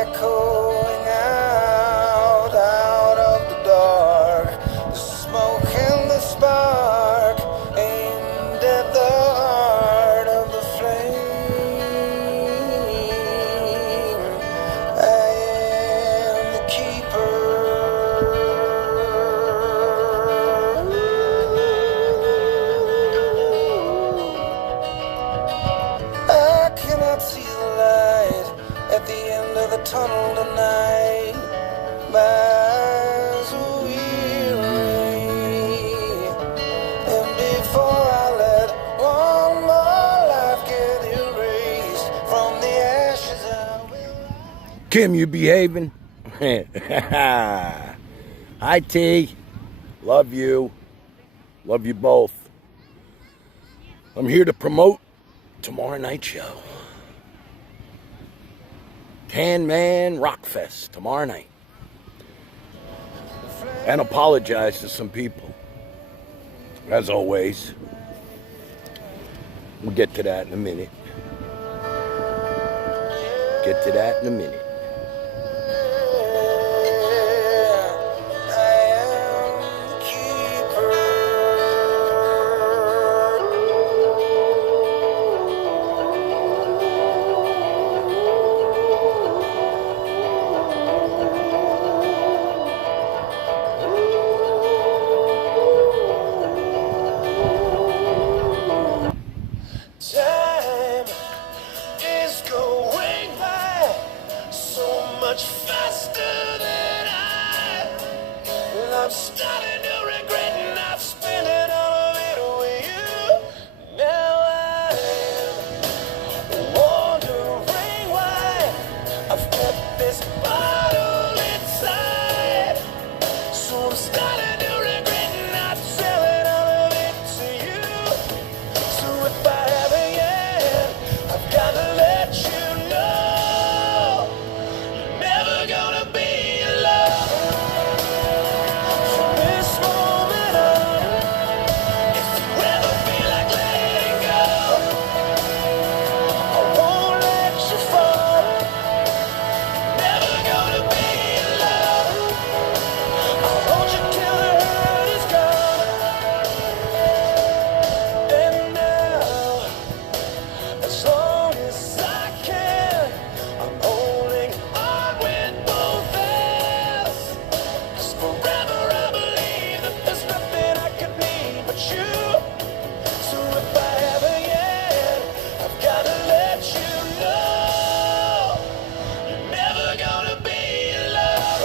echoing out of the dark. The smoke and the spark aimed at the heart of the flame. I am the keeper. I cannot see the light at the end of the tunnel tonight. My eyes are weary, and before I let one more life get erased from the ashes, I will. Kim, you behaving? Hi, T. Love you. Love you both. I'm here to promote tomorrow night show. Tan Man Rockfest tomorrow night. And apologize to some people. As always. We'll get to that in a minute. Get to that in a minute. Time is going by so much faster than I'm starting to regret not spending all of it with you. Now I'm wondering why I've kept this bottle inside. So I'm starting to regret not selling all of it to you. So if I haven't yet, I've gotta let you know you're never gonna be alone. From this moment on, if you ever feel like letting go, I won't let you fall. You're never gonna be alone. I'll hold you till the hurt is gone. And now, as long as I can, I'm holding on with both hands. 'Cause forever I believe that there's nothing I could need but you. So if I haven't yet, I've gotta let you know you're never gonna be alone.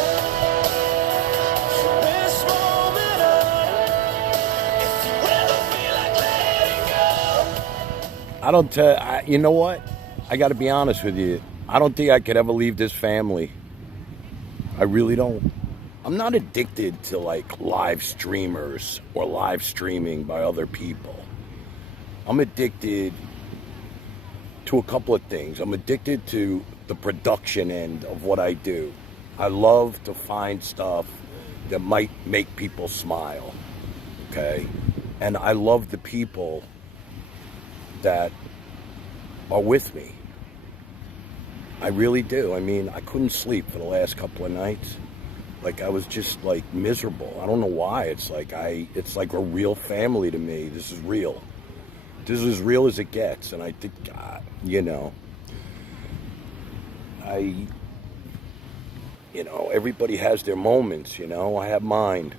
From this moment on, if you ever feel like letting go. You know what? I got to be honest with you. I don't think I could ever leave this family. I really don't. I'm not addicted to like live streamers or live streaming by other people. I'm addicted to a couple of things. I'm addicted to the production end of what I do. I love to find stuff that might make people smile. Okay? And I love the people that are with me. I really do. I mean, I couldn't sleep for the last couple of nights. Like I was just like miserable. I don't know why. It's like a real family to me. This is real. This is as real as it gets. And I think, everybody has their moments, I have mine.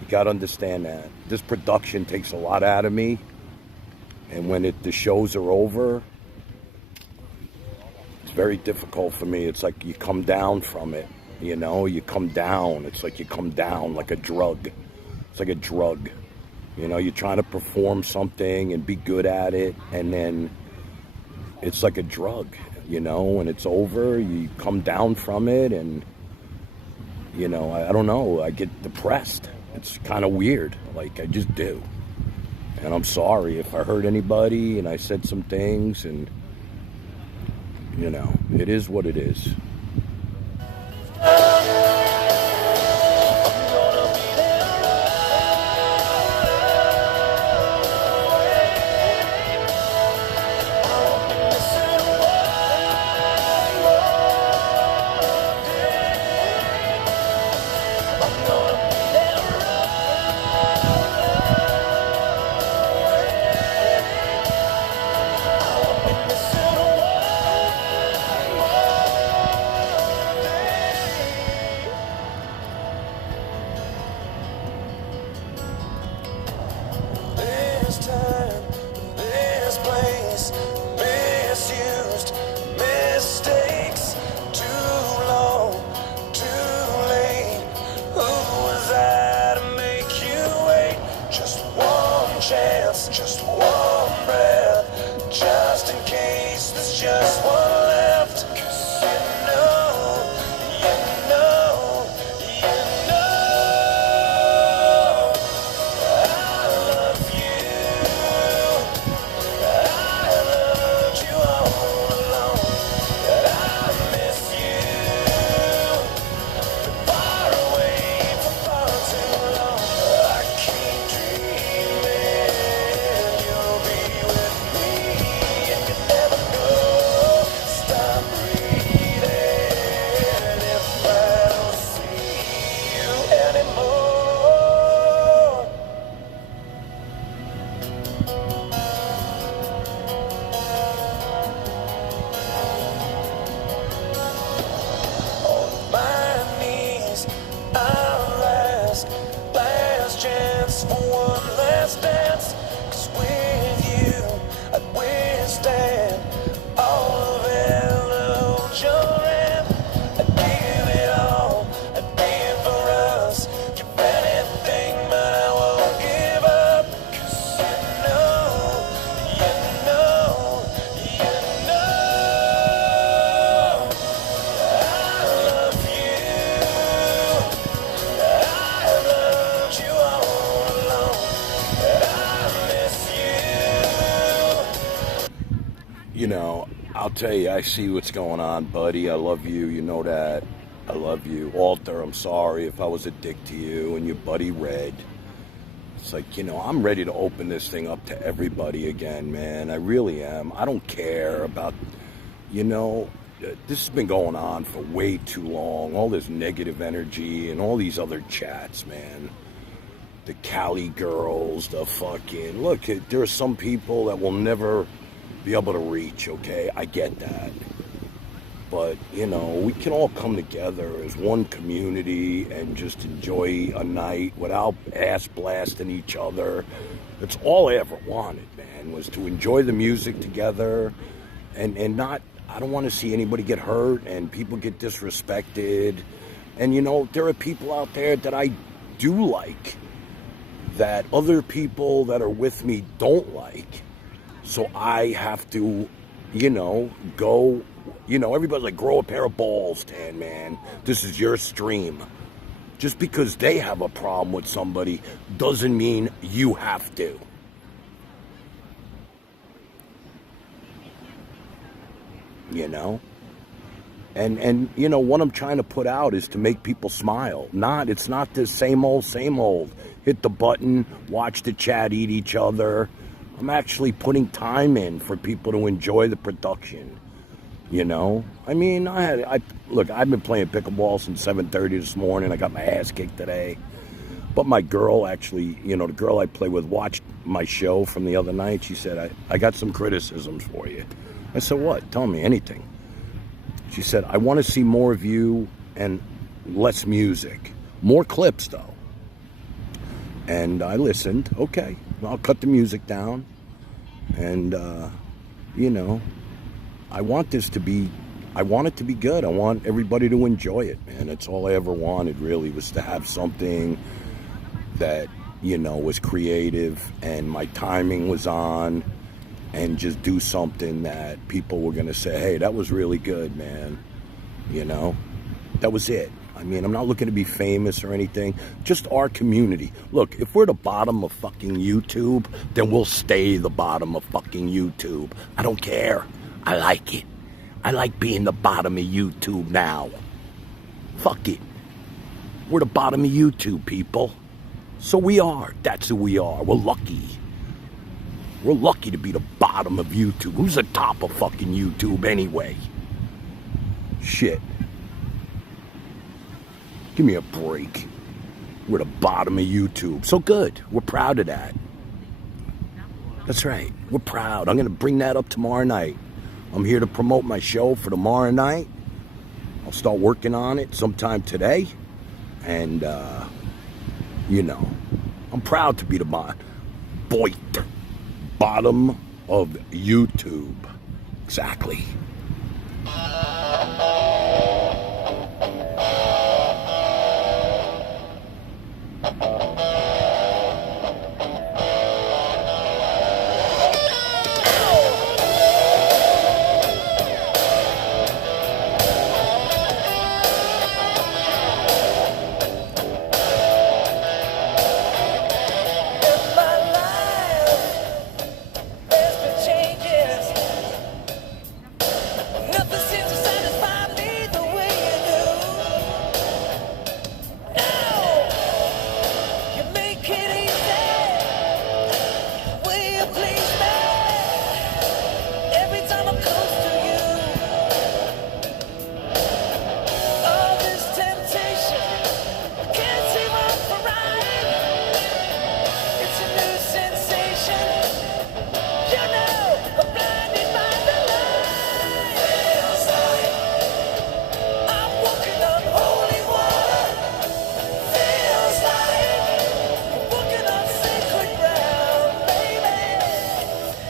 You got to understand that. This production takes a lot out of me. And when the shows are over, it's very difficult for me. It's like you come down from it, you come down. It's like you come down like a drug. It's like a drug. You're trying to perform something and be good at it, and then it's like a drug, when it's over, you come down from it, and, I don't know, I get depressed. It's kind of weird, like I just do. And I'm sorry if I hurt anybody and I said some things, and, it is what it is. you know, I'll tell you, I see what's going on, buddy. I love you. You know that. I love you. Walter, I'm sorry if I was a dick to you and your buddy Red. It's like, you know, I'm ready to open this thing up to everybody again, man. I really am. I don't care about, you know, this has been going on for way too long. All this negative energy and all these other chats, man. The Cali girls, the fucking... Look, there are some people that will never be able to reach, okay? I get that. But, you know, we can all come together as one community and just enjoy a night without ass blasting each other. That's all I ever wanted, man, was to enjoy the music together and not... I don't want to see anybody get hurt and people get disrespected. And, you know, there are people out there that I do like that other people that are with me don't like. So I have to, you know, go... You know, everybody's like, grow a pair of balls, Tan Man. This is your stream. Just because they have a problem with somebody doesn't mean you have to. You know? And you know, what I'm trying to put out is to make people smile. It's not the same old. Hit the button, watch the chat eat each other. I'm actually putting time in for people to enjoy the production. You know, I mean, look, I've been playing pickleball since 7:30 this morning. I got my ass kicked today. But my girl actually, you know, the girl I play with watched my show from the other night. She said, I got some criticisms for you. I said, what? Tell me anything. She said, I want to see more of you and less music. More clips, though. And I listened. Okay, I'll cut the music down. And, you know... I want it to be good. I want everybody to enjoy it, man. That's all I ever wanted, really, was to have something that, you know, was creative and my timing was on, and just do something that people were going to say, hey, that was really good, man. You know, that was it. I mean, I'm not looking to be famous or anything. Just our community. Look, if we're the bottom of fucking YouTube, then we'll stay the bottom of fucking YouTube. I don't care. I like it. I like being the bottom of YouTube now. Fuck it. We're the bottom of YouTube, people. So we are. That's who we are. We're lucky. We're lucky to be the bottom of YouTube. Who's the top of fucking YouTube anyway? Shit. Give me a break. We're the bottom of YouTube. So good. We're proud of that. That's right. We're proud. I'm going to bring that up tomorrow night. I'm here to promote my show for tomorrow night. I'll start working on it sometime today. And, you know, I'm proud to be the bottom of YouTube. Exactly.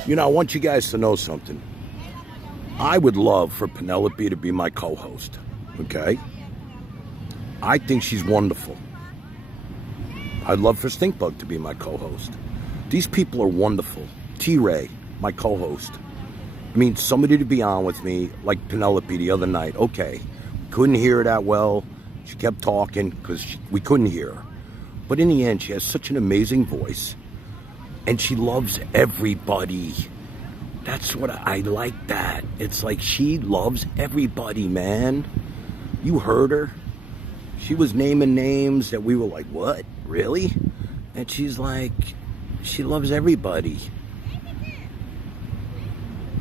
You know, I want you guys to know something. I would love for Penelope to be my co-host, okay? I think she's wonderful. I'd love for Stinkbug to be my co-host. These people are wonderful. T-Ray, my co-host. I mean, somebody to be on with me, like Penelope the other night. Okay, couldn't hear her that well. She kept talking because we couldn't hear her. But in the end, she has such an amazing voice. And she loves everybody. That's what I like that. It's like she loves everybody, man. You heard her. She was naming names that we were like, what? Really? And she's like, she loves everybody.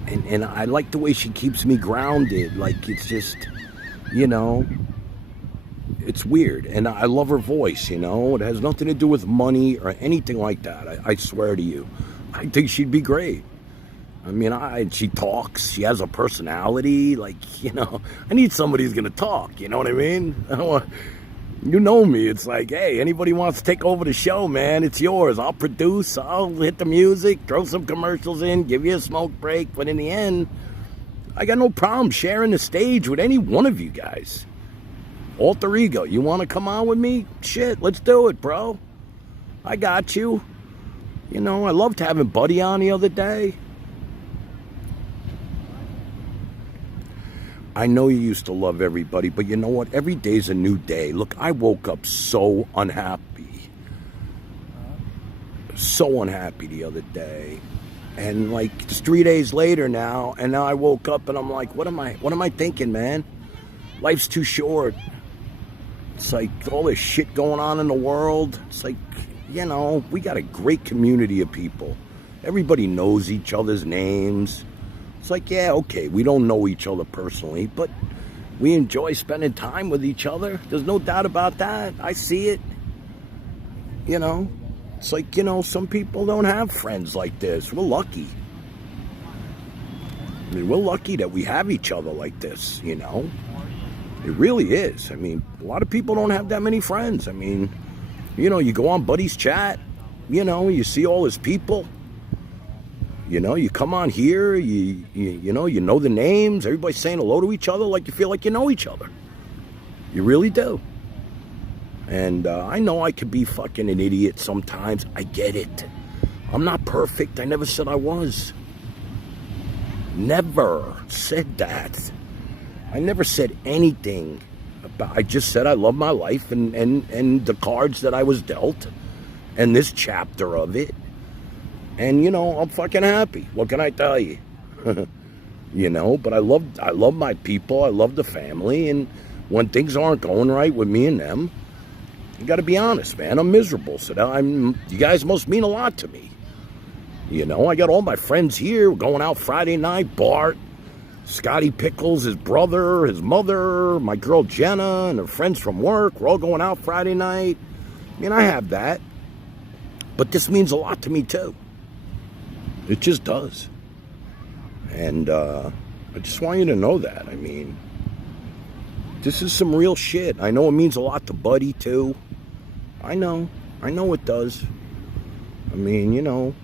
And I like the way she keeps me grounded. Like, it's just, you know, it's weird. And I love her voice, you know. It has nothing to do with money or anything like that. I swear to you. I think she'd be great. I mean, she talks. She has a personality. Like, you know, I need somebody who's going to talk. You know what I mean? I don't want, you know me. It's like, hey, anybody wants to take over the show, man, it's yours. I'll produce. I'll hit the music, throw some commercials in, give you a smoke break. But in the end, I got no problem sharing the stage with any one of you guys. Alter Ego, you want to come on with me? Shit, let's do it, bro. I got you. You know, I loved having Buddy on the other day. I know you used to love everybody, but you know what? Every day's a new day. Look, I woke up so unhappy. So unhappy the other day. And like, it's 3 days later now, and now I woke up and I'm like, what am I thinking, man? Life's too short. It's like all this shit going on in the world. It's like, you know, we got a great community of people. Everybody knows each other's names. It's like, yeah, okay, we don't know each other personally, but we enjoy spending time with each other. There's no doubt about that. I see it. You know, it's like, you know, some people don't have friends like this. We're lucky. I mean, we're lucky that we have each other like this, you know. It really is. I mean, a lot of people don't have that many friends. I mean, you know, you go on Buddy's chat, you know, you see all his people. You know, you come on here, you know the names. Everybody's saying hello to each other like you feel like you know each other. You really do. And I know I could be fucking an idiot sometimes. I get it. I'm not perfect. I never said I was. Never said that. I never said anything about. I just said I love my life and the cards that I was dealt and this chapter of it. And, you know, I'm fucking happy. What can I tell you? You know, but I love my people. I love the family. And when things aren't going right with me and them, you got to be honest, man. I'm miserable. So you guys must mean a lot to me. You know, I got all my friends here. We're going out Friday night. Bart, Scotty Pickles, his brother, his mother, my girl Jenna, and her friends from work. We're all going out Friday night. I mean, I have that. But this means a lot to me, too. It just does. And I just want you to know that. I mean, this is some real shit. I know it means a lot to Buddy, too. I know it does. I mean, you know,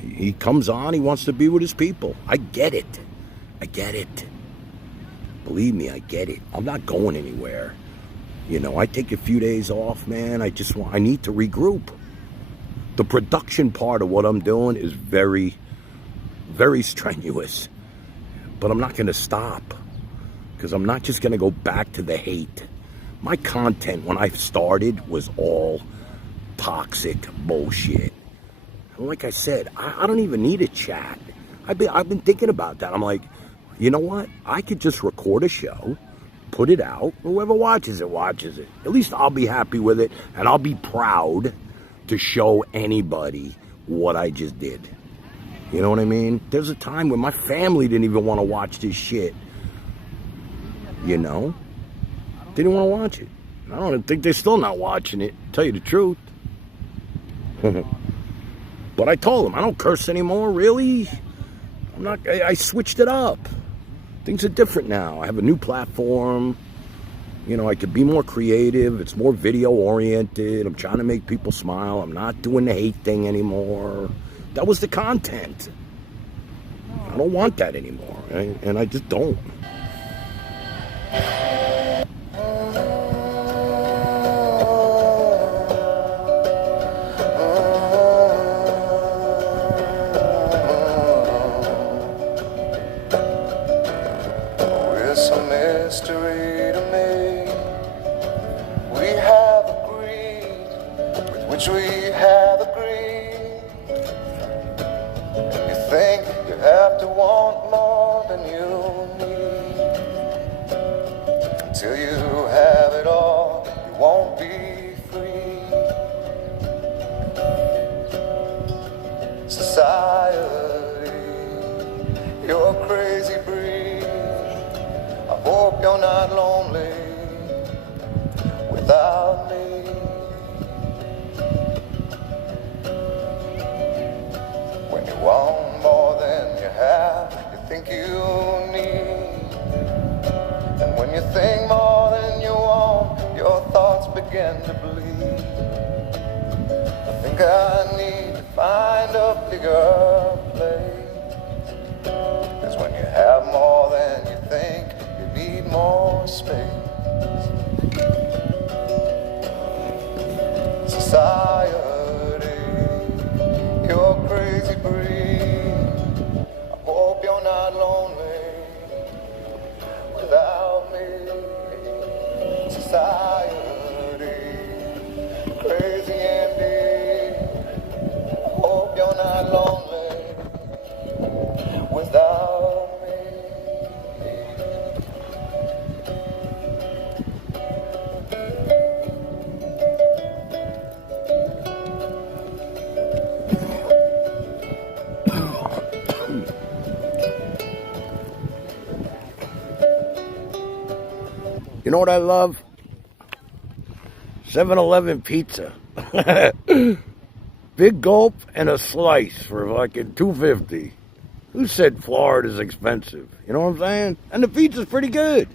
he comes on, he wants to be with his people. I get it. Believe me, I get it. I'm not going anywhere. You know, I take a few days off, man. I need to regroup. The production part of what I'm doing is very, very strenuous. But I'm not going to stop. Because I'm not just going to go back to the hate. My content when I started was all toxic bullshit. And like I said, I don't even need a chat. I've been thinking about that. I'm like, you know what? I could just record a show, put it out. Whoever watches it, watches it. At least I'll be happy with it. And I'll be proud to show anybody what I just did. You know what I mean? There's a time when my family didn't even want to watch this shit. You know? They didn't want to watch it. I don't think they're still not watching it, to tell you the truth. But I told them, I don't curse anymore, really. I switched it up. Things are different now. I have a new platform. You know, I could be more creative. It's more video oriented. I'm trying to make people smile. I'm not doing the hate thing anymore. That was the content. I don't want that anymore. And I just don't. It's a mystery to me. We have agreed with which we have agreed. You Till you have it all, you won't be free. Society, you're a crazy breed. I hope you're not lonely without me. When you want more than you have, you think you need. And when you think more than you want, your thoughts begin to bleed. I think I need to find a bigger place. 'Cause when you have more than you think, you need more space. Society, you're a crazy breed. I hope you're not lonely without me. Society, crazy indeed. I hope you're not lonely without me. You know what I love? 7-Eleven pizza. Big gulp and a slice for fucking $2.50. Who said Florida's expensive? You know what I'm saying? And the pizza's pretty good.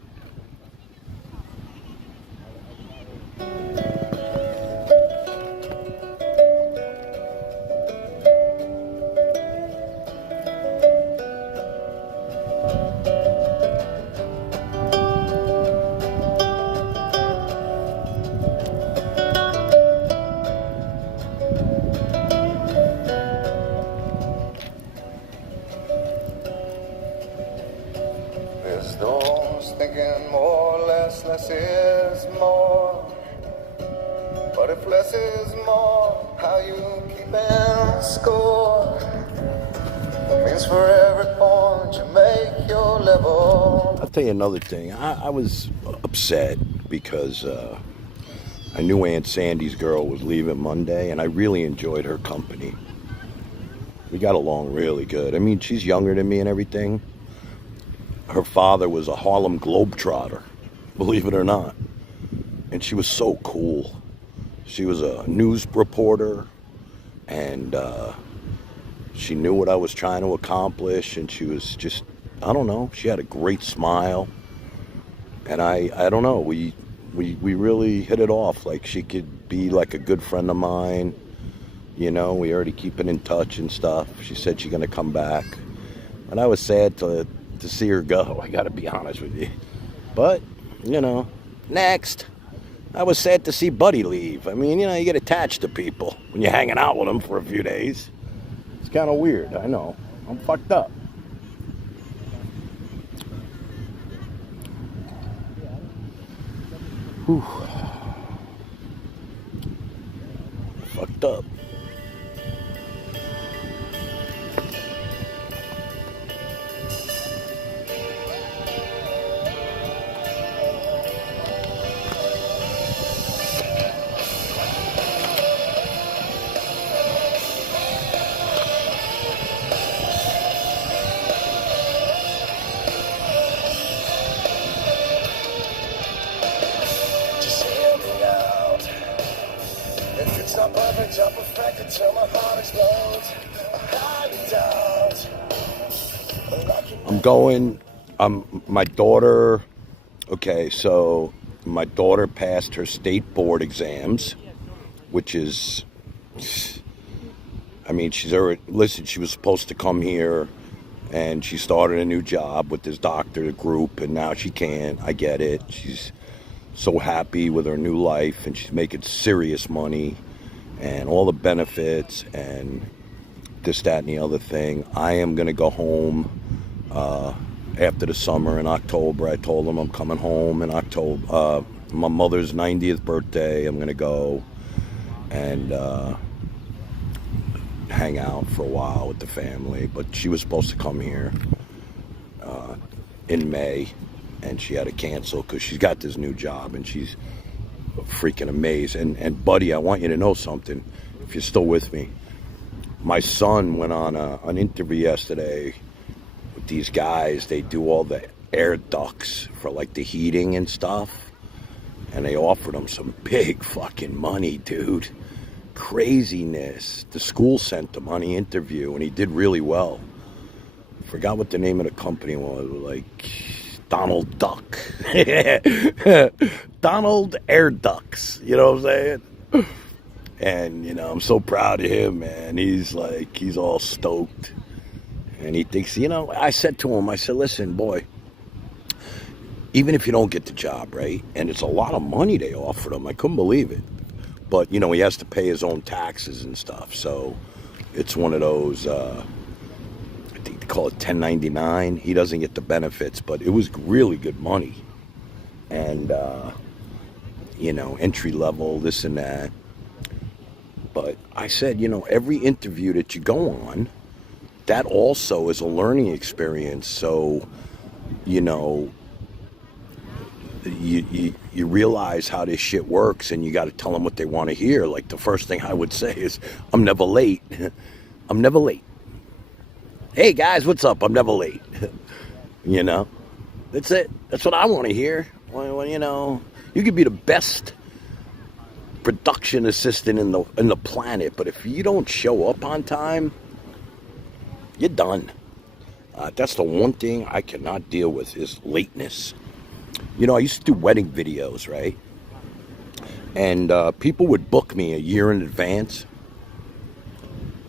There's those thinking more or less is more. But if less is more, how you keeping score? It means for every point you make your level. I'll tell you another thing. I was upset because I knew Aunt Sandy's girl was leaving Monday, and I really enjoyed her company. We got along really good. I mean, she's younger than me and everything. Her father was a Harlem Globetrotter, believe it or not. And she was so cool. She was a news reporter, and she knew what I was trying to accomplish, and she was just, I don't know, she had a great smile. And I don't know, we really hit it off. Like, she could be like a good friend of mine. You know, we already keeping in touch and stuff. She said she's gonna come back. And I was sad to see her go, I gotta be honest with you. But, you know, next. I was sad to see Buddy leave. I mean, you know, you get attached to people when you're hanging out with them for a few days. It's kind of weird, I know. I'm fucked up. Whew. Fucked up. Just hear me out. If it's not perfect or perfected till my heart explodes, I highly doubt. My daughter, okay, so my daughter passed her state board exams, which is, I mean, she's already, listen, she was supposed to come here, and she started a new job with this doctor group, and now she can't. I get it. She's so happy with her new life, and she's making serious money, and all the benefits, and this, that, and the other thing. I am going to go home after the summer in October. I told them I'm coming home in October. My mother's 90th birthday. I'm going to go and hang out for a while with the family. But she was supposed to come here in May. and she had to cancel because she's got this new job and she's freaking amazed. And buddy, I want you to know something. If you're still with me, my son went on an interview yesterday with these guys. They do all the air ducts for like the heating and stuff, and they offered him some big fucking money, dude. Craziness. The school sent him on the interview, and he did really well. Forgot what the name of the company was, like Donald Duck. Donald Air Ducks, you know what I'm saying? And, you know, I'm so proud of him, man. He's all stoked. And he thinks, you know, I said to him, I said, listen, boy, even if you don't get the job, right? And it's a lot of money they offered him. I couldn't believe it. But, you know, he has to pay his own taxes and stuff. So it's one of those, I think they call it 1099. He doesn't get the benefits, but it was really good money. And, you know, entry level, this and that. But I said, you know, every interview that you go on, that also is a learning experience. So, you know, you realize how this shit works, and you got to tell them what they want to hear. Like the first thing I would say is, I'm never late. I'm never late. Hey guys, what's up? I'm never late. You know, that's it. That's what I want to hear. Well, you know, you could be the best production assistant in the planet, but if you don't show up on time, you're done. That's the one thing I cannot deal with is lateness. You know, I used to do wedding videos, right? And people would book me a year in advance.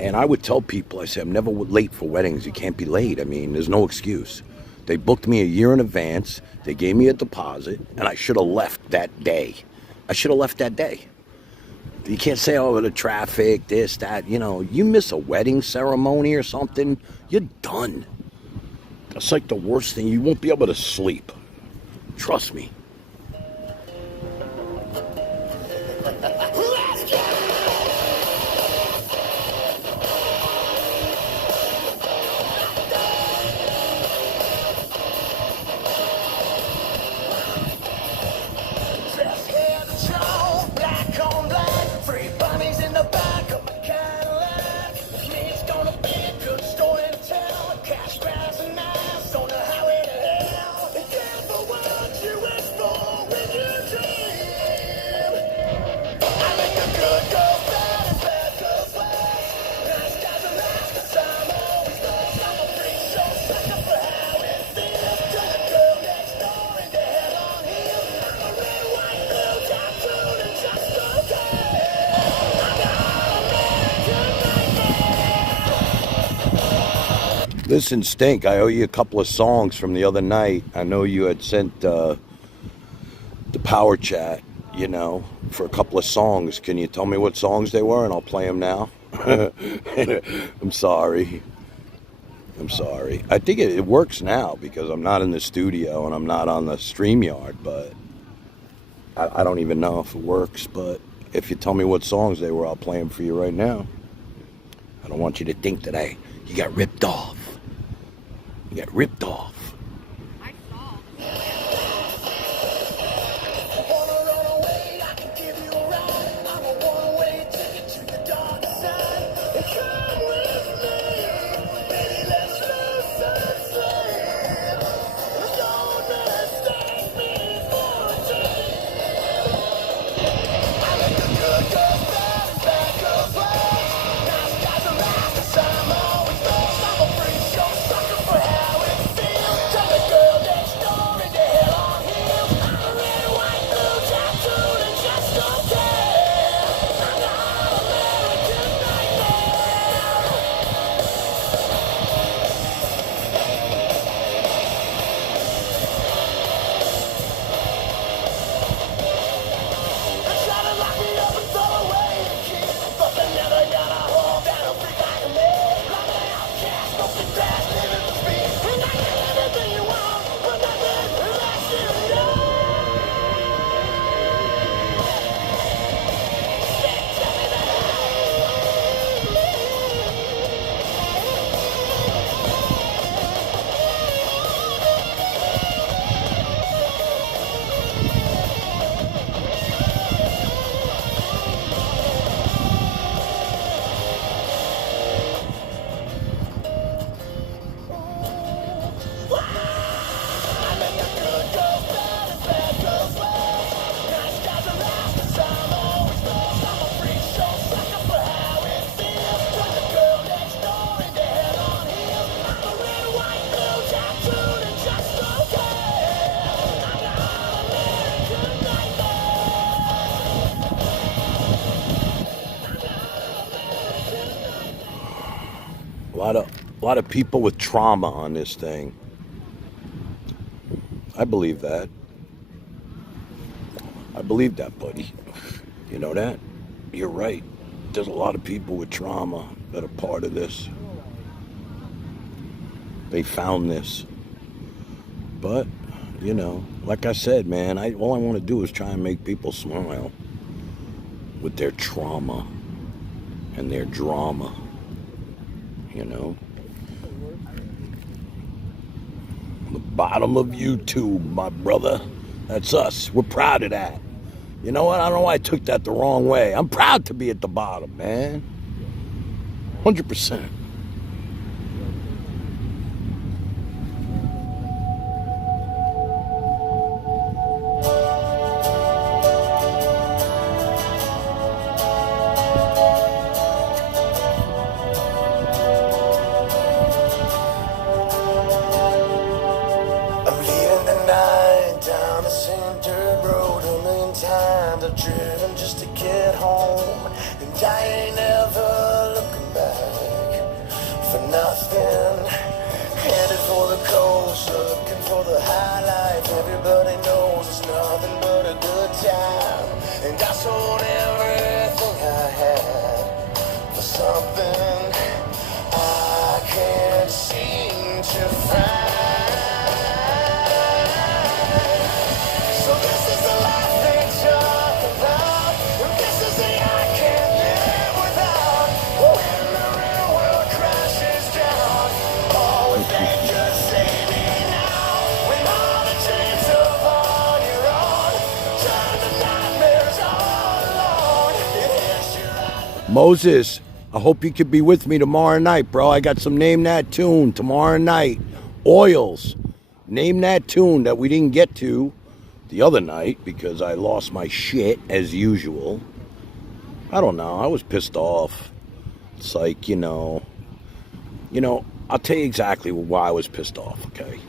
And I would tell people, I said, I'm never late for weddings. You can't be late. I mean, there's no excuse. They booked me a year in advance. They gave me a deposit, and I should have left that day. I should have left that day. You can't say, oh, the traffic, this, that. You know, you miss a wedding ceremony or something, you're done. That's like the worst thing. You won't be able to sleep. Trust me. Let's go! Just hear the tone, black on black, three bunnies in the back of my Cadillac. It's gonna be a good story to tell. Cash grabs and ass on the highway to hell. Be careful what you wish for when you dream. I make a good go bad and bad goes west. Nice guys are last 'cause I'm always first. I'm a freak show sucker for how it feels. Turn the girl next door into hell on heels. I'm a red, white, blue tattooed and just okay. I'm the all-American nightmare. Listen, Stink, I owe you a couple of songs from the other night. I know you had sent the power chat, you know, for a couple of songs. Can you tell me what songs they were, and I'll play them now? I'm sorry. I'm sorry. I think it works now because I'm not in the studio and I'm not on the StreamYard, but I don't even know if it works. But if you tell me what songs they were, I'll play them for you right now. I don't want you to think that you got ripped off. You got ripped off. Wanna run away? I can give you a ride. I'm a one-way ticket to the dark side. Come with me, baby. Let's lose some sleep. Don't mistake me for a dream. I make the good go bad and bad goes west. Nice guys are last 'cause I'm always first. I'm a freak show sucker for how it feels. A lot of people with trauma on this thing. I believe that. I believe that, buddy. You know that? You're right. There's a lot of people with trauma that are part of this. They found this. But, you know, like I said, man, all I want to do is try and make people smile with their trauma and their drama, you know. The bottom of YouTube, my brother. That's us. We're proud of that. You know what? I don't know why I took that the wrong way. I'm proud to be at the bottom, man. 100%. I'm leaving the night down the center road a million times. I've driven just to get home, and I ain't ever looking back for nothing. Headed for the coast, looking for the high life. Everybody knows it's nothing but a good time, and I sold everything I had for something I can't seem to find. So this is the life they talk about, and this is the I can't live without. When the real world crashes down, always they just save me now. When all the dreams of on your own turn to nightmares all alone, it hits you right. Moses, I hope you could be with me tomorrow night, bro. I got some Name That Tune tomorrow night. Oils. Name That Tune that we didn't get to the other night because I lost my shit as usual. I don't know. I was pissed off. It's like, you know, I'll tell you exactly why I was pissed off, okay?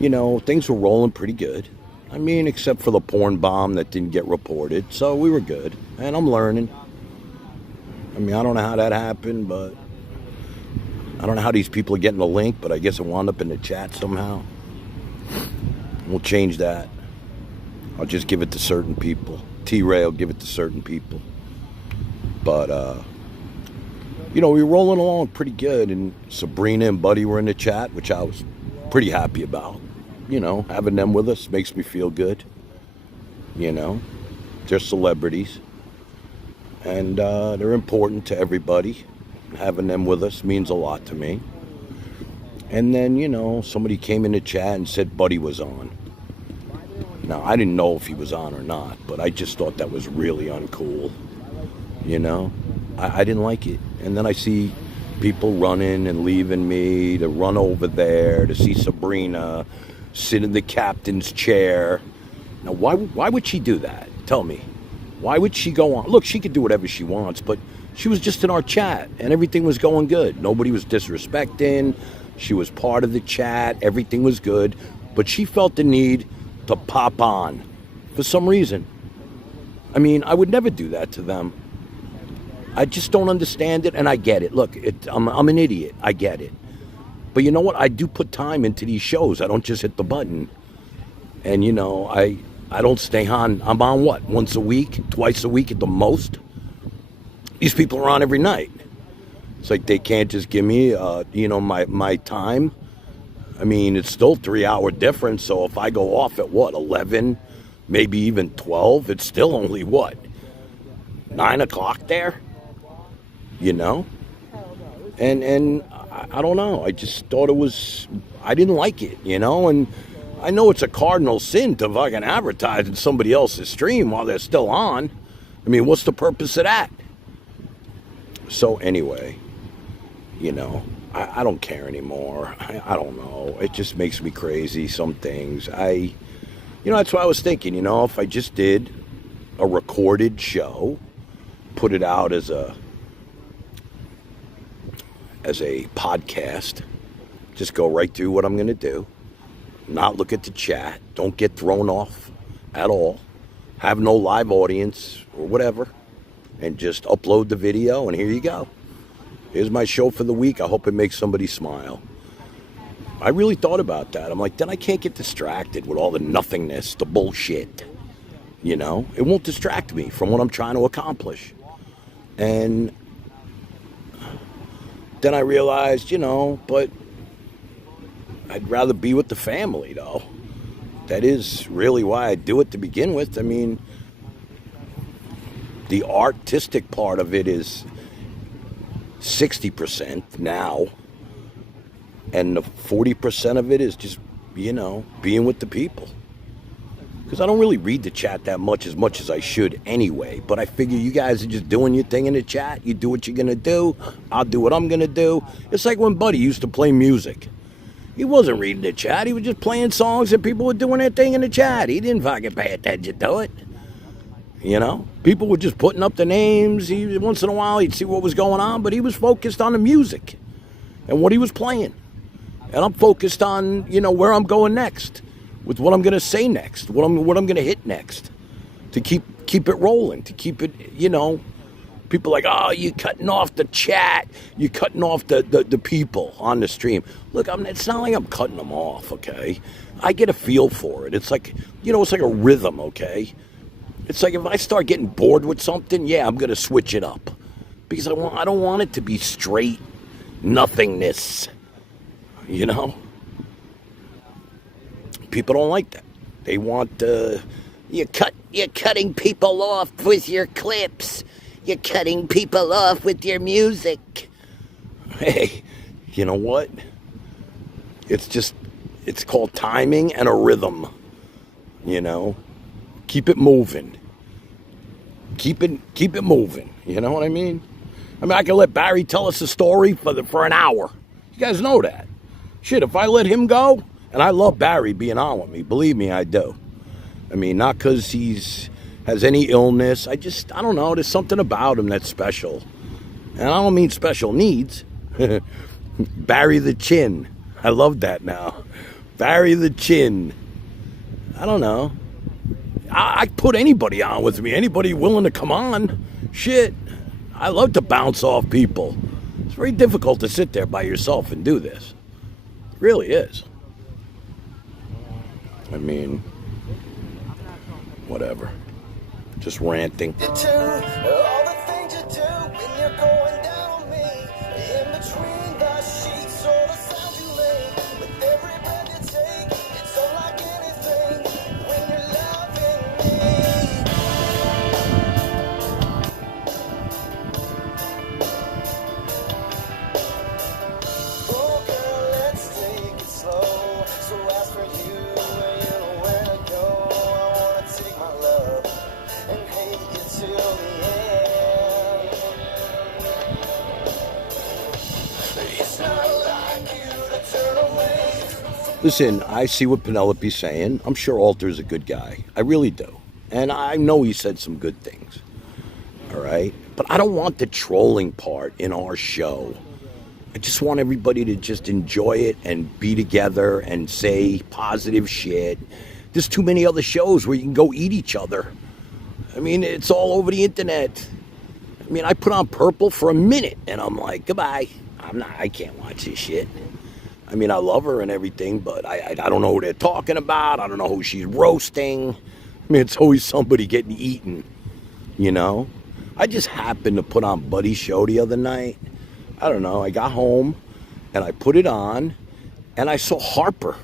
You know, things were rolling pretty good. I mean, except for the porn bomb that didn't get reported. So we were good. And I'm learning. I mean, I don't know how that happened, but I don't know how these people are getting the link, but I guess it wound up in the chat somehow. We'll change that. I'll just give it to certain people. T-Ray will give it to certain people. But, you know, we were rolling along pretty good, and Sabrina and Buddy were in the chat, which I was pretty happy about. You know, having them with us makes me feel good. You know, they're celebrities. And they're important to everybody. Having them with us means a lot to me. And then, you know, somebody came in the chat and said Buddy was on. Now, I didn't know if he was on or not, but I just thought that was really uncool. You know? I didn't like it. And then I see people running and leaving me to run over there to see Sabrina sit in the captain's chair. Now, why would she do that? Tell me. Why would she go on? Look, she could do whatever she wants, but she was just in our chat, and everything was going good. Nobody was disrespecting. She was part of the chat. Everything was good. But she felt the need to pop on for some reason. I mean, I would never do that to them. I just don't understand it, and I get it. Look, I'm an idiot. I get it. But you know what? I do put time into these shows. I don't just hit the button. And, you know, I don't stay on. I'm on what? Once a week? Twice a week at the most? These people are on every night. It's like they can't just give me, you know, my time. I mean, it's still 3-hour difference. So if I go off at what, 11, maybe even 12, it's still only what, 9 o'clock there? You know? And I don't know. I just thought it was, I didn't like it, you know? And I know it's a cardinal sin to fucking advertise in somebody else's stream while they're still on. I mean, what's the purpose of that? So anyway, you know, I don't care anymore. I don't know. It just makes me crazy, some things. You know, that's what I was thinking, you know, if I just did a recorded show, put it out as a podcast, just go right through what I'm going to do, not look at the chat, don't get thrown off at all, have no live audience or whatever, and just upload the video, and here you go. Here's my show for the week. I hope it makes somebody smile. I really thought about that. I'm like, then I can't get distracted with all the nothingness, the bullshit. You know, it won't distract me from what I'm trying to accomplish. And then I realized, you know, but I'd rather be with the family, though. That is really why I do it to begin with. I mean, the artistic part of it is 60% now. And the 40% of it is just, you know, being with the people. Because I don't really read the chat that much as I should anyway. But I figure you guys are just doing your thing in the chat. You do what you're going to do. I'll do what I'm going to do. It's like when Buddy used to play music. He wasn't reading the chat. He was just playing songs and people were doing their thing in the chat. He didn't fucking pay attention to it. You know? People were just putting up the names. Once in a while he'd see what was going on. But he was focused on the music and what he was playing. And I'm focused on, you know, where I'm going next. With what I'm going to say next, what I'm going to hit next, to keep it rolling, to keep it, you know, people like, oh, you're cutting off the chat, you're cutting off the people on the stream. Look, it's not like I'm cutting them off, okay? I get a feel for it. It's like, you know, it's like a rhythm, okay? It's like if I start getting bored with something, yeah, I'm going to switch it up. Because I don't want it to be straight nothingness, you know? People don't like that. They want you're cutting people off with your clips. You're cutting people off with your music. Hey, you know what? It's called timing and a rhythm. You know, keep it moving. Keep it moving. You know what I mean? I mean, I can let Barry tell us a story for an hour. You guys know that. Shit, if I let him go. And I love Barry being on with me. Believe me, I do. I mean, not because has any illness. I don't know. There's something about him that's special. And I don't mean special needs. Barry the Chin. I love that now. Barry the Chin. I don't know. I put anybody on with me. Anybody willing to come on. Shit. I love to bounce off people. It's very difficult to sit there by yourself and do this. It really is. I mean, whatever. Just ranting. All the things you do when you're going down on me. In between the sheets, all the sounds you make. With every breath you take, it's unlike anything when you're loving me. Oh girl, let's take it slow. So as for you, you know where to go. I wanna take my love and hate you till the end. It's not like you to turn away. Listen, I see what Penelope's saying. I'm sure Alter's a good guy. I really do. And I know he said some good things. All right? But I don't want the trolling part in our show. I just want everybody to just enjoy it and be together and say positive shit. There's too many other shows where you can go eat each other. I mean, it's all over the internet. I mean, I put on Purple for a minute and I'm like, goodbye. I can't watch this shit. I mean, I love her and everything, but I don't know who they're talking about. I don't know who she's roasting. I mean, it's always somebody getting eaten, you know? I just happened to put on Buddy's show the other night. I don't know. I got home and I put it on and I saw Harper.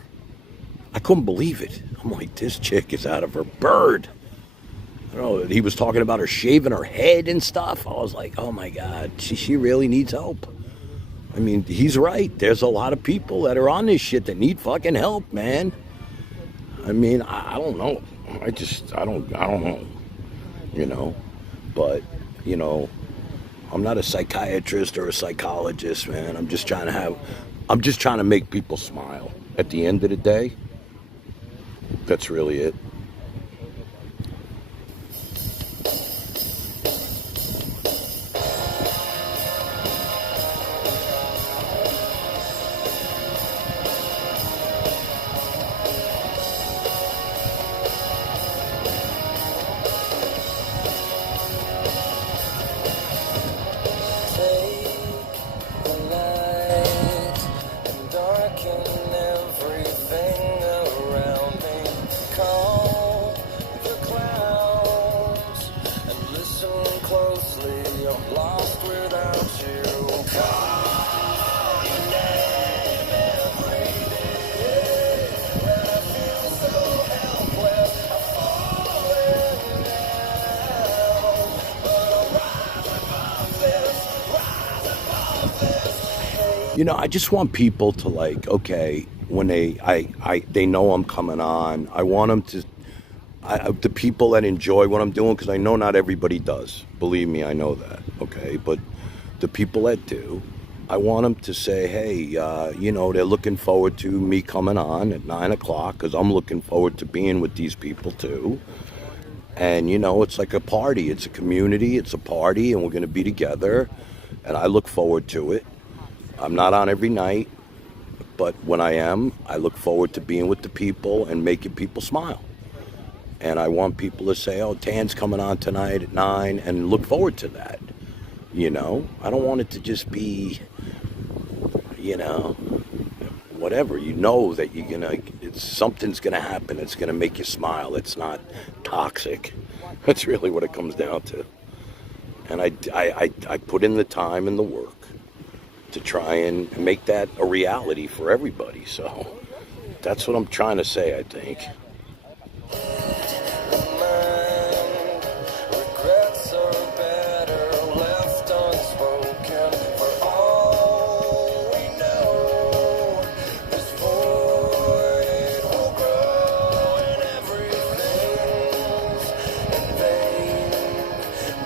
I couldn't believe it. I'm like, this chick is out of her bird. I don't know. He was talking about her shaving her head and stuff. I was like, oh my God, she really needs help. I mean, he's right. There's a lot of people that are on this shit that need fucking help, man. I mean, I don't know. I don't know. You know, but, you know, I'm not a psychiatrist or a psychologist, man. I'm just trying to make people smile. At the end of the day, that's really it. I just want people to like, okay, when they know I'm coming on. I want them to, the people that enjoy what I'm doing, because I know not everybody does. Believe me, I know that. Okay, but the people that do, I want them to say, hey, they're looking forward to me coming on at 9 o'clock, because I'm looking forward to being with these people too. And it's like a party. It's a community. It's a party, and we're going to be together. And I look forward to it. I'm not on every night, but when I am, I look forward to being with the people and making people smile. And I want people to say, oh, Tan's coming on tonight at 9, and look forward to that. I don't want it to just be, whatever. That you're going to, something's going to happen. It's going to make you smile. It's not toxic. That's really what it comes down to. And I put in the time and the work to try and make that a reality for everybody. So that's what I'm trying to say, I think. Regrets are better left unspoken. For all we know, this void will grow and everything's in vain.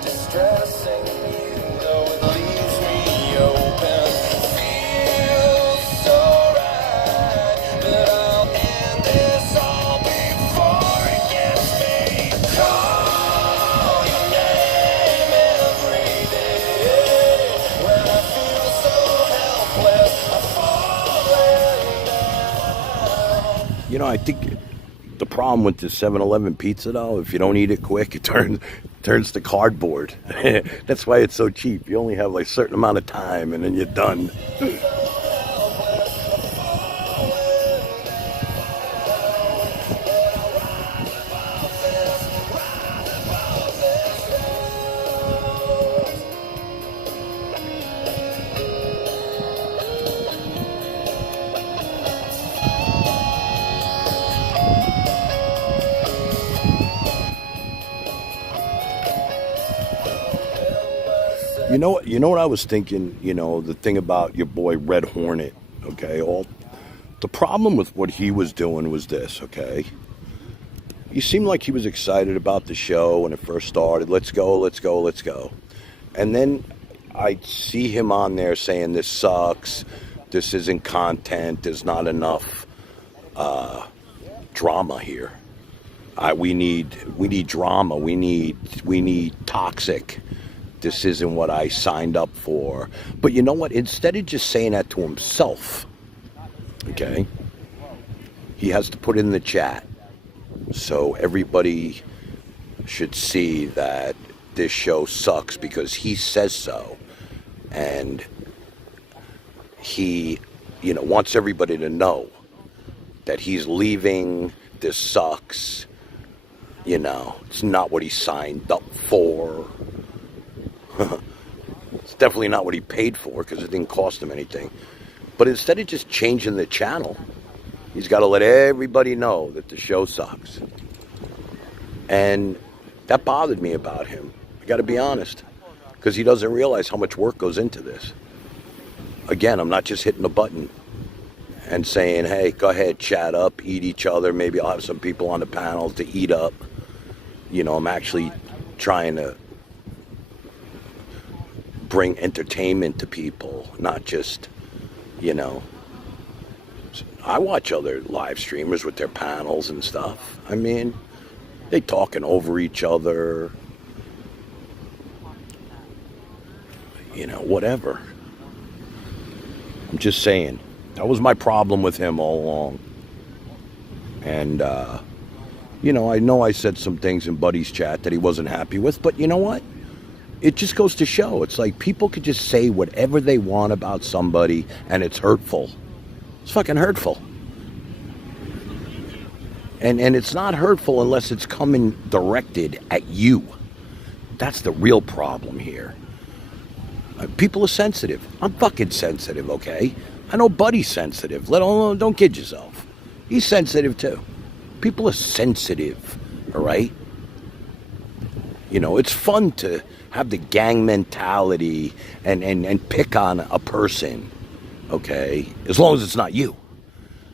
Distressing you, though it leaves me open. Feels so right, but I'll end this all before it gets me. Call your name every day when I feel so helpless. I'm falling down. I think the problem with the 7-Eleven pizza, though, if you don't eat it quick, it turns to cardboard. That's why it's so cheap. You only have like a certain amount of time, and then you're done. You know what I was thinking, the thing about your boy Red Hornet, okay? The problem with what he was doing was this, okay? He seemed like he was excited about the show when it first started. Let's go, let's go, let's go. And then I see him on there saying this sucks, this isn't content, there's not enough drama here. We need drama, we need toxic. This isn't what I signed up for. But you know what? Instead of just saying that to himself, okay, he has to put it in the chat. So everybody should see that this show sucks because he says so. And he, wants everybody to know that he's leaving, this sucks. It's not what he signed up for. It's definitely not what he paid for because it didn't cost him anything. But instead of just changing the channel, he's got to let everybody know that the show sucks. And that bothered me about him. I got to be honest, because he doesn't realize how much work goes into this. Again, I'm not just hitting a button and saying, hey, go ahead, chat up, eat each other. Maybe I'll have some people on the panel to eat up. I'm actually trying to bring entertainment to people, not just, I watch other live streamers with their panels and stuff. I mean, they talking over each other, whatever. I'm just saying, that was my problem with him all along. And, I know I said some things in Buddy's chat that he wasn't happy with, but you know what? It just goes to show. It's like people could just say whatever they want about somebody and it's hurtful. It's fucking hurtful. And it's not hurtful unless it's coming directed at you. That's the real problem here. People are sensitive. I'm fucking sensitive, okay? I know Buddy's sensitive. Don't kid yourself. He's sensitive too. People are sensitive, all right? It's fun to have the gang mentality and pick on a person, Okay? As long as it's not you.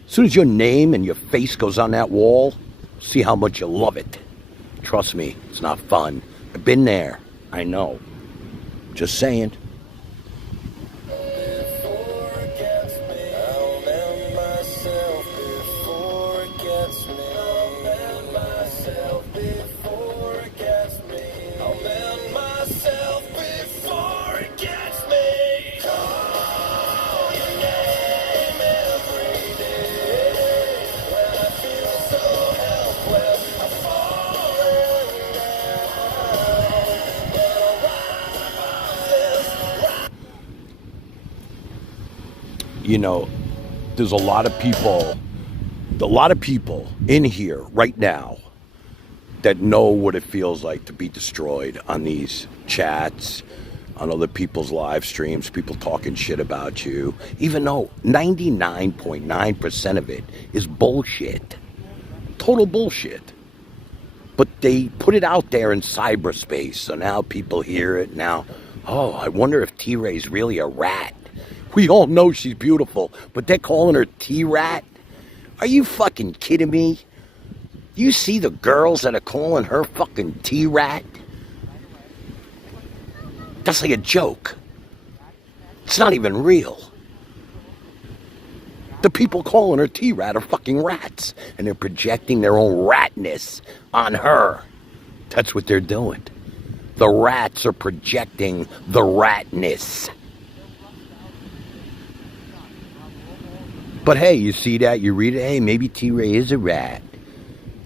As soon as your name and your face goes on that wall, see how much you love it. Trust me, it's not fun. I've been there. I know. Just saying. Before it gets me, I'll mend myself before it gets me. I'll mend myself before it gets me. I'll mend myself before it gets me. Call your name every day when I feel so helpless. I'm falling down, but I'll rise above this. You know, there's a lot of people in here right now that know what it feels like to be destroyed on these chats, on other people's live streams, people talking shit about you, even though 99.9% of it is bullshit. Total bullshit. But they put it out there in cyberspace, so now people hear it. Now, oh, I wonder if T-Ray's really a rat. We all know she's beautiful, but they're calling her T-Rat? Are you fucking kidding me? You see the girls that are calling her fucking T-Rat? That's like a joke. It's not even real. The people calling her T-Rat are fucking rats, and they're projecting their own ratness on her. That's what they're doing. The rats are projecting the ratness. But hey, you see that, you read it, hey, maybe T-Ray is a rat.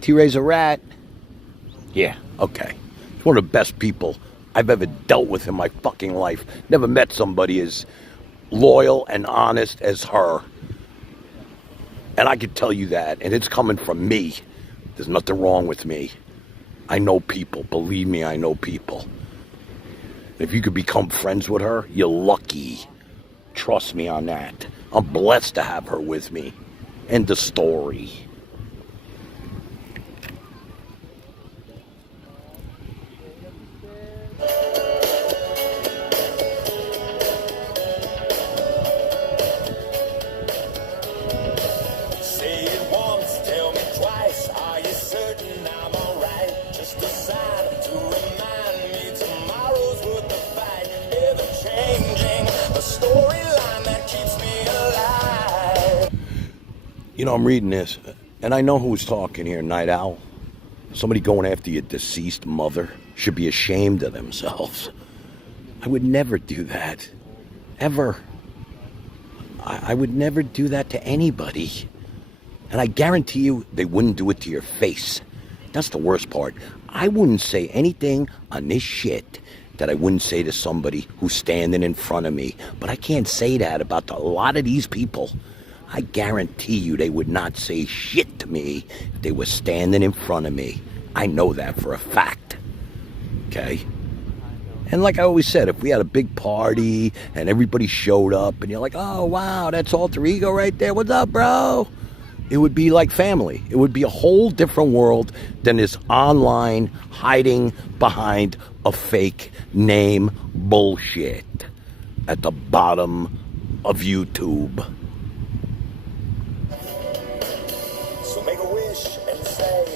T-Ray's a rat? Yeah, okay. He's one of the best people I've ever dealt with in my fucking life. Never met somebody as loyal and honest as her. And I can tell you that, and it's coming from me. There's nothing wrong with me. I know people, believe me, I know people. If you could become friends with her, you're lucky. Trust me on that. I'm blessed to have her with me. End of story. Say it once, tell me twice. Are you certain I'm alright? Just a sign to remind me tomorrow's worth the fight. Ever changing, a storyline that keeps me alive. You know, I'm reading this, and I know who's talking here, Night Owl. Somebody going after your deceased mother should be ashamed of themselves. I would never do that. Ever. I would never do that to anybody. And I guarantee you they wouldn't do it to your face. That's the worst part. I wouldn't say anything on this shit that I wouldn't say to somebody who's standing in front of me. But I can't say that about a lot of these people. I guarantee you they would not say shit to me if they were standing in front of me. I know that for a fact. Okay? And like I always said, if we had a big party and everybody showed up and you're like, oh, wow, that's Alter Ego right there. What's up, bro? It would be like family. It would be a whole different world than this online hiding behind a fake name bullshit at the bottom of YouTube. So make a wish and say,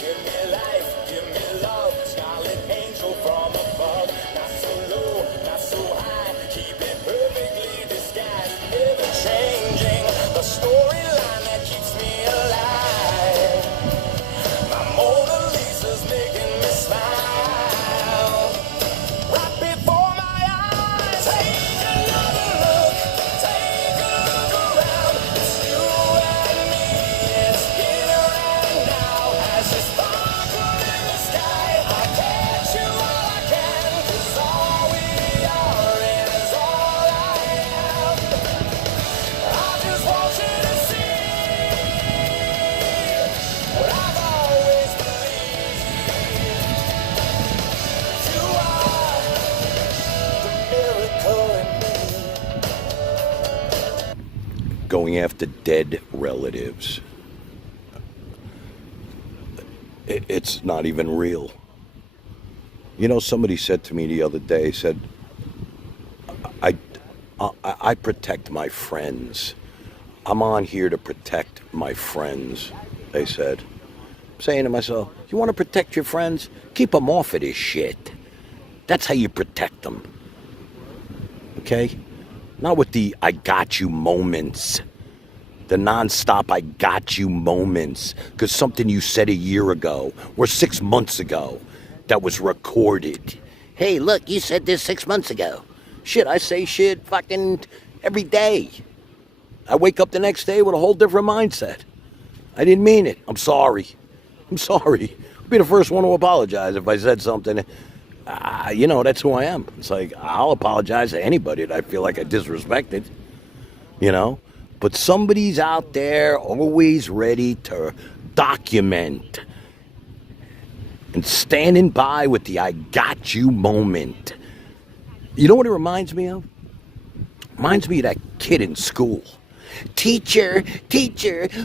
give me life, give me love, scarlet angel from above. Not so low, not so high, keep it perfectly disguised. Ever changing, the storyline that keeps me alive. My Mona Lisa's making me smile. Right before my eyes, take another look, take a look around. It's you and me, it's here and now. As you sparkle in the sky, I'll catch you all I can. 'Cause all we are is all I am. I just want you to see what I've always believed. You are the miracle in me. Going after dead relatives. It's not even real. You know, somebody said to me the other day, said, I protect my friends. I'm on here to protect my friends, they said. I'm saying to myself, you want to protect your friends? Keep them off of this shit. That's how you protect them. Okay? Not with the I got you moments. The nonstop I got you moments. Because something you said a year ago or 6 months ago that was recorded. Hey, look, you said this 6 months ago. Shit, I say shit fucking every day. I wake up the next day with a whole different mindset. I didn't mean it. I'm sorry. I'm sorry. I'll be the first one to apologize if I said something. That's who I am. It's like, I'll apologize to anybody that I feel like I disrespected. But somebody's out there always ready to document and standing by with the I got you moment. You know what it reminds me of? Reminds me of that kid in school. Teacher,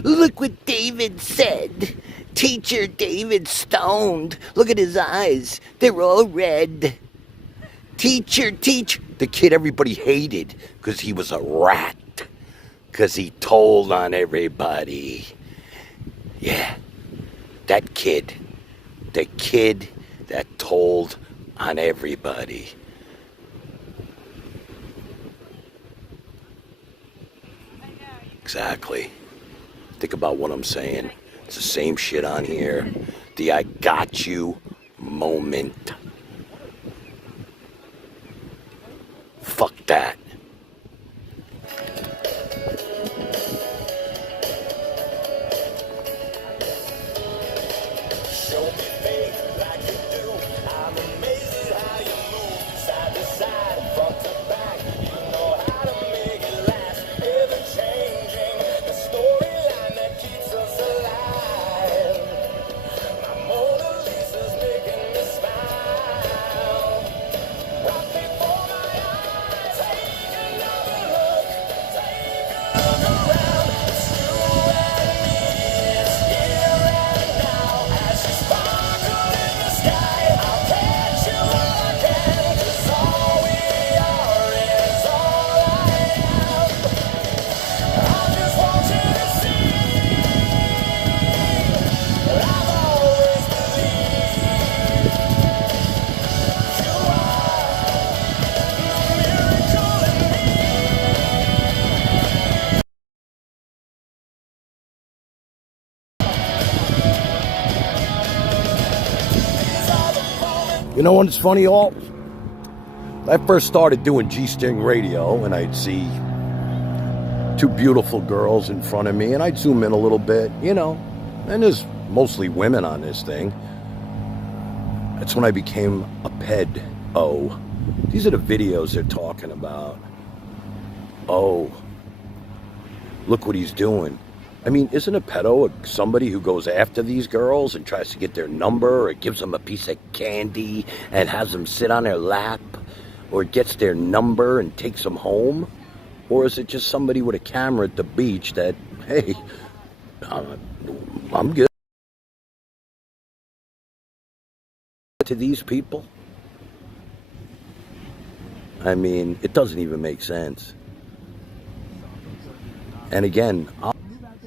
look what David said. Teacher, David's stoned. Look at his eyes. They're all red. Teacher. The kid everybody hated because he was a rat. Because he told on everybody. Yeah, that kid. The kid that told on everybody. Exactly. Think about what I'm saying. It's the same shit on here. The I got you moment. Fuck that. Show me faith like you do. I'm amazed at how you move. Side to side, front to back. You know how to make it last. Ever changing. The storyline that keeps us alive. My Mona Lisa's making me smile. Right before my eyes. Take another look. Take a look around. It's you and me. It's here and now. As you sparkle in the sky, I'll catch you all I can. 'Cause all we are is all I am. I just want you to see what I've always believed. You are the miracle in me. These are the moments. You know what's funny, Alt? I first started doing G-Sting radio, and I'd see two beautiful girls in front of me, and I'd zoom in a little bit, and there's mostly women on this thing. That's when I became a pedo. These are the videos they're talking about. Oh, look what he's doing. I mean, isn't a pedo somebody who goes after these girls and tries to get their number, or gives them a piece of candy and has them sit on their lap, or gets their number and takes them home? Or is it just somebody with a camera at the beach that, hey, I'm good to these people? I mean, it doesn't even make sense. And again,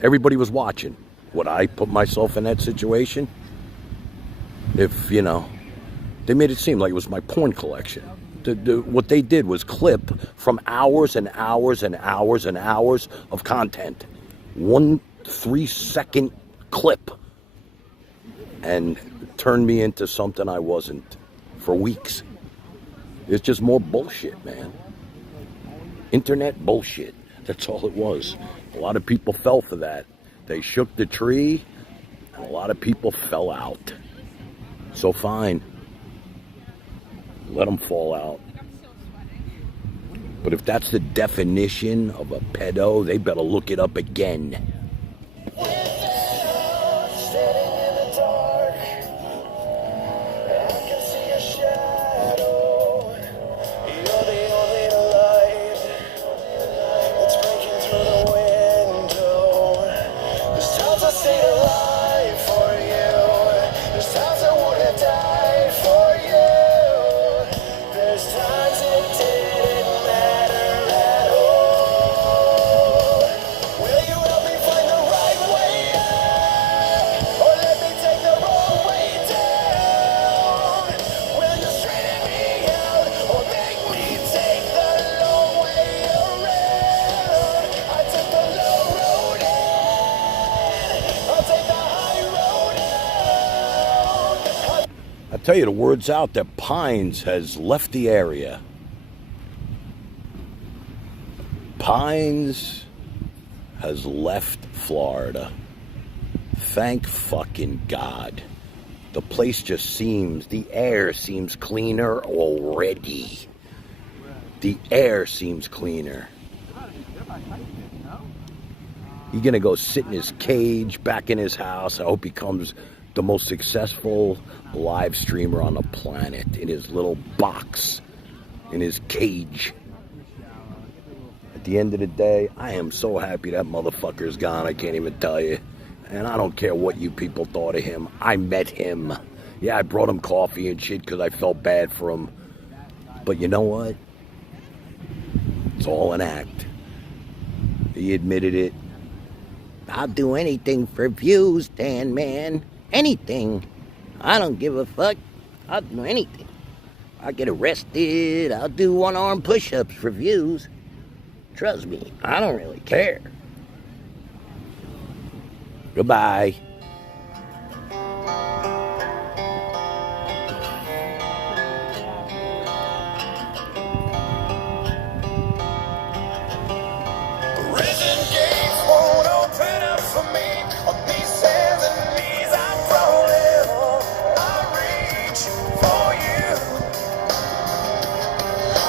everybody was watching. Would I put myself in that situation? If, they made it seem like it was my porn collection. What they did was clip from hours and hours and hours and hours of content. 1 3-second clip. And turned me into something I wasn't for weeks. It's just more bullshit, man. Internet bullshit. That's all it was. A lot of people fell for that. They shook the tree, and a lot of people fell out. So fine. Let them fall out. But if that's the definition of a pedo, they better look it up again. Standing in the dark, I can see a shadow. You're the only light that's breaking through the window. There's times I stayed alive for you. There's times I would have died for you. There's times it didn't matter at tell you, the word's out that Pines has left the area. Pines has left Florida. Thank fucking God. The place just seems, the air seems cleaner already. The air seems cleaner. He's gonna go sit in his cage back in his house. I hope he becomes the most successful live streamer on the planet in his little box, in his cage. At the end of the day, I am so happy that motherfucker's gone. I can't even tell you. And I don't care what you people thought of him. I met him. Yeah, I brought him coffee and shit because I felt bad for him. But you know what? It's all an act. He admitted it. I'll do anything for views, Dan, man. Anything. I don't give a fuck. I'll do anything. I'll get arrested. I'll do one-arm push-ups for views. Trust me, I don't really care. Goodbye. Prison gates won't open up for me. On these hands and knees I'm crawling. I reach for you.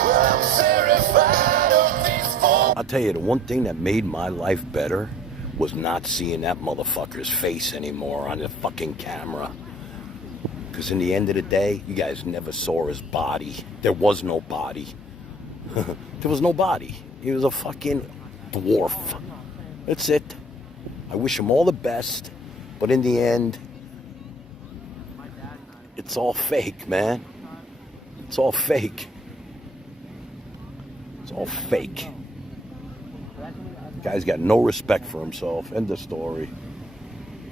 Well, I'm terrified of these four. I'll tell you, the one thing that made my life better was not seeing that motherfucker's face anymore on the fucking camera. Because in the end of the day, you guys never saw his body. There was no body. There was no body. He was a fucking dwarf. That's it. I wish him all the best. But in the end, it's all fake, man. It's all fake. It's all fake. Guy's got no respect for himself. End of story.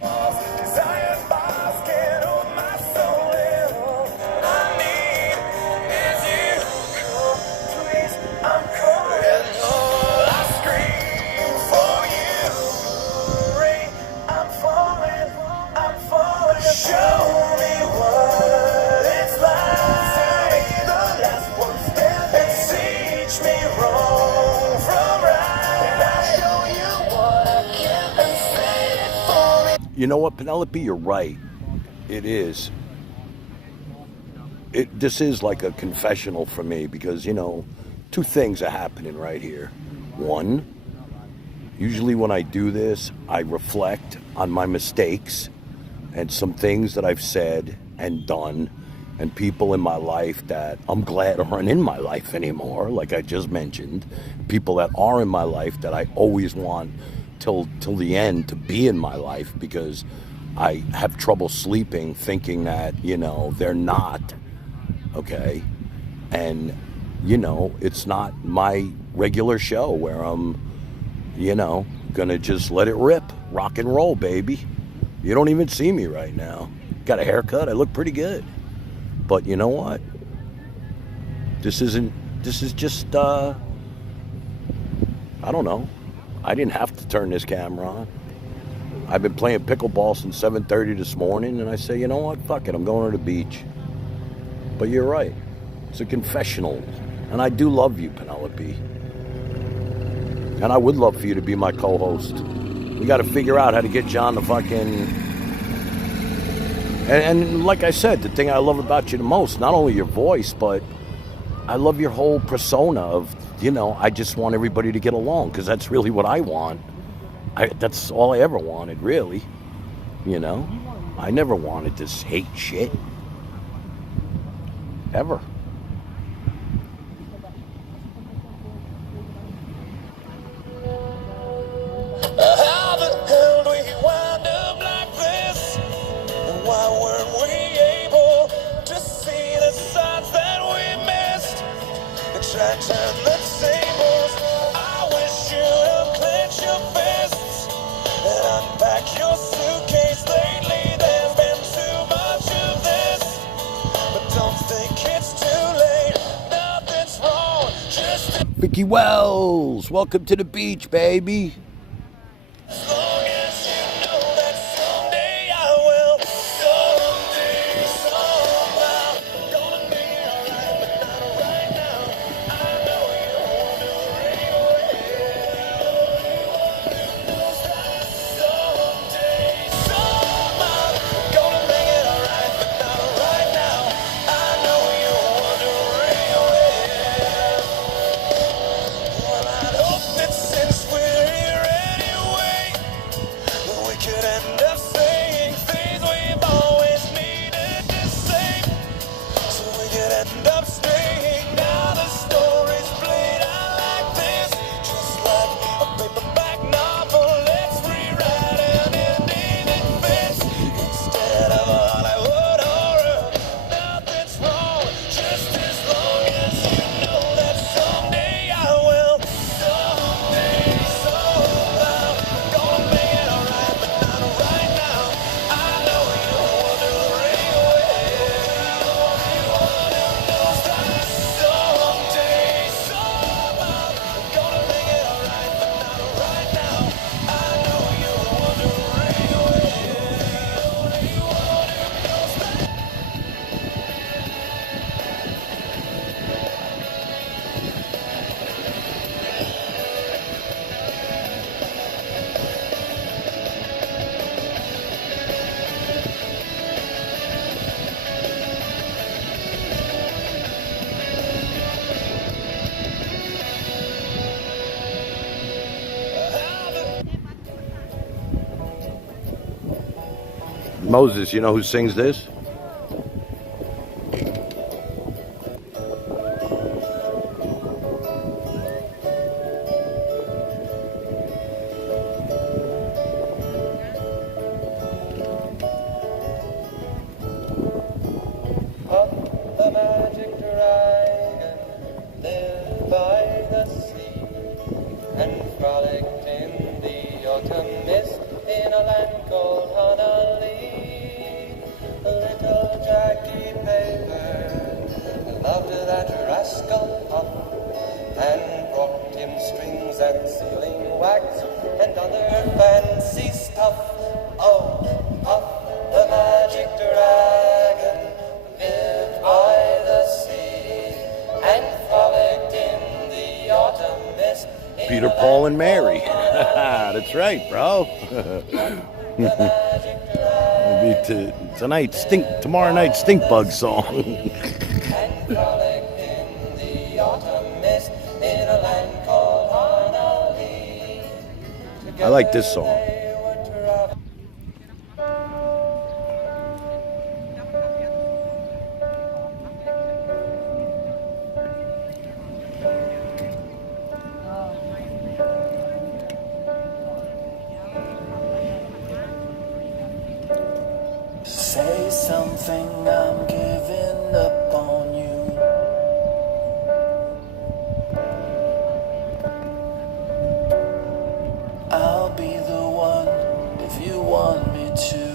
Zion bars can't hold my soul in. I need is you. Please, I'm calling. I scream for you. Rain, I'm falling. Show me what it's like. The last one stand and teach me wrong from right. And I show you what I can and say it for me. You know what, Penelope, you're right. It is. This is like a confessional for me because, you know, two things are happening right here. One, usually when I do this, I reflect on my mistakes and some things that I've said and done and people in my life that I'm glad aren't in my life anymore, like I just mentioned. People that are in my life that I always want till the end to be in my life because I have trouble sleeping thinking that, you know, they're not, okay? And, you know, it's not my regular show where I'm, you know, gonna just let it rip, rock and roll, baby. You don't even see me right now. Got a haircut, I look pretty good. But you know what? This is just, I don't know. I didn't have to turn this camera on. I've been playing pickleball since 7:30 this morning, and I say, you know what? Fuck it, I'm going to the beach. But you're right. It's a confessional. And I do love you, Penelope. And I would love for you to be my co-host. We got to figure out how to get you on the fucking... And like I said, the thing I love about you the most, not only your voice, but I love your whole persona of, you know, I just want everybody to get along, because that's really what I want. That's all I ever wanted, really. You know? I never wanted this hate shit. Ever. How the hell do we wind up like this? Why weren't we able to see the signs that we missed? Try to turn the tables. I wish you'd clench your fists and unpack your suitcase. Lately there's been too much of this, but don't think it's too late. Nothing's wrong, just Vicky Wells, welcome to the beach, baby. as long as you know that someday I will. Someday, Moses, you know who sings this? Up the magic dragon lived by the sea and frolicked in the autumn mist in a land called Honolulu. Little Jackie Paper loved that rascal Puff and brought him strings and sealing wax and other fancy stuff. Oh, Puff the magic dragon lived by the sea and frolicked in the autumn mist. Peter, Paul, and Mary. That's right, bro. Maybe tomorrow night stink bug song. And frolicked in the autumn mist in a land called Honolulu. I like this song. They were traveling. Say something, I'm giving up on you. I'll be the one if you want me to.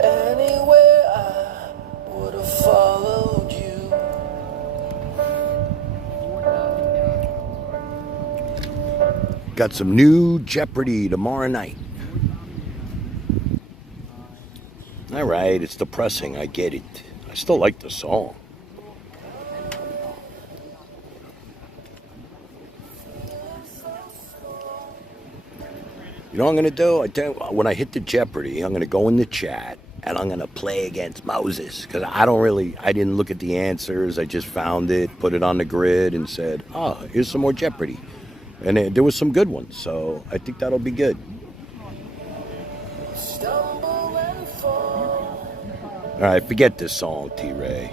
Anywhere I would have followed you. Got some new Jeopardy tomorrow night. All right, it's depressing. I get it. I still like the song. You know what I'm gonna do? When I hit the Jeopardy, I'm gonna go in the chat and I'm gonna play against Moses because I didn't look at the answers. I just found it, put it on the grid, and said, "Oh, here's some more Jeopardy," and there was some good ones. So I think that'll be good. Stumble and fall. All right, forget this song, T-Ray.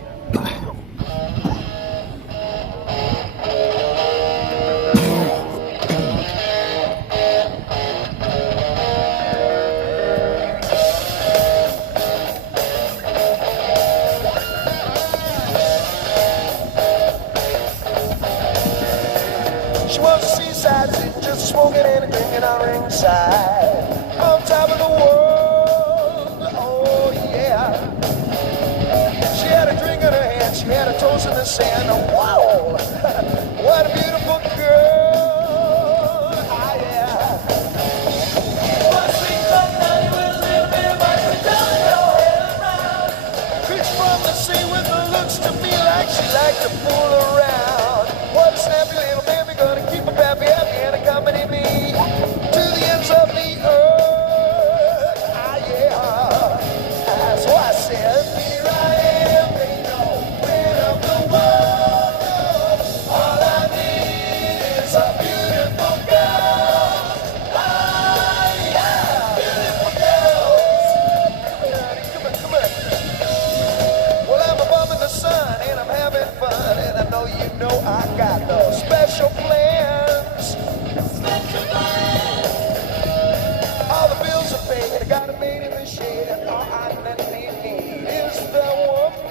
She was a seaside city, just smoking and drinking on ringside. On top of the world, oh yeah. She had a drink in her hand, she had a toast in the sand. Wow, what a beautiful girl, ah yeah. One sweet love night with a little bit of ice and down your head around. Creeps from the sea with her looks to me like she liked to fool around. What a snappy little baby, gonna keep a pappy happy and accompany me to the ends of the earth. Ah, yeah. So I said, here I am, they know, man of the world. All I need is a beautiful girl. Ah, yeah, beautiful girls. Come on. Well, I'm above in the sun and I'm having fun, and I know you know I got those special plans. Special plans. All the bills are paid, I got a maid in the shade, and all I need is the woman.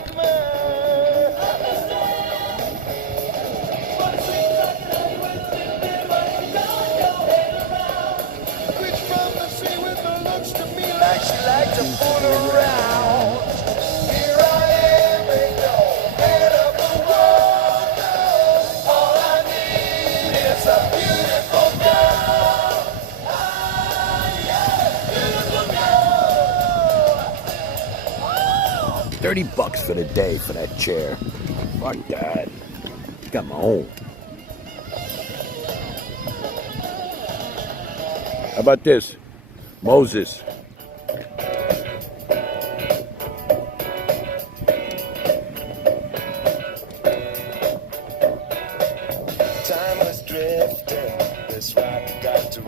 Which from the sea with the looks to me like she liked to fool around. Here I am, ain't no man of the world. All I need is a beautiful girl. Ah, yeah, beautiful girl. $30 for the day for that chair. Fuck that. Got my own. How about this? Moses. Time was drifting this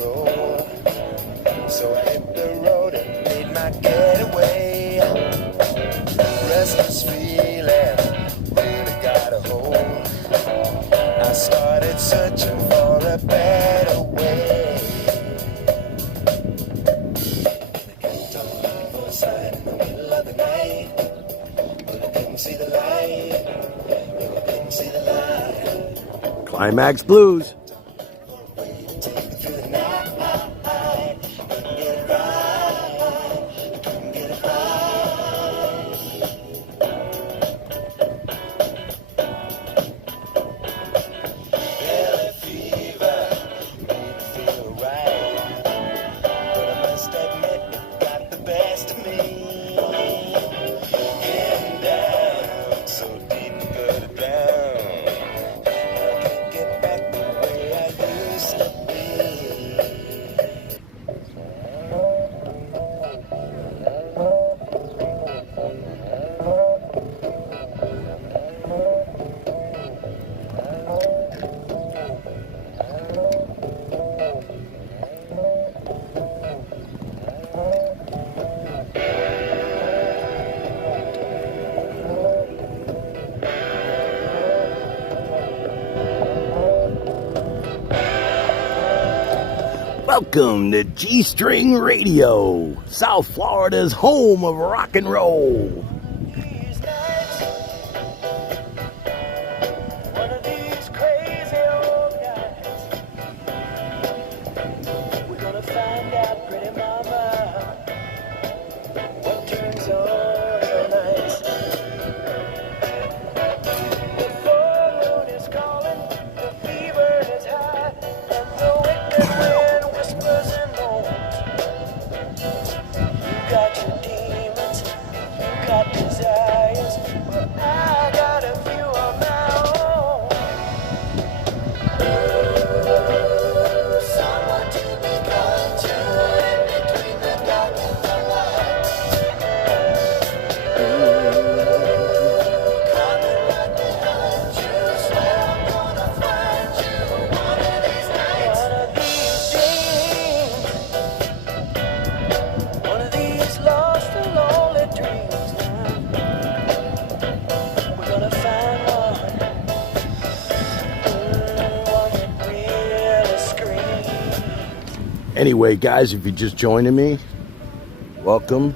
roll. So I hit the road and made my getaway. Restless feeling really got a hold. I started searching for a better way. I kept on looking for a sign in the middle of the night, but I couldn't see the light. No, I couldn't see the light. Climax Blues. Take me through the night. Couldn't get it right. Couldn't get it right. Belly fever made me feel right, but I must admit it got the best of me. Getting down so deep I could drown. I can't get back the way I used to be. Welcome to G String Radio, South Florida's home of rock and roll. These nights, one of these crazy old nights, we're gonna find out, pretty mama, what turns on your nights. The full moon is calling, the fever is high, and the wicked wind whispers and moans. You got your demons, you got desires, but I got a few of my own. Ooh, someone to be kind to in between the dark and the light. Coming right behind you, swear I'm gonna find you one of these nights. One of these lost and lonely dreams now. We're gonna find one that really screams. Anyway, guys, if you're just joining me, welcome.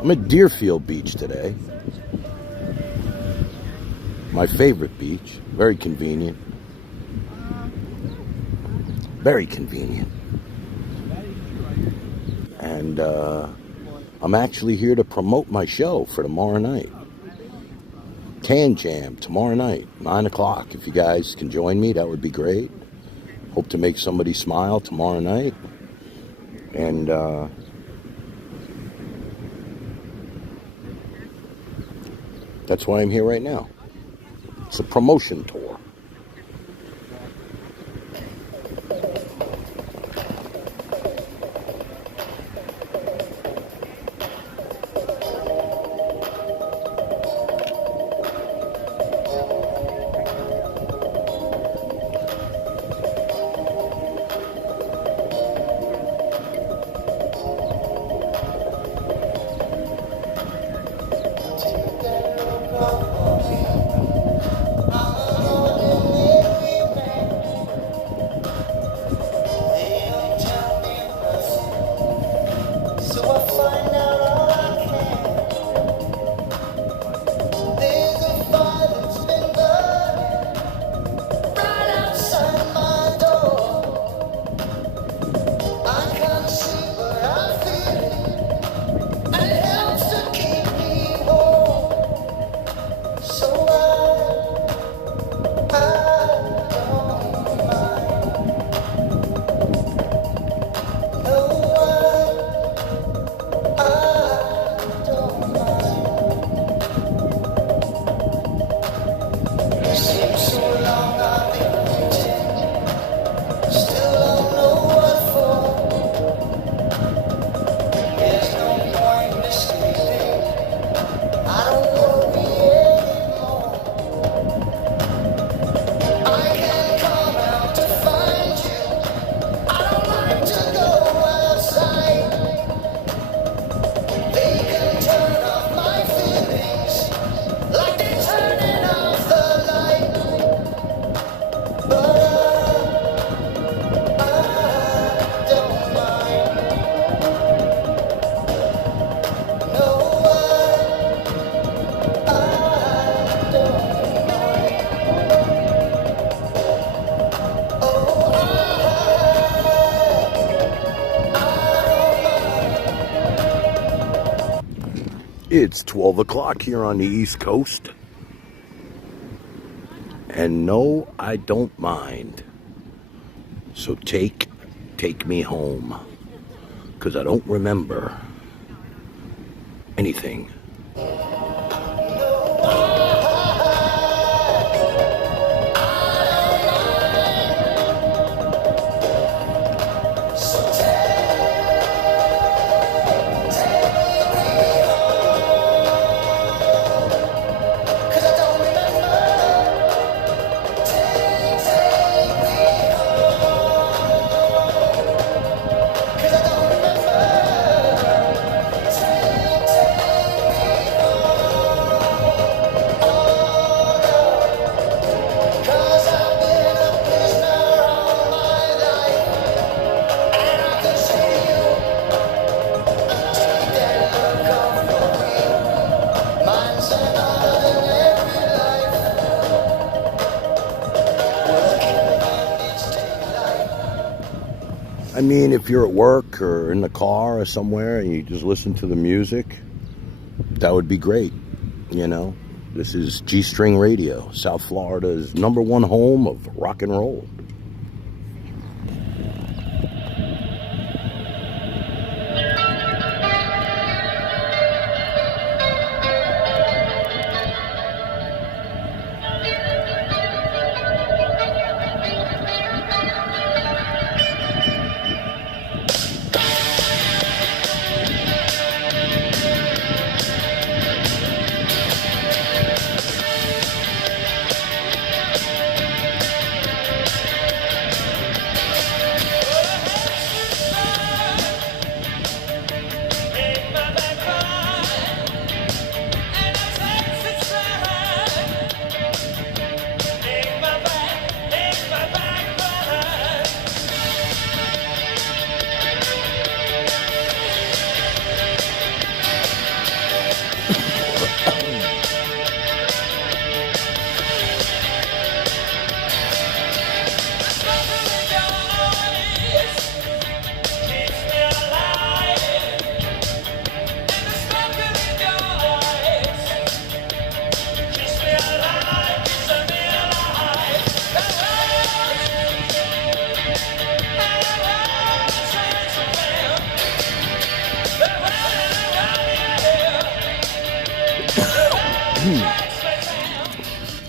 I'm at Deerfield Beach today. My favorite beach. Very convenient. Very convenient. And I'm actually here to promote my show for tomorrow night. Can Jam tomorrow night, 9 o'clock. If you guys can join me, that would be great. Hope to make somebody smile tomorrow night. And that's why I'm here right now. It's a promotion tour. It's 12 o'clock here on the East Coast. And no, I don't mind. So take me home. Because I don't remember anything. I mean, if you're at work or in the car or somewhere and you just listen to the music, that would be great, you know? This is G-String Radio, South Florida's #1 home of rock and roll.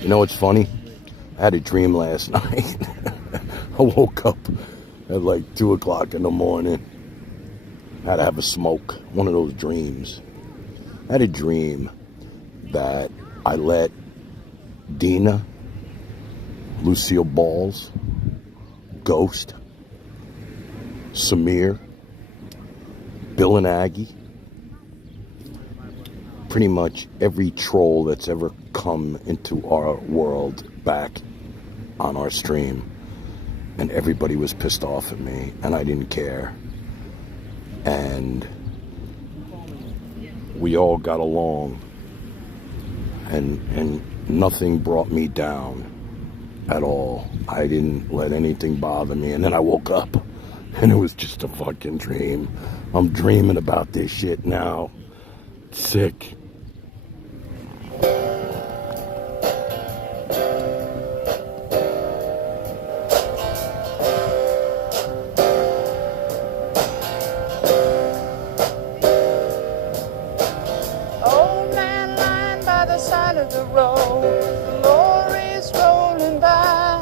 You know what's funny? I had a dream last night. I woke up at like 2 o'clock in the morning. I had to have a smoke. One of those dreams. I had a dream that I let Dina, Lucille Balls, Ghost, Samir, Bill and Aggie, pretty much every troll that's ever come into our world back on our stream, and everybody was pissed off at me and I didn't care, and we all got along, and nothing brought me down at all. I didn't let anything bother me, and then I woke up and it was just a fucking dream. I'm dreaming about this shit now. Sick. Old man lying by the side of the road, the lorries rolling by,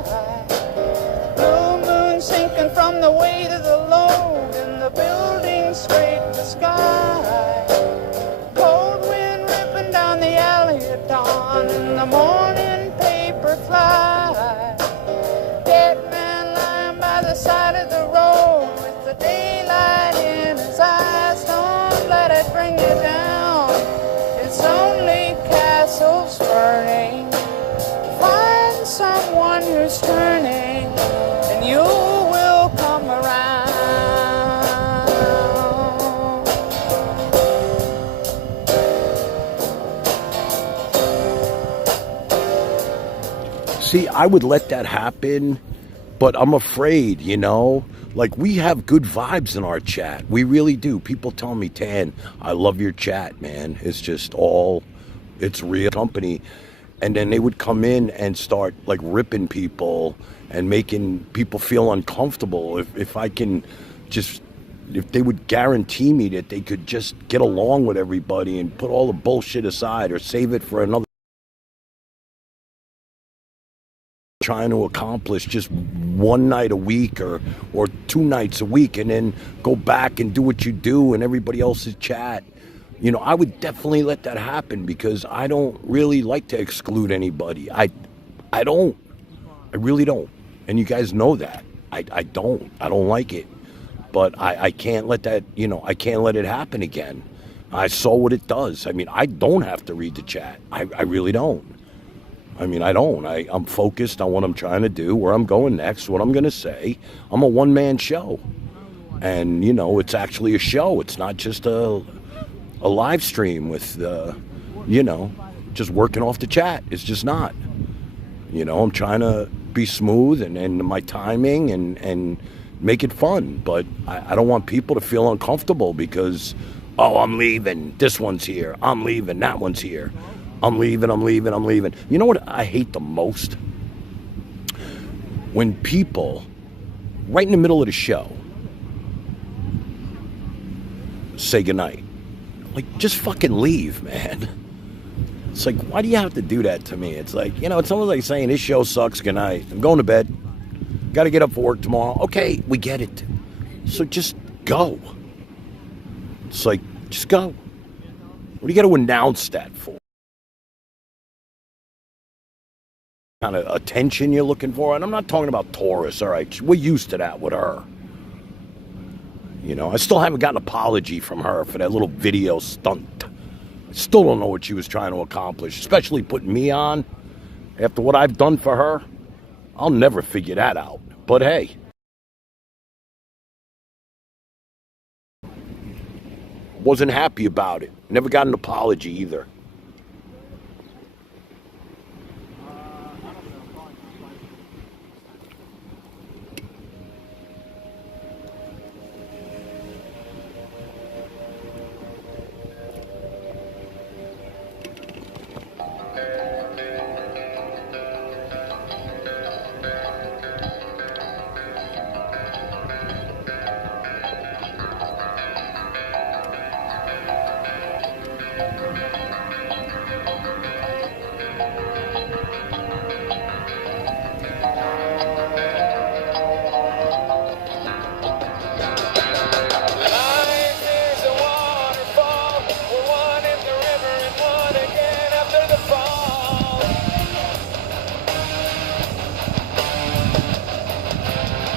blue moon sinking from the weight of the load, and the buildings scrape the sky, cold wind ripping down the alley at dawn, and the morning paper fly, dead man lying by the side of the road, with the daylight in his eyes, don't let it bring you down. It's only castles burning. Find someone who's turning, and you will come around. See, I would let that happen, but I'm afraid, you know? Like, we have good vibes in our chat. We really do. People tell me, Tan, I love your chat, man. It's just all, it's real company. And then they would come in and start like ripping people and making people feel uncomfortable. If I can just, if they would guarantee me that they could just get along with everybody and put all the bullshit aside or save it for another, trying to accomplish just one night a week or 2 nights a week, and then go back and do what you do and everybody else's chat. You know, I would definitely let that happen because I don't really like to exclude anybody. I don't. I really don't. And you guys know that. I don't. I don't like it. But I can't let that, you know, I can't let it happen again. I saw what it does. I mean, I don't have to read the chat. I really don't. I mean, I don't. I'm focused on what I'm trying to do, where I'm going next, what I'm going to say. I'm a one-man show. And, you know, it's actually a show. It's not just a live stream with, you know, just working off the chat. It's just not. You know, I'm trying to be smooth and my timing and make it fun. But I don't want people to feel uncomfortable because, oh, I'm leaving. This one's here. I'm leaving. That one's here. I'm leaving. You know what I hate the most? When people, right in the middle of the show, say goodnight. Like, just fucking leave, man. It's like, why do you have to do that to me? It's like, you know, it's almost like saying, this show sucks, good night. I'm going to bed. Got to get up for work tomorrow. Okay, we get it. So just go. It's like, just go. What do you got to announce that for? Kind of attention you're looking for? And I'm not talking about Taurus, all right? We're used to that with her. You know, I still haven't gotten an apology from her for that little video stunt. I still don't know what she was trying to accomplish, especially putting me on. After what I've done for her, I'll never figure that out. But hey. Wasn't happy about it. Never got an apology either. Life is a waterfall. We're one in the river and one again after the fall.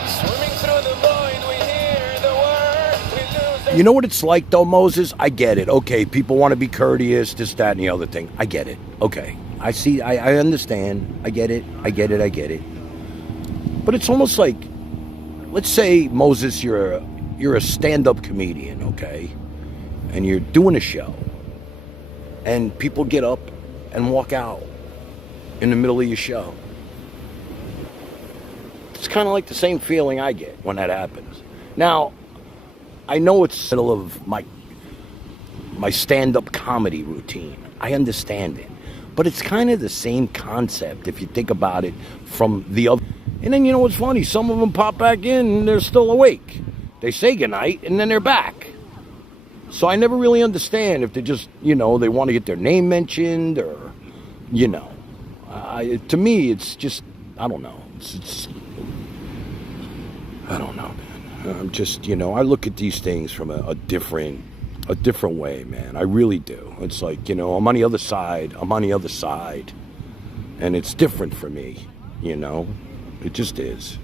Swimming through the void, we hear the word. We lose our You know what it's like, though, Moses? I get it. Okay, people want to be courteous, this, that, and the other thing. I get it. Okay. I see. I understand. I get it. I get it. But it's almost like, let's say, Moses, you're a stand-up comedian, okay? And you're doing a show. And people get up and walk out in the middle of your show. It's kind of like the same feeling I get when that happens. Now, I know it's the middle of my stand-up comedy routine. I understand it. But it's kind of the same concept if you think about it from the other. And then you know what's funny? Some of them pop back in and they're still awake. They say goodnight and then they're back. So I never really understand if they just, you know, they want to get their name mentioned or, you know. To me, it's just, I don't know. It's I don't know, man. I'm just, you know, I look at these things from a different way, man. I really do. It's like, you know, I'm on the other side. And it's different for me, you know. It just is.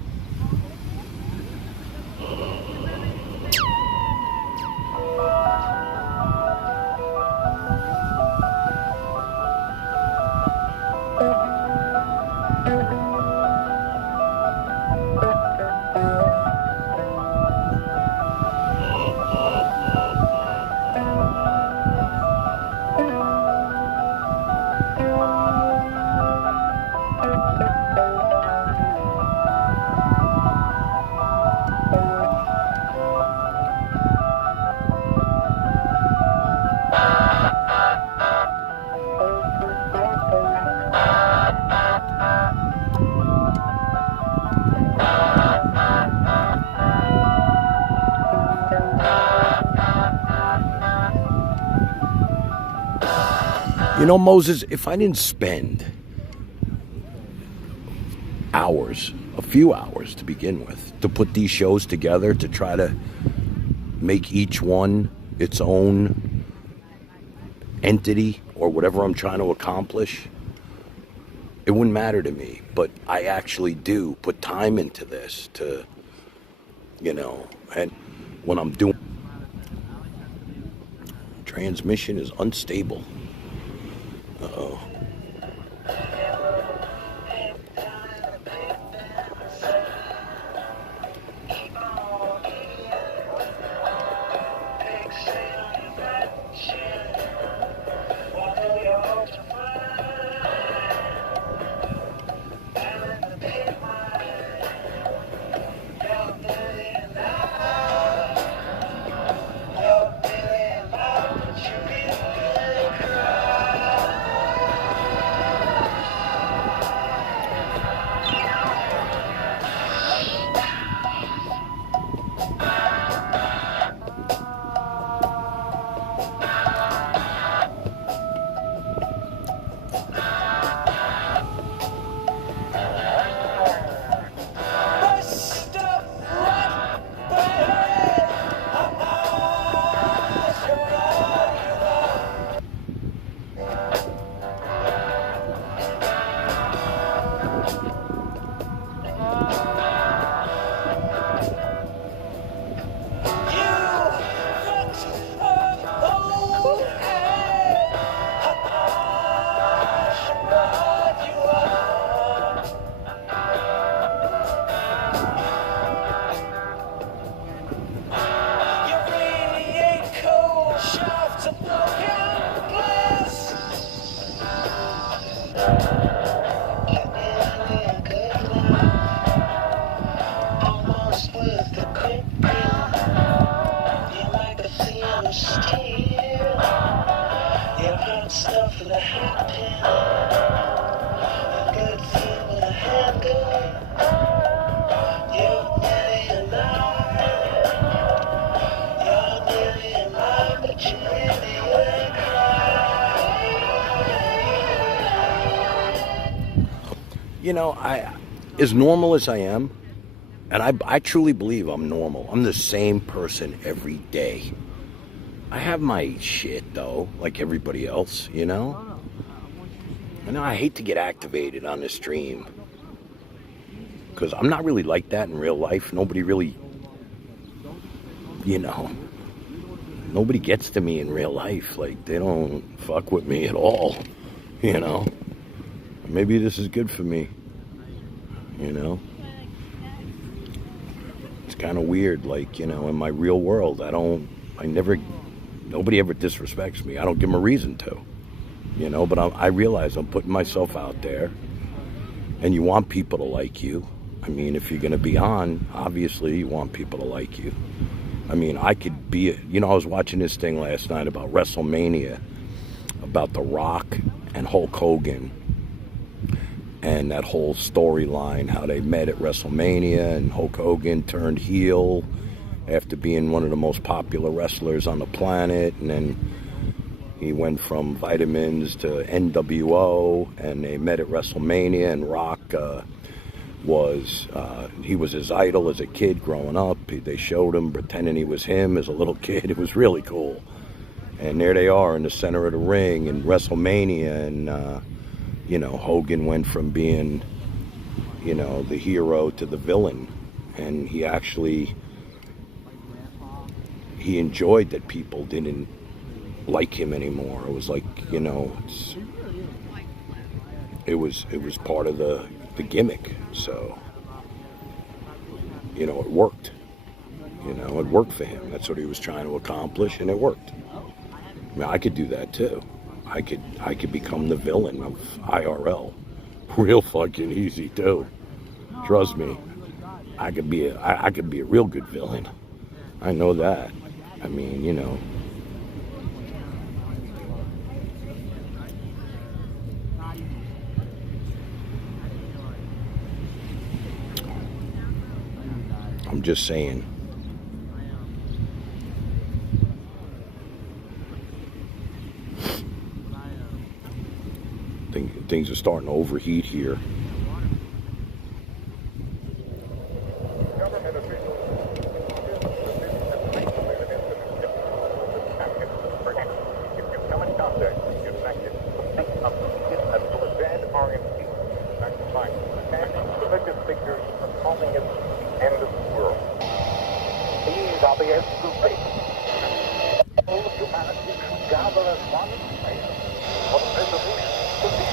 You know, Moses, if I didn't spend hours, a few hours to begin with, to put these shows together, to try to make each one its own entity or whatever I'm trying to accomplish, it wouldn't matter to me. But I actually do put time into this to, and when I'm doing, transmission is unstable. Uh-oh. As normal as I am, and I truly believe I'm normal. I'm the same person every day. I have my shit, though, like everybody else, I know I hate to get activated on the stream, because I'm not really like that in real life. Nobody really, nobody gets to me in real life. Like, they don't fuck with me at all, Maybe this is good for me. It's kind of weird, like, in my real world, nobody ever disrespects me. I don't give them a reason to, but I realize I'm putting myself out there, and you want people to like you. I mean, if you're going to be on, obviously you want people to like you. I mean, I could be, I was watching this thing last night about WrestleMania, about The Rock and Hulk Hogan, and that whole storyline, how they met at WrestleMania, and Hulk Hogan turned heel after being one of the most popular wrestlers on the planet, and then he went from vitamins to NWO, and they met at WrestleMania, and Rock he was his idol as a kid growing up. They showed him pretending he was him as a little kid. It was really cool. And there they are in the center of the ring in WrestleMania, and Hogan went from being, the hero to the villain. And he enjoyed that people didn't like him anymore. It was like, it was part of the gimmick. So, it worked. It worked for him. That's what he was trying to accomplish, and it worked. I mean, I could do that too. I could become the villain of IRL. Real fucking easy too. Trust me. I could be a real good villain. I know that. I mean, I'm just saying. Things are starting to overheat here. Government officials if you come in contact with the infected, until bad RMT, religious figures are calling it the end of the world. These are the SUV. All of humanity should gather as one place for the preservation of the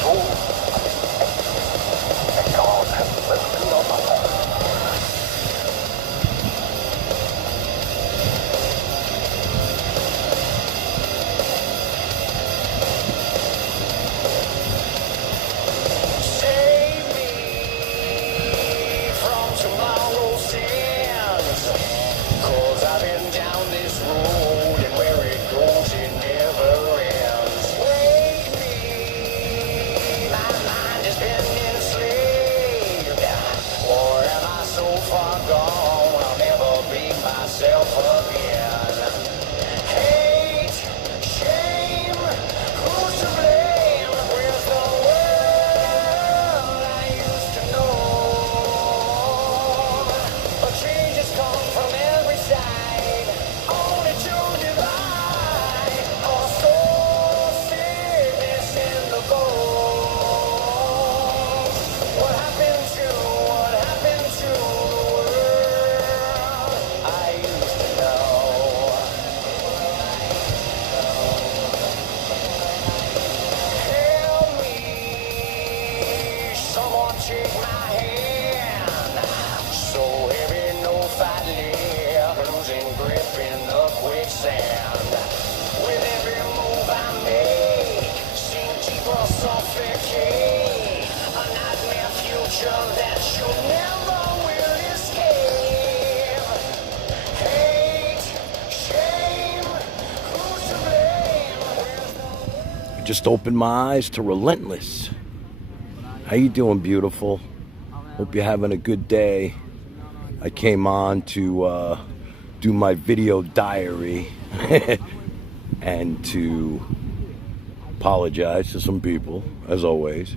soul and God has rescued our lives. Save me from tomorrow's sins. 'Cause I've been down this road, and where it goes, it never ends. Wake me, my mind has been enslaved. Or am I so far gone, I'll never be myself again? Hate, shame, who's to blame? Where's the world I used to know? A change has come from every side, only to divide. Our soul sickness in the bones. What happened to the world I used to know? Help me, someone take my hand. So heavy, no fight left, losing grip in the quicksand. With every move I make, sink deeper, suffocate. A nightmare future that you never will escape. Hate, shame, who's to blame? I just opened my eyes to Relentless. How you doing, beautiful? Hope you're having a good day. I came on to do my video diary and to apologize to some people, as always,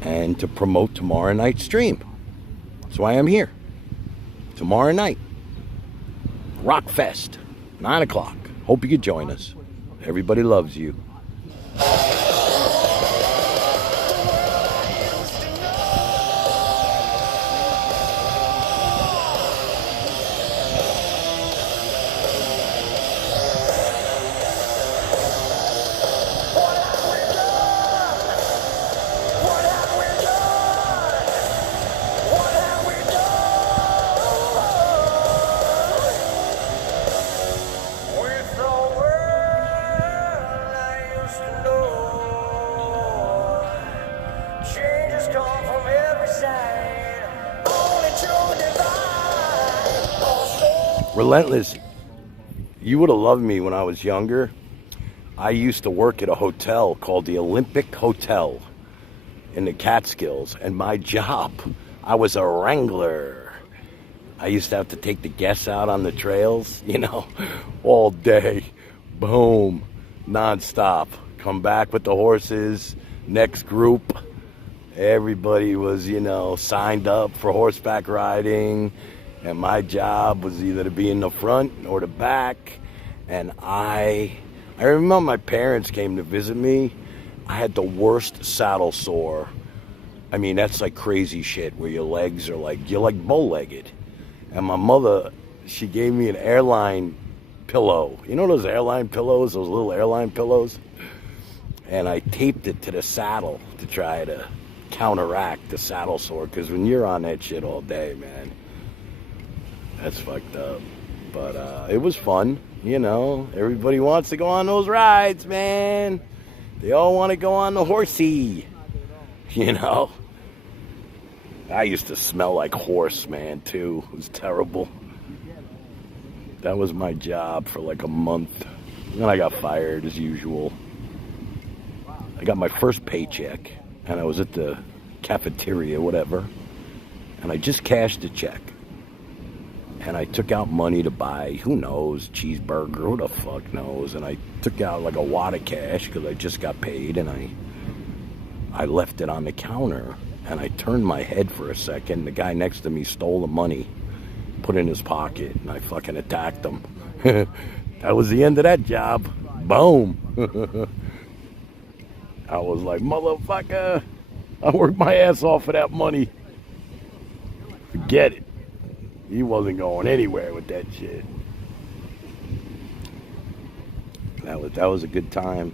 and to promote tomorrow night's stream. That's why I'm here. Tomorrow night, Rockfest, 9 o'clock. Hope you could join us. Everybody loves you. What have we done? What have we done? With the world I used to know, changes come from every side, only to divide. Also, Relentless, you would have loved me when I was younger. I used to work at a hotel called the Olympic Hotel in the Catskills, and my job, I was a wrangler. I used to have to take the guests out on the trails, all day. Boom, nonstop. Come back with the horses, next group. Everybody was, signed up for horseback riding, and my job was either to be in the front or the back. And I remember my parents came to visit me. I had the worst saddle sore. I mean, that's like crazy shit where your legs are you're like bow-legged. And my mother, she gave me an airline pillow. You know those airline pillows, those little airline pillows? And I taped it to the saddle to try to counteract the saddle sore. Because when you're on that shit all day, man, that's fucked up. But it was fun, Everybody wants to go on those rides, man. They all want to go on the horsey, I used to smell like horse, man, too. It was terrible. That was my job for like a month. Then I got fired as usual. I got my first paycheck, and I was at the cafeteria, whatever, and I just cashed a check. And I took out money to buy, who knows, cheeseburger, who the fuck knows. And I took out like a wad of cash because I just got paid, and I left it on the counter. And I turned my head for a second. The guy next to me stole the money, put it in his pocket, and I fucking attacked him. That was the end of that job. Boom. I was like, motherfucker, I worked my ass off for that money. Forget it. He wasn't going anywhere with that shit. That was a good time.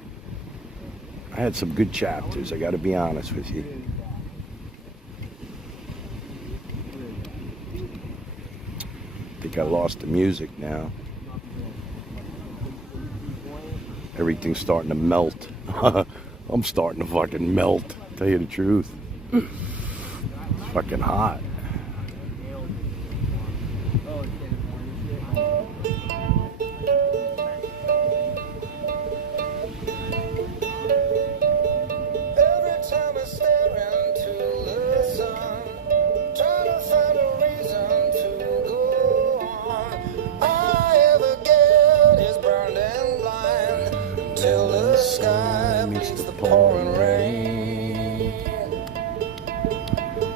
I had some good chapters, I gotta be honest with you. I think I lost the music now. Everything's starting to melt. I'm starting to fucking melt, tell you the truth. It's fucking hot. Every time I stare into the sun, trying to find a reason to go on. All I ever get is burned and blind till the sky meets the pouring rain.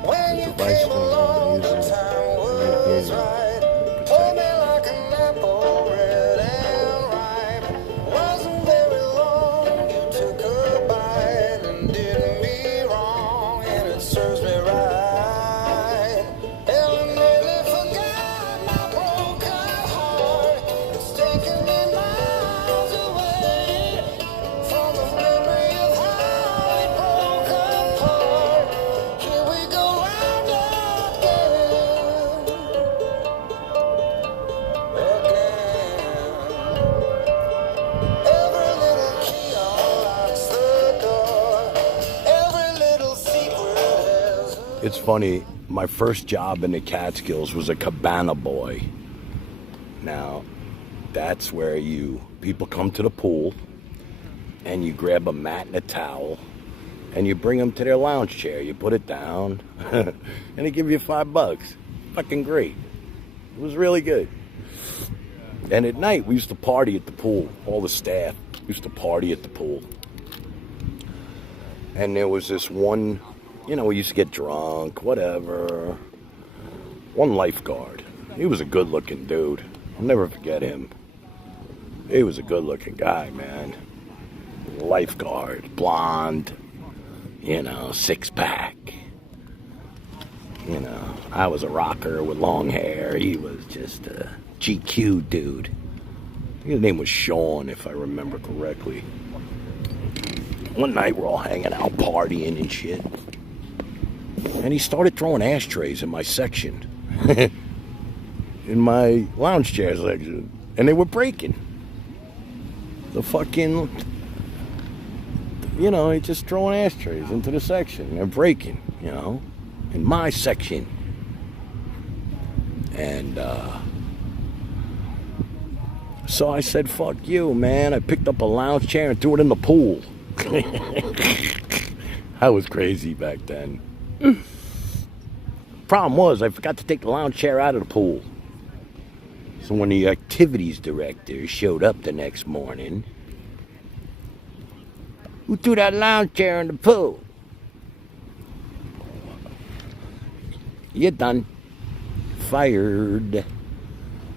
When you came along, the time was right. Hold me like an apple, red and ripe. Wasn't very long, you took a bite and did me wrong, and it serves me right. Hell, I nearly forgot my broken heart. It's taken me miles away from the memory of how it broke apart. Here we go round again. Every little key unlocks the door. Every little secret has It's funny, my first job in the Catskills was a cabana boy. Now, that's where people come to the pool and you grab a mat and a towel and you bring them to their lounge chair. You put it down and they give you $5. Fucking great. It was really good. And at night, we used to party at the pool. All the staff used to party at the pool. And there was this one, we used to get drunk, whatever. One lifeguard. He was a good-looking dude. I'll never forget him. He was a good-looking guy, man. Lifeguard, blonde, six-pack. I was a rocker with long hair. He was just a GQ dude. I think his name was Sean, if I remember correctly. One night we're all hanging out, partying and shit. And he started throwing ashtrays in my section. In my lounge chair section. And they were breaking. The fucking... he's just throwing ashtrays into the section. They're breaking, in my section. And, so I said, fuck you, man. I picked up a lounge chair and threw it in the pool. I was crazy back then. Problem was, I forgot to take the lounge chair out of the pool. So when the activities director showed up the next morning, who threw that lounge chair in the pool? You're done. Fired.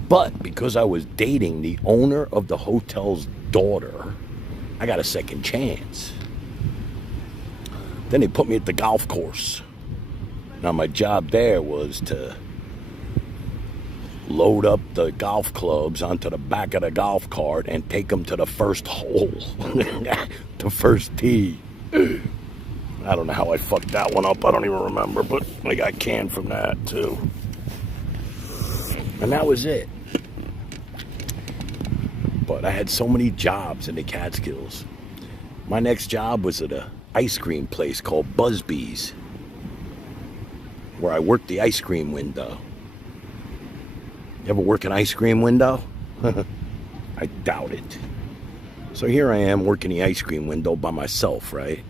But because I was dating the owner of the hotel's daughter, I got a second chance. Then they put me at the golf course. Now my job there was to load up the golf clubs onto the back of the golf cart and take them to the first hole. The first tee. I don't know how I fucked that one up. I don't even remember, but I got canned from that too. And that was it. But I had so many jobs in the Catskills. My next job was at an ice cream place called Busby's, where I worked the ice cream window. You ever work an ice cream window? I doubt it. So here I am working the ice cream window by myself, right?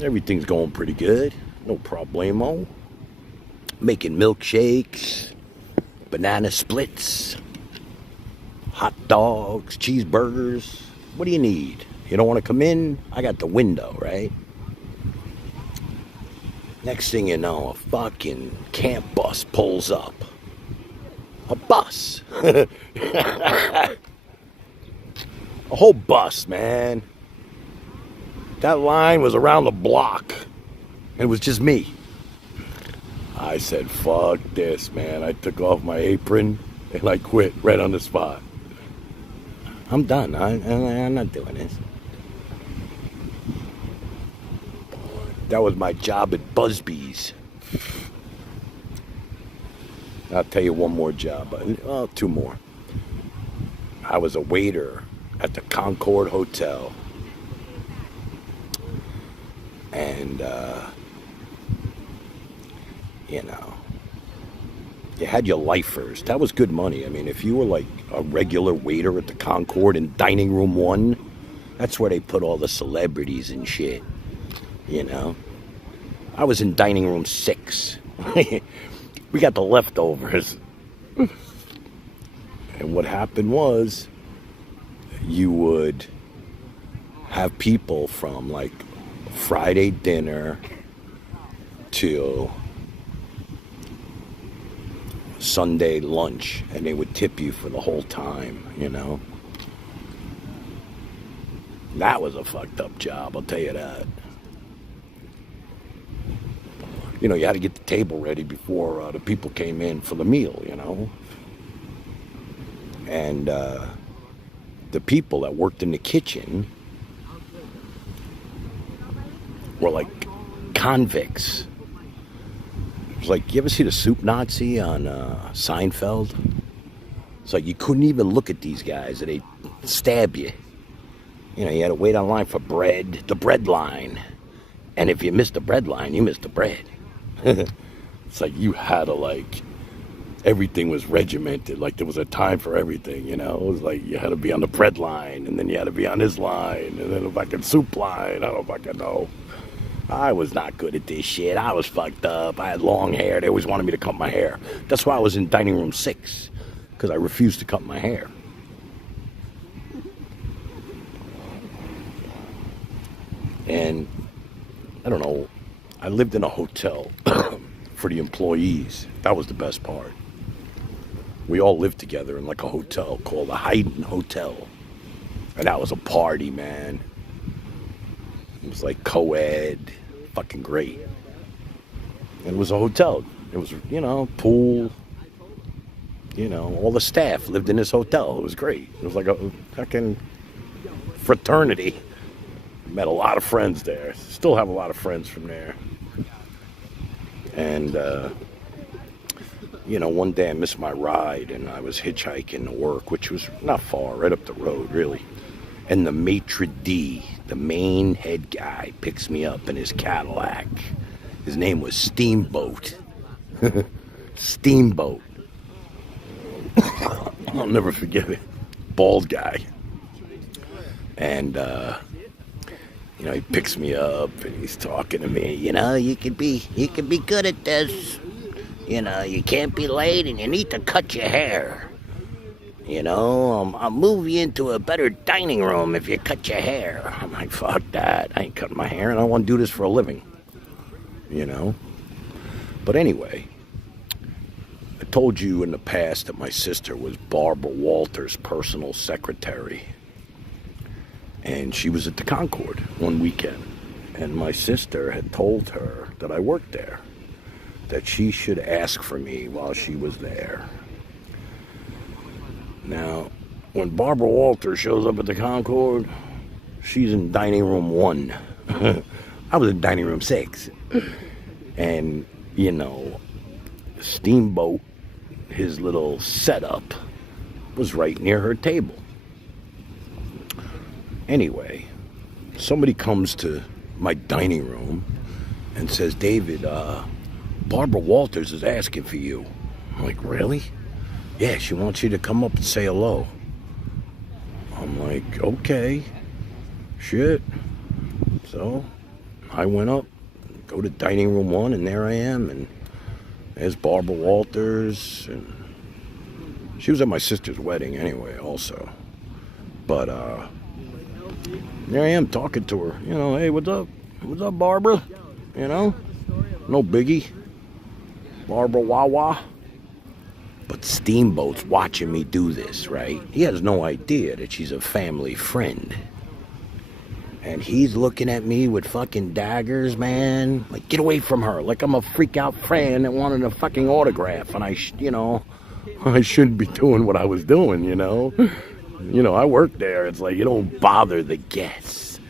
Everything's going pretty good. No problemo. making milkshakes, banana splits, hot dogs, cheeseburgers. What do you need? You don't want to come in? I got the window, right? Next thing you know, a fucking camp bus pulls up. A bus. A whole bus, man. That line was around the block. It was just me. I said, fuck this, man. I took off my apron and I quit right on the spot. I'm done. I'm not doing this. That was my job at Busby's. I'll tell you one more job. Well, two more. I was a waiter at the Concord Hotel. And, you know, you had your lifers. That was good money. I mean, if you were like a regular waiter at the Concord in Dining Room 1, that's where they put all the celebrities and shit, you know. I was in Dining Room 6. We got the leftovers. And what happened was, you would have people from like Friday dinner till Sunday lunch, and they would tip you for the whole time, you know. That was a fucked up job, I'll tell you that. You know, you had to get the table ready before the people came in for the meal, you know. And the people that worked in the kitchen were like convicts. It was like, you ever see the soup Nazi on Seinfeld? It's like you couldn't even look at these guys, or they'd stab you. You know, you had to wait online for bread, the bread line. And if you missed the bread line, you missed the bread. It's like you had to, like, everything was regimented. Like there was a time for everything, you know. It was like you had to be on the bread line, and then you had to be on this line, and then a fucking soup line. I don't fucking know. I was not good at this shit. I was fucked up. I had long hair. They always wanted me to cut my hair. That's why I was in Dining Room 6, because I refused to cut my hair. And I don't know, I lived in a hotel for the employees. That was the best part. We all lived together in like a hotel called the Hayden Hotel. And that was a party, man. It was like co-ed, fucking great. And it was a hotel. It was, you know, pool. You know, all the staff lived in this hotel. It was great. It was like a fucking fraternity. Met a lot of friends there. Still have a lot of friends from there. And, you know, one day I missed my ride and I was hitchhiking to work, which was not far, right up the road, really. And the maitre d', the main head guy, picks me up in his Cadillac. His name was Steamboat. Steamboat. I'll never forget it. Bald guy. And, you know, he picks me up and he's talking to me. You know, you could be good at this. You know, you can't be late and you need to cut your hair. You know, I'll move you into a better dining room if you cut your hair. I'm like, fuck that. I ain't cutting my hair and I want to do this for a living. You know? But anyway, I told you in the past that my sister was Barbara Walters' personal secretary. And she was at the Concord one weekend. And my sister had told her that I worked there, that she should ask for me while she was there. Now, when Barbara Walters shows up at the Concord, she's in Dining Room 1. I was in Dining Room 6. And, you know, Steamboat, his little setup, was right near her table. Anyway, somebody comes to my dining room and says, David, Barbara Walters is asking for you. I'm like, really? Yeah, she wants you to come up and say hello. I'm like, okay, shit. So I went up, go to Dining Room 1, and there I am. And There's Barbara Walters. And she was at my sister's wedding anyway, also. But, there I am talking to her. You know, hey, what's up? What's up, Barbara? You know? No biggie. Barbara Wawa. But Steamboat's watching me do this, right? He has no idea that she's a family friend. And he's looking at me with fucking daggers, man. Like, get away from her. Like I'm a freak out fan that wanted a fucking autograph. And I shouldn't be doing what I was doing, you know? You know, I work there. It's like, you don't bother the guests.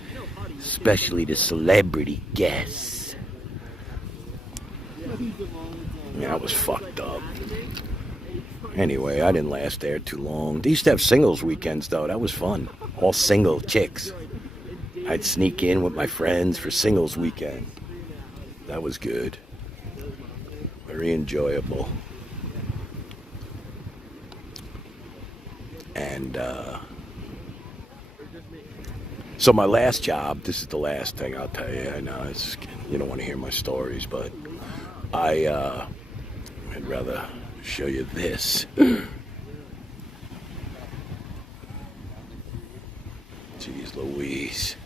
Especially the celebrity guests. Yeah, I was fucked up. Anyway, I didn't last there too long. They used to have singles weekends, though. That was fun. All single chicks. I'd sneak in with my friends for singles weekend. That was good. Very enjoyable. And, so my last job, this is the last thing I'll tell you. I know you don't want to hear my stories, but I'd rather show you this. Jeez Louise.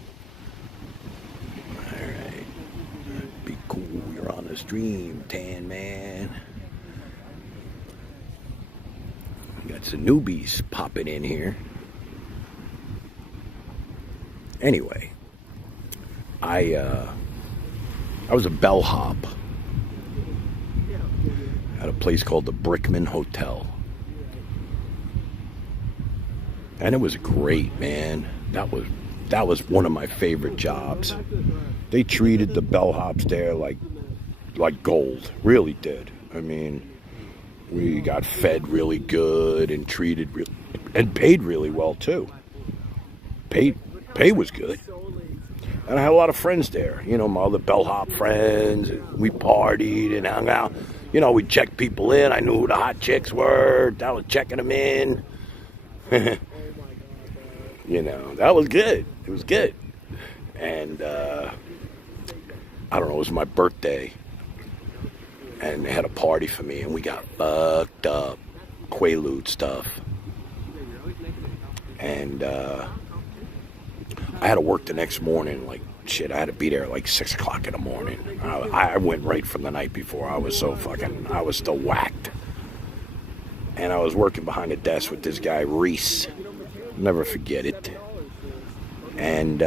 Alright. Be cool, you're on the stream, Tan Man. Got some newbies popping in here. Anyway, I was a bellhop at a place called the Brickman Hotel. And it was great, man. That was one of my favorite jobs. They treated the bellhops there like gold. Really did. I mean, we got fed really good and treated and paid really well too. Pay was good. And I had a lot of friends there. You know, my other bellhop friends. We partied and hung out. You know, we'd check people in. I knew who the hot chicks were. I was checking them in. You know, that was good. It was good. And, I don't know, it was my birthday. And they had a party for me, and we got fucked up. Quaalude stuff. And, I had to work the next morning, like, shit, I had to be there at like 6 o'clock in the morning. I went right from the night before. I was still whacked. And I was working behind the desk with this guy, Reese. Never forget it. And,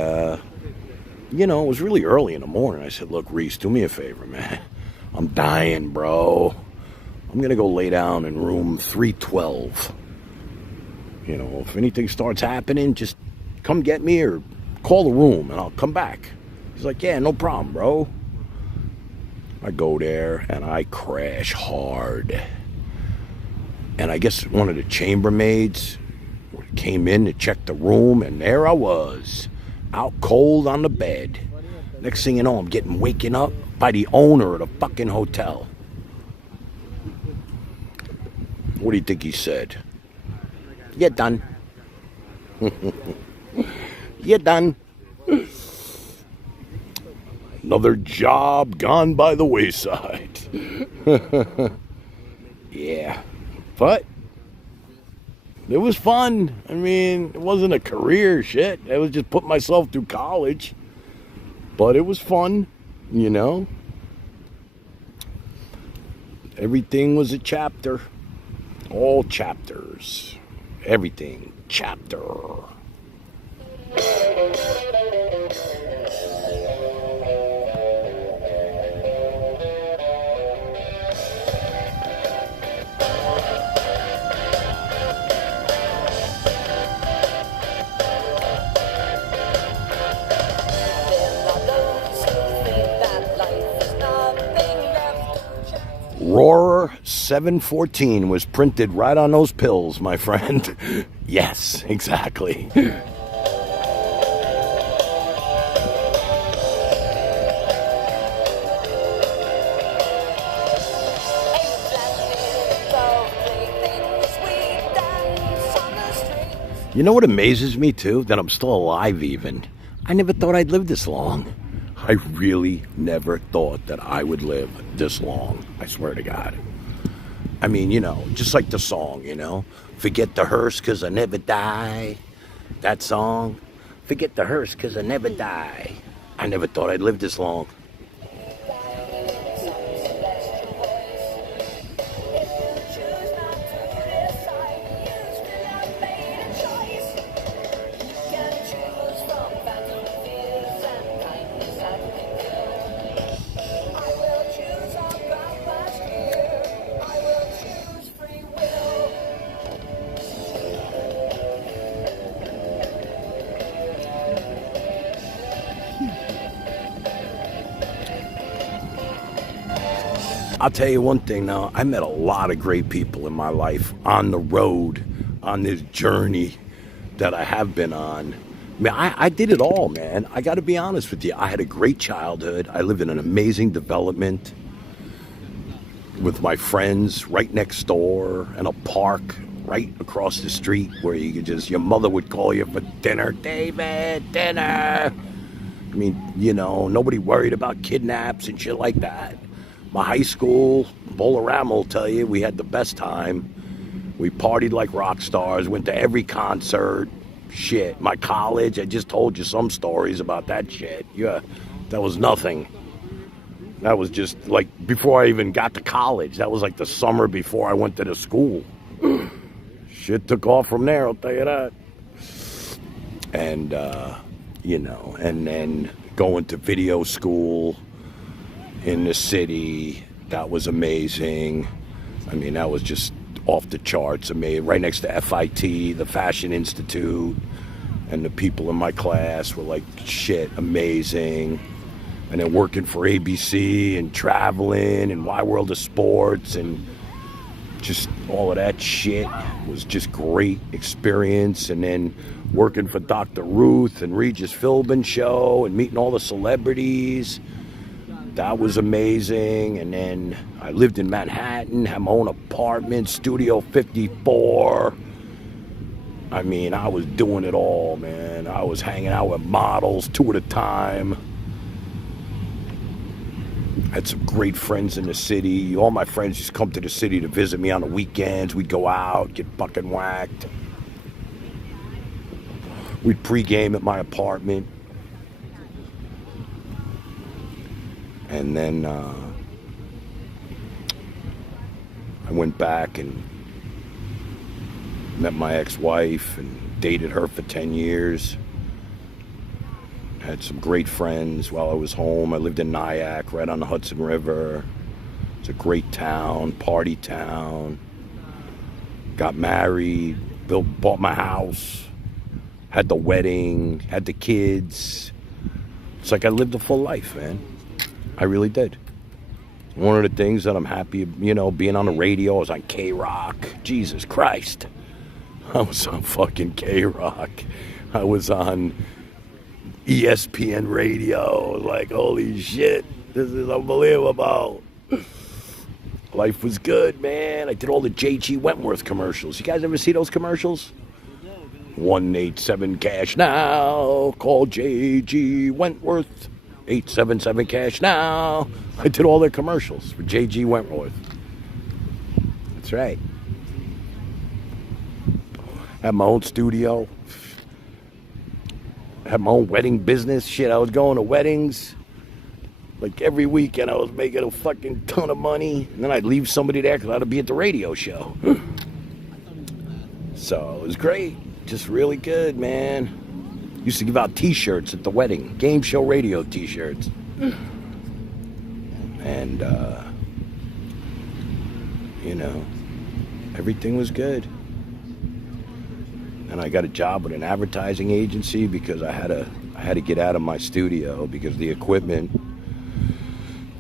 you know, it was really early in the morning. I said, look, Reese, do me a favor, man. I'm dying, bro. I'm going to go lay down in room 312. You know, if anything starts happening, just come get me or call the room and I'll come back. He's like, yeah, no problem, bro. I go there and I crash hard. And I guess one of the chambermaids came in to check the room, and there I was, out cold on the bed. Next thing you know, I'm getting waken up by the owner of the fucking hotel. What do you think he said? You're done. You're done. Another job gone by the wayside. Yeah. But it was fun. I mean, it wasn't a career shit. I was just putting myself through college. But it was fun, you know. Everything was a chapter. All chapters. Everything. Chapter. Roarer 714 was printed right on those pills, my friend. Yes, exactly. You know what amazes me too? That I'm still alive even. I never thought I'd live this long. I really never thought that I would live this long. I swear to God. I mean, just like the song, forget the hearse 'cause I never die. That song, forget the hearse 'cause I never die. I never thought I'd live this long. I'll tell you one thing now, I met a lot of great people in my life on the road, on this journey that I have been on. Man, I did it all, man. I got to be honest with you. I had a great childhood. I lived in an amazing development with my friends right next door, and a park right across the street where you could your mother would call you for dinner. David, dinner. I mean, nobody worried about kidnaps and shit like that. My high school, Bolorama will tell you, we had the best time. We partied like rock stars, went to every concert. Shit. My college, I just told you some stories about that shit. Yeah, that was nothing. That was just like before I even got to college. That was like the summer before I went to the school. Shit took off from there, I'll tell you that. And, and then going to video school in the city, that was amazing. I mean, that was just off the charts. Amazing. Right next to FIT, the Fashion Institute, and the people in my class were like, shit, amazing. And then working for ABC and traveling and Wide World of Sports and just all of that shit was just great experience. And then working for Dr. Ruth and Regis Philbin show and meeting all the celebrities. That was amazing. And then I lived in Manhattan, had my own apartment, Studio 54. I mean, I was doing it all, man. I was hanging out with models 2 at a time. Had some great friends in the city. All my friends used to come to the city to visit me on the weekends. We'd go out, get fucking whacked. We'd pregame at my apartment. And then I went back and met my ex-wife and dated her for 10 years. Had some great friends while I was home. I lived in Nyack, right on the Hudson River. It's a great town, party town. Got married, bought my house, had the wedding, had the kids. It's like I lived a full life, man. I really did. One of the things that I'm happy, being on the radio, I was on K-Rock. Jesus Christ. I was on fucking K-Rock. I was on ESPN radio. Like, holy shit, this is unbelievable. Life was good, man. I did all the J.G. Wentworth commercials. You guys ever see those commercials? 187 cash now. Call J.G. Wentworth. 877 cash now. I did all their commercials for J.G. Wentworth. That's right. Had my own studio. Had my own wedding business. Shit, I was going to weddings. Like every weekend I was making a fucking ton of money. And then I'd leave somebody there because I'd be at the radio show. So it was great. Just really good, man. Used to give out t-shirts at the wedding. Game show radio t-shirts. And, everything was good. And I got a job with an advertising agency because I had to get out of my studio because the equipment,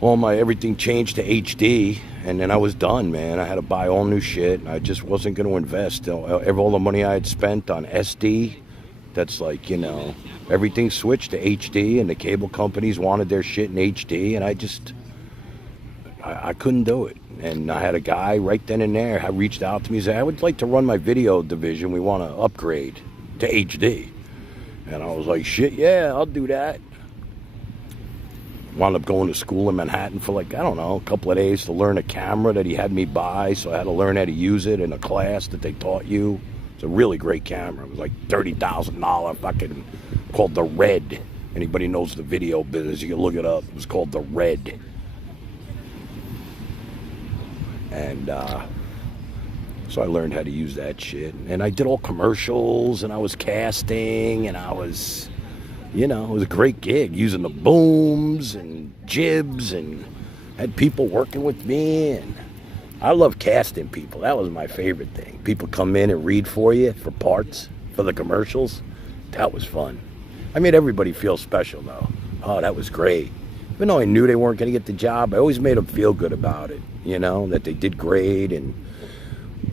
everything changed to HD, and then I was done, man. I had to buy all new shit. I just wasn't going to invest all the money I had spent on SD. That's like, everything switched to HD, and the cable companies wanted their shit in HD, and I couldn't do it. And I had a guy right then and there who reached out to me and said, I would like to run my video division. We want to upgrade to HD. And I was like, shit, yeah, I'll do that. wound up going to school in Manhattan for like, I don't know, a couple of days to learn a camera that he had me buy. So I had to learn how to use it in a class that they taught you. It's a really great camera. It was like $30,000 fucking, called the Red. Anybody knows the video business, you can look it up. It was called the Red. And so I learned how to use that shit. And I did all commercials, and I was casting, and I was, you know, it was a great gig, using the booms and jibs, and had people working with me. And I love casting people. That was my favorite thing. People come in and read for you for parts, for the commercials. That was fun. I made everybody feel special, though. Oh, that was great. Even though I knew they weren't going to get the job, I always made them feel good about it, you know, that they did great and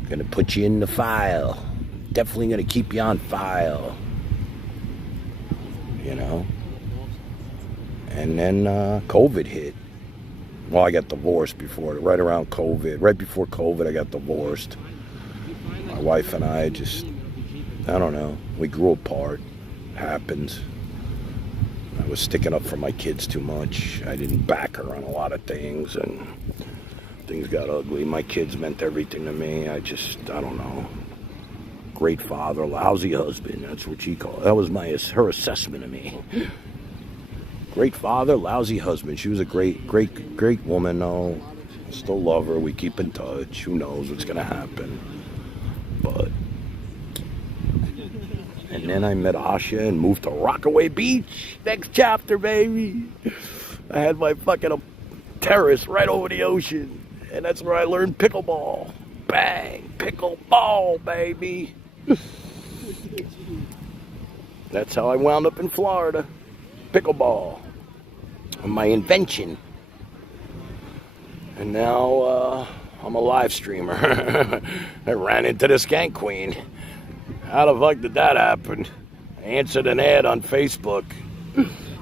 going to put you in the file. Definitely going to keep you on file, you know. And then COVID hit. Well, I got divorced right around COVID. Right before COVID, I got divorced. My wife and I just, I don't know, we grew apart. It happens. I was sticking up for my kids too much. I didn't back her on a lot of things, and things got ugly. My kids meant everything to me. I don't know. Great father, lousy husband. That's what she called it. That was her assessment of me. Great father, lousy husband. She was a great woman, though. I still love her. We keep in touch. Who knows what's going to happen. But... And then I met Asha and moved to Rockaway Beach. Next chapter, baby. I had my fucking terrace right over the ocean. And that's where I learned pickleball. Bang. Pickleball, baby. That's how I wound up in Florida. Pickleball. My invention. And now I'm a live streamer. I ran into the Skank Queen. How the fuck did that happen? I answered an ad on Facebook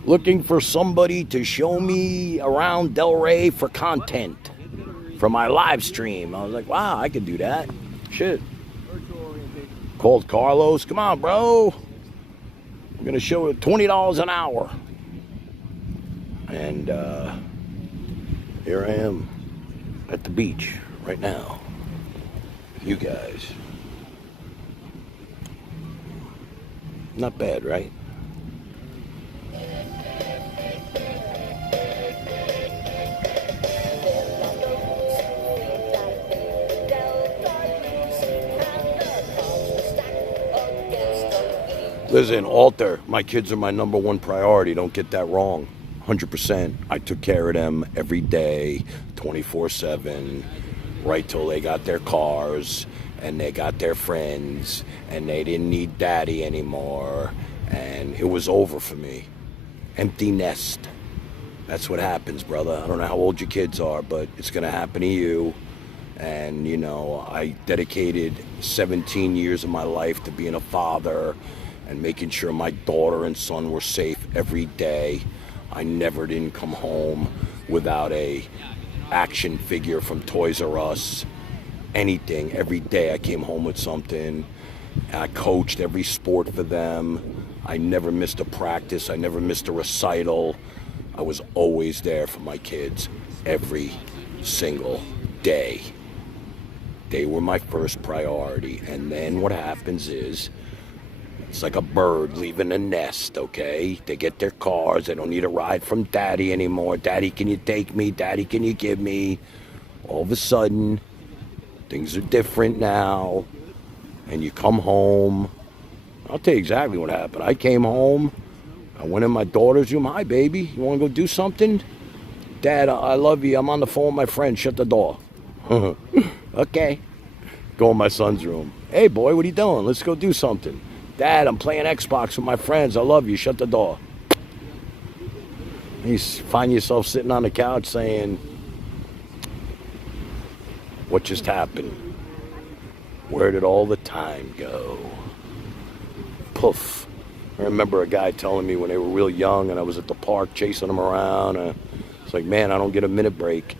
looking for somebody to show me around Delray for content for my live stream. I was like, wow, I could do that. Shit. Called Carlos. Come on, bro. I'm going to show it $20 an hour. And here I am at the beach right now. You guys. Not bad, right? Listen, Alter, my kids are my number one priority. Don't get that wrong. 100%. I took care of them every day, 24/7, right till they got their cars and they got their friends and they didn't need daddy anymore, and it was over for me. Empty nest. That's what happens, brother. I don't know how old your kids are, but it's going to happen to you. And, you know, I dedicated 17 years of my life to being a father and making sure my daughter and son were safe every day. I never didn't come home without a action figure from Toys R Us. Anything. Every day I came home with something. I coached every sport for them. I never missed a practice. I never missed a recital. I was always there for my kids every single day. They were my first priority. And then what happens is, it's like a bird leaving a nest, okay? They get their cars. They don't need a ride from daddy anymore. Daddy, can you take me? Daddy, can you give me? All of a sudden, things are different now. And you come home. I'll tell you exactly what happened. I came home. I went in my daughter's room. Hi, baby. You want to go do something? Dad, I love you. I'm on the phone with my friend. Shut the door. Okay. Go in my son's room. Hey, boy, what are you doing? Let's go do something. Dad, I'm playing Xbox with my friends. I love you. Shut the door. You find yourself sitting on the couch saying, what just happened? Where did all the time go? Poof. I remember a guy telling me when they were real young and I was at the park chasing them around. It's like, man, I don't get a minute break.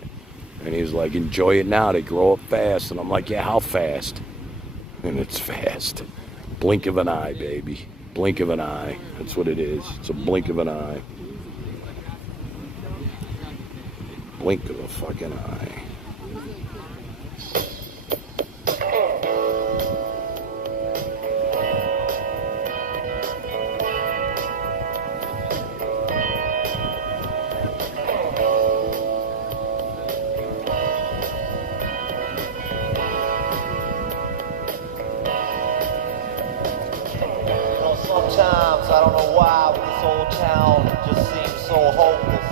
And he was like, enjoy it now. They grow up fast. And I'm like, yeah, how fast? And it's fast. Blink of an eye, baby. Blink of an eye. That's what it is. It's a blink of an eye. Blink of a fucking eye. Sometimes I don't know why, but this old town just seems so hopeless.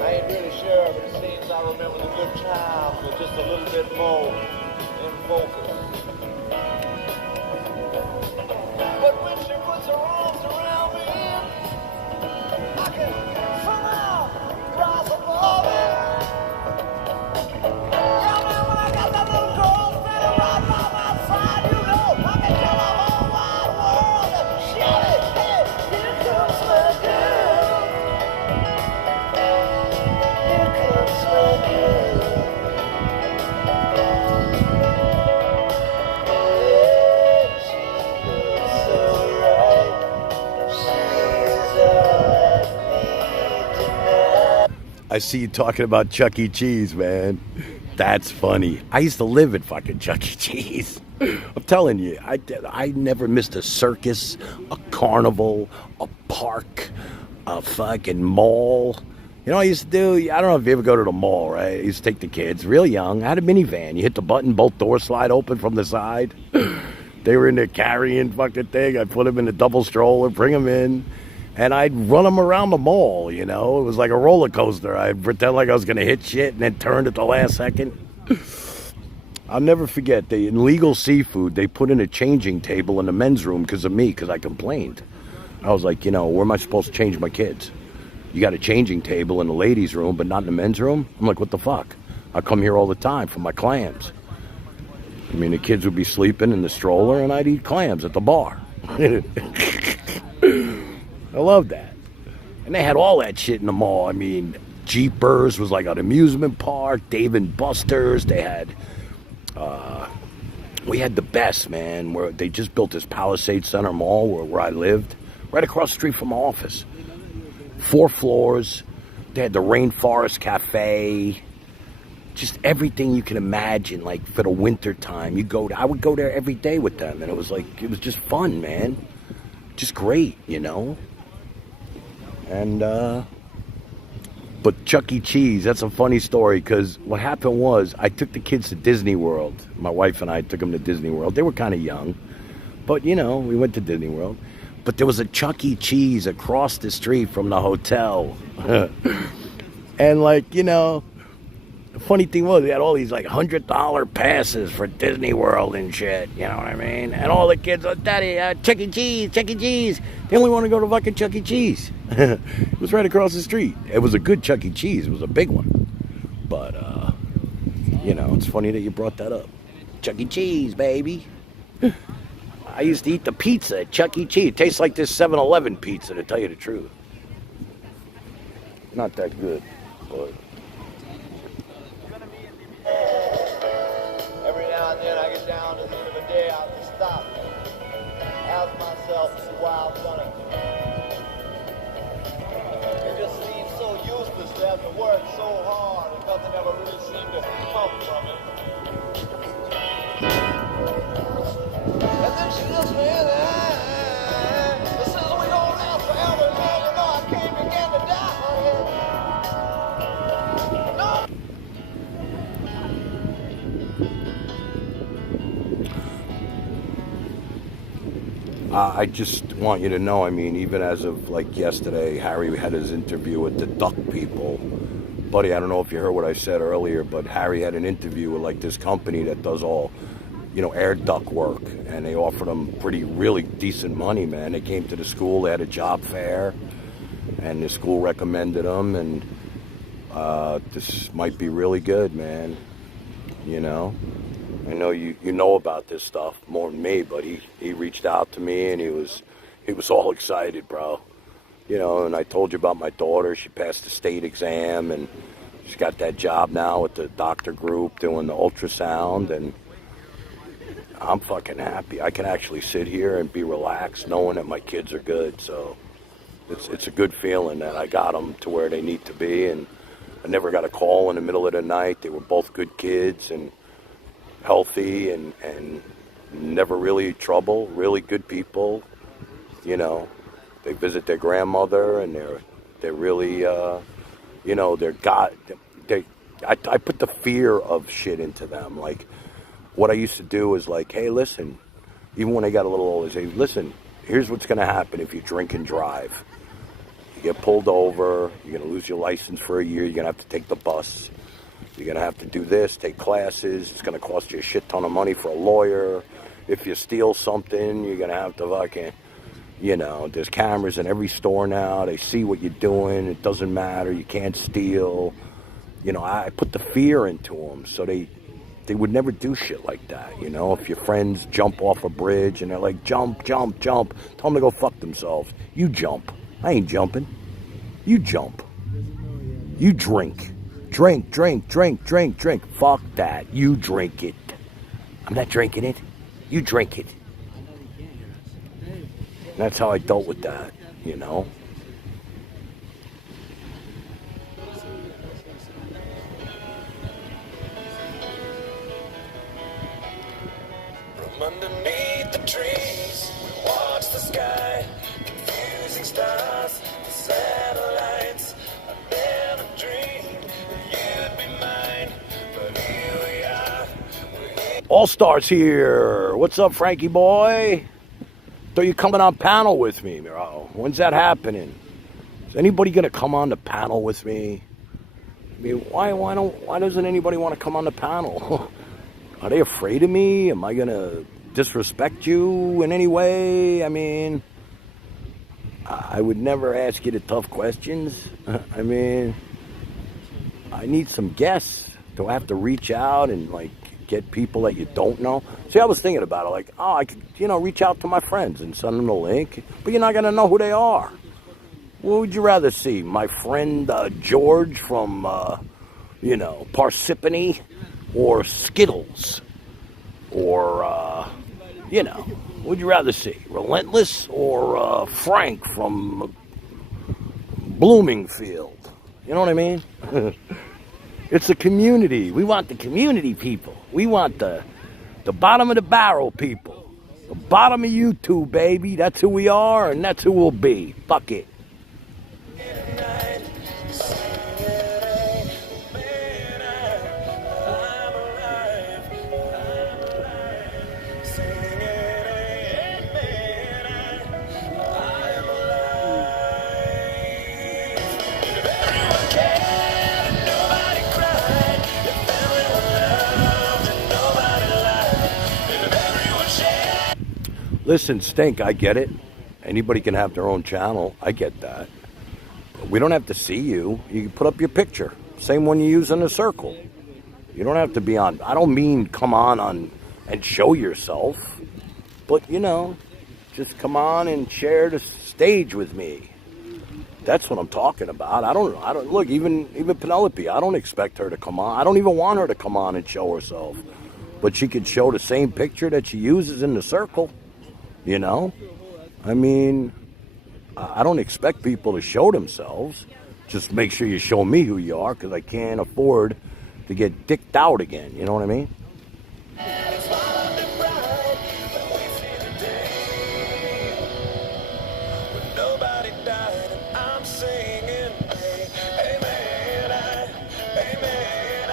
I ain't really sure, but it seems I remember the good times with just a little bit more in focus. But when she puts her arms around me, I can somehow rise above it. Yeah, man, when I got that little girl standing right by my side, you know, I can tell the whole wide world that shout it, hey, here comes my girl. Here comes my girl. Yeah, she looks so right. She's all I need tonight. I see you talking about Chuck E. Cheese, man. That's funny. I used to live at fucking Chuck E. Cheese. I'm telling you, I never missed a circus, a carnival, a park, a fucking mall. You know what I used to do? I don't know if you ever go to the mall, right? I used to take the kids, real young. I had a minivan. You hit the button, both doors slide open from the side. They were in the carrying fucking thing. I'd put them in a double stroller, bring them in, and I'd run them around the mall, you know? It was like a roller coaster. I'd pretend like I was going to hit shit and then turn at the last second. I'll never forget, in Legal Seafood, they put in a changing table in the men's room because of me, because I complained. I was like, you know, where am I supposed to change my kids? You got a changing table in the ladies' room, but not in the men's room? I'm like, what the fuck? I come here all the time for my clams. I mean, the kids would be sleeping in the stroller, and I'd eat clams at the bar. I love that. And they had all that shit in the mall. I mean, Jeepers was like an amusement park, Dave and Buster's. They had, we had the best, man, where they just built this Palisade Center Mall where I lived, right across the street from my office. 4 floors. They had the Rainforest Cafe. Just everything you can imagine, like for the winter time. I would go there every day with them, and it was just fun, man. Just great, you know? And, but Chuck E. Cheese, that's a funny story, because what happened was I took the kids to Disney World. My wife and I took them to Disney World. They were kind of young, but, you know, we went to Disney World. But there was a Chuck E. Cheese across the street from the hotel. And, like, you know, the funny thing was, we had all these, like, $100 passes for Disney World and shit, you know what I mean? And all the kids, Daddy, Chuck E. Cheese, Chuck E. Cheese. They only want to go to fucking Chuck E. Cheese. It was right across the street. It was a good Chuck E. Cheese. It was a big one. But, you know, it's funny that you brought that up. Chuck E. Cheese, baby. I used to eat the pizza at Chuck E. Cheese. It tastes like this 7-Eleven pizza, to tell you the truth. Not that good, but... Every now and then I get down to the end of the day, I'll just stop and ask myself why I've done it. It just seems so useless to have to work so hard and nothing ever really seemed to come from it. And then she looks me in the eye and says, we don't last forever, man. You know I can't begin to die, honey. No. I just want you to know, I mean, even as of like yesterday, Harry had his interview with the duck people. Buddy, I don't know if you heard what I said earlier, but Harry had an interview with like this company that does all, you know, air duct work. And they offered him really decent money, man. They came to the school, they had a job fair, and the school recommended him. And this might be really good, man. You know? I know you know about this stuff more than me, but he reached out to me and he was all excited, bro. You know, and I told you about my daughter. She passed the state exam and she's got that job now with the doctor group doing the ultrasound, and I'm fucking happy. I can actually sit here and be relaxed knowing that my kids are good. So It's a good feeling that I got them to where they need to be, and I never got a call in the middle of the night. They were both good kids and healthy and never really trouble, really good people. You know, they visit their grandmother, and they're really, you know, I put the fear of shit into them. Like, what I used to do is like, hey, listen, even when they got a little older, I say, listen, here's what's going to happen if you drink and drive. You get pulled over, you're going to lose your license for a year, you're going to have to take the bus, you're going to have to do this, take classes, it's going to cost you a shit ton of money for a lawyer. If you steal something, you're going to have to fucking, you know, there's cameras in every store now, they see what you're doing, it doesn't matter, you can't steal. You know, I put the fear into them so they would never do shit like that, you know? If your friends jump off a bridge and they're like, jump, jump, jump, tell them to go fuck themselves. You jump. I ain't jumping. You jump. You drink. Drink, drink, drink, drink, drink. Fuck that. You drink it. I'm not drinking it. You drink it. And that's how I dealt with that, you know? Underneath the trees, we watch the sky, confusing stars, the satellites. I never dreamed that you'd be mine, but here we are. We're here. All Stars here. What's up, Frankie boy? Thought you coming on panel with me, bro. When's that happening? Is anybody gonna come on the panel with me? I mean, why doesn't anybody want to come on the panel? Are they afraid of me? Am I going to disrespect you in any way? I mean, I would never ask you the tough questions. I mean, I need some guests. Do I have to reach out and, like, get people that you don't know? See, I was thinking about it, like, oh, I could, you know, reach out to my friends and send them the link, but you're not going to know who they are. What would you rather see? My friend George from, you know, Parsippany? Or Skittles, or, you know, what would you rather see? Relentless or Frank from Bloomingfield? You know what I mean? It's a community. We want the community people. We want the bottom of the barrel people. The bottom of YouTube, baby. That's who we are, and that's who we'll be. Fuck it. Listen, Stink, I get it. Anybody can have their own channel. I get that. But we don't have to see you. You can put up your picture. Same one you use in the circle. You don't have to be on. I don't mean come on and show yourself. But, you know, just come on and share the stage with me. That's what I'm talking about. I don't look, even Penelope, I don't expect her to come on. I don't even want her to come on and show herself. But she could show the same picture that she uses in the circle. You know? I mean, I don't expect people to show themselves. Just make sure you show me who you are, because I can't afford to get dicked out again. You know what I mean? Nobody died, and I'm singing, amen, I'm alive, amen,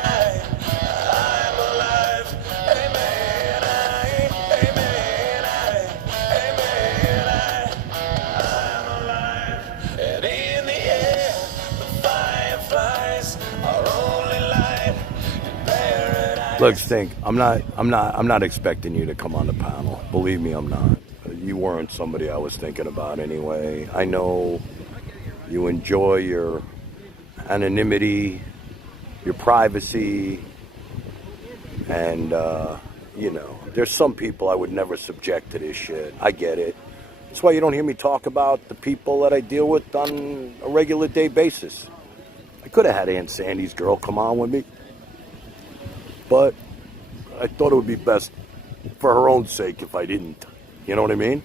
I'm alive, and in the air, the fireflies are only light in paradise. Look, Stink, I'm not expecting you to come on the panel. Believe me, I'm not. You weren't somebody I was thinking about anyway. I know you enjoy your anonymity, your privacy, and, you know, there's some people I would never subject to this shit. I get it. That's why you don't hear me talk about the people that I deal with on a regular day basis. I could have had Aunt Sandy's girl come on with me, but I thought it would be best for her own sake if I didn't. You know what I mean?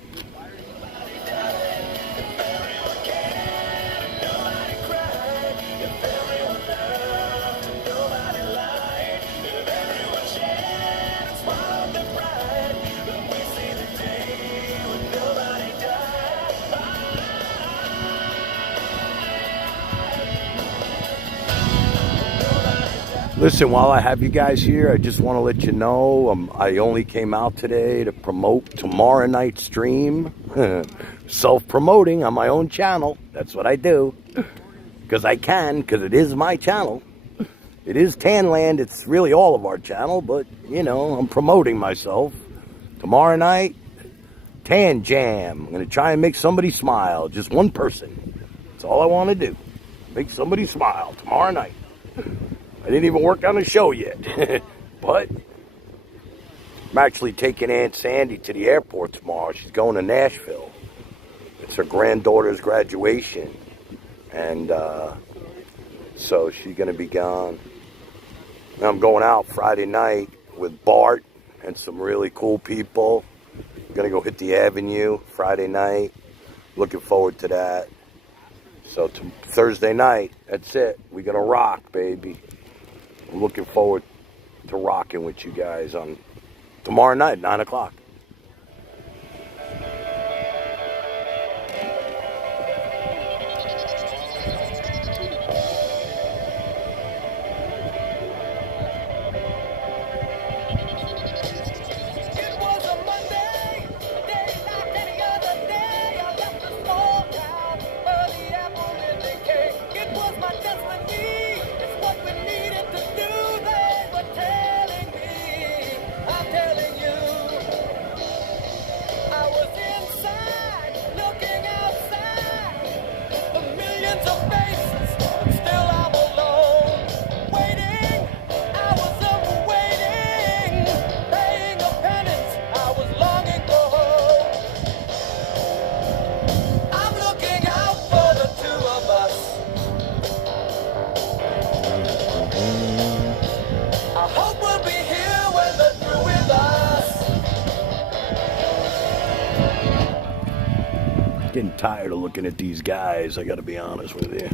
Listen, while I have you guys here, I just want to let you know I only came out today to promote tomorrow night's stream. Self-promoting on my own channel. That's what I do. Because I can, because it is my channel. It is Tanland. It's really all of our channel, but, you know, I'm promoting myself. Tomorrow night, Tan Jam. I'm going to try and make somebody smile. Just one person. That's all I want to do. Make somebody smile tomorrow night. I didn't even work on the show yet. But I'm actually taking Aunt Sandy to the airport tomorrow. She's going to Nashville. It's her granddaughter's graduation. And so she's going to be gone. And I'm going out Friday night with Bart and some really cool people. I'm going to go hit the Avenue Friday night. Looking forward to that. So Thursday night, that's it. We're going to rock, baby. I'm looking forward to rocking with you guys on tomorrow night, 9 o'clock. It was a Monday, a day like any other day. I left the small town, early apple in decay. It was my destiny, it's what we needed to do. They were telling me, I'm telling you. I was inside, looking outside, the millions of faces, but still I'm alone. Waiting, I was up waiting, paying a penance, I was longing for home. I'm looking out for the two of us. I hope we'll be here when they're through with us. Getting tired of looking at these guys, I gotta be honest with you.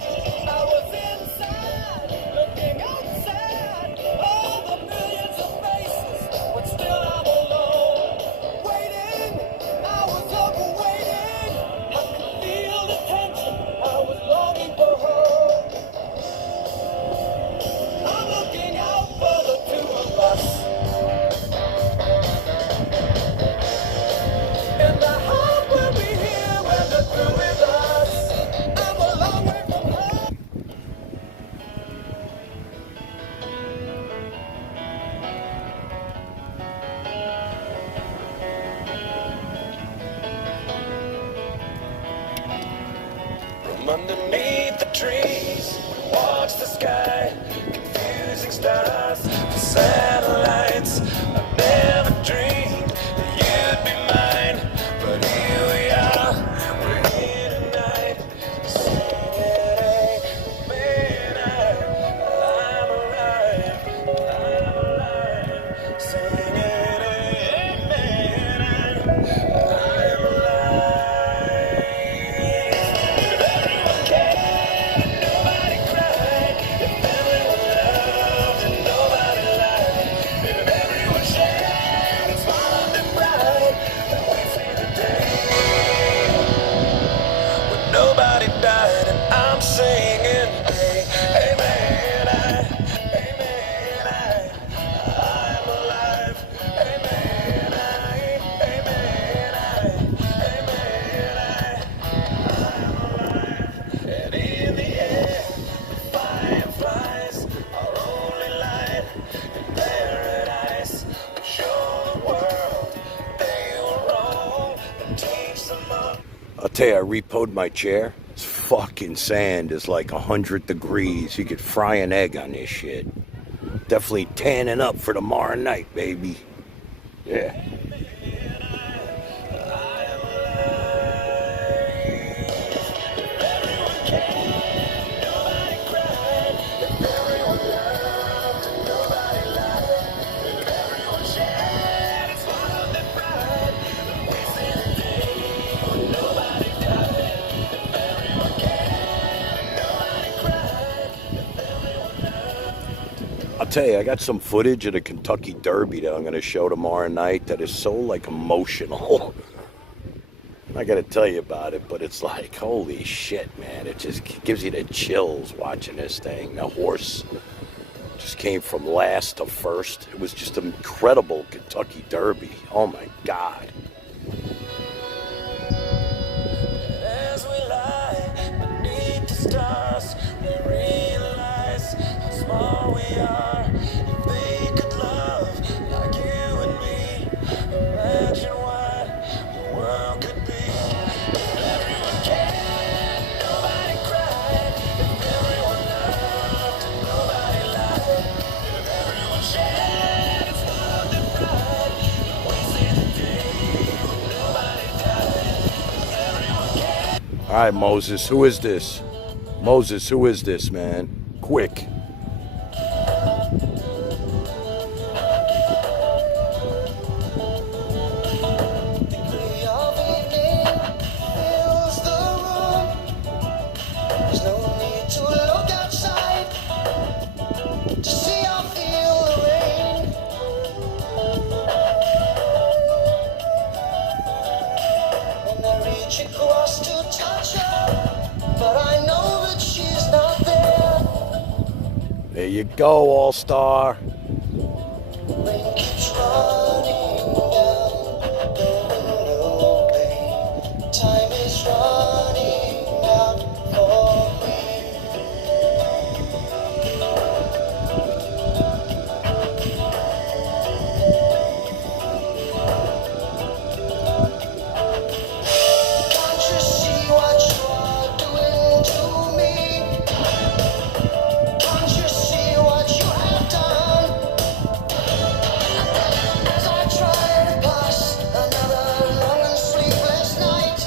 I was inside, looking outside, all the millions of faces, but still I'm alone. Waiting, I was up waiting, I could feel the tension, I was longing for home. I'm looking out for the two of us. And I hope we'll be here when they're through with us. I'm a long way from home. From underneath the trees, we watch the sky, confusing stars, the satellites. I never dreamed that you'd be mine, but here we are, we're here tonight, singing, amen, I'm alive, singing, amen, I'm alive. Everyone cared, nobody cried. If everyone loved and nobody lied. If everyone shared, it's fun and bright. Then we see the day when nobody died, and I'm singing, amen, I'm alive, amen, and in the air, the fireflies are only light in paradise. We show the world they were wrong and teach them up. I'll tell you, I repoed my chair. It's fucking sand. It's like 100 degrees. You could fry an egg on this shit. Definitely tanning up for tomorrow night, baby. Yeah. I'll tell you, I got some footage of the Kentucky Derby that I'm going to show tomorrow night that is so, like, emotional. I gotta tell you about it, but it's like, holy shit, man. It just gives you the chills watching this thing. The horse just came from last to first. It was just an incredible Kentucky Derby. Oh my God. As we lie beneath the stars, we realize how small we are. If they could love like you and me, imagine what the world could be. If everyone cared, nobody cried. If everyone loved and nobody lied. If everyone shared its love and pride, we see the day when nobody died. If everyone cared. All right, Moses, who is this? Moses, who is this, man? Quick. The of evening fills the room. There's no need to look outside to see or feel the rain. And I reach across to touch her, but I know that she's not there. There you go, All-Star. Rain keeps running down the window pane. Time is running out for me. Can't you see what you are doing to me? Can't you see what you have done? As I try to pass another long and sleepless night,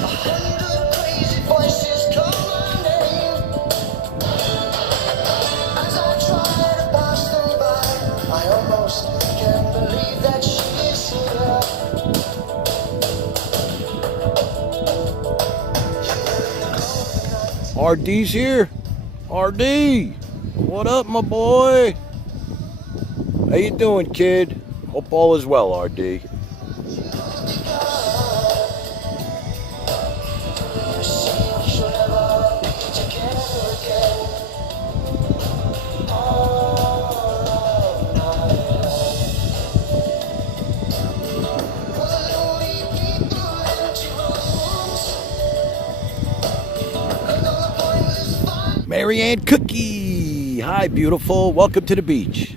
100 crazy voices call my name. As I try to pass them by, I almost can't believe that she is here. RD's here. RD, what up, my boy? How you doing, kid? Hope all is well, RD. You see, we shall never be together again. All of my life. For the lonely people, empty rooms, and all the pointless fight. Marianne Cookie. Hi, beautiful. Welcome to the beach.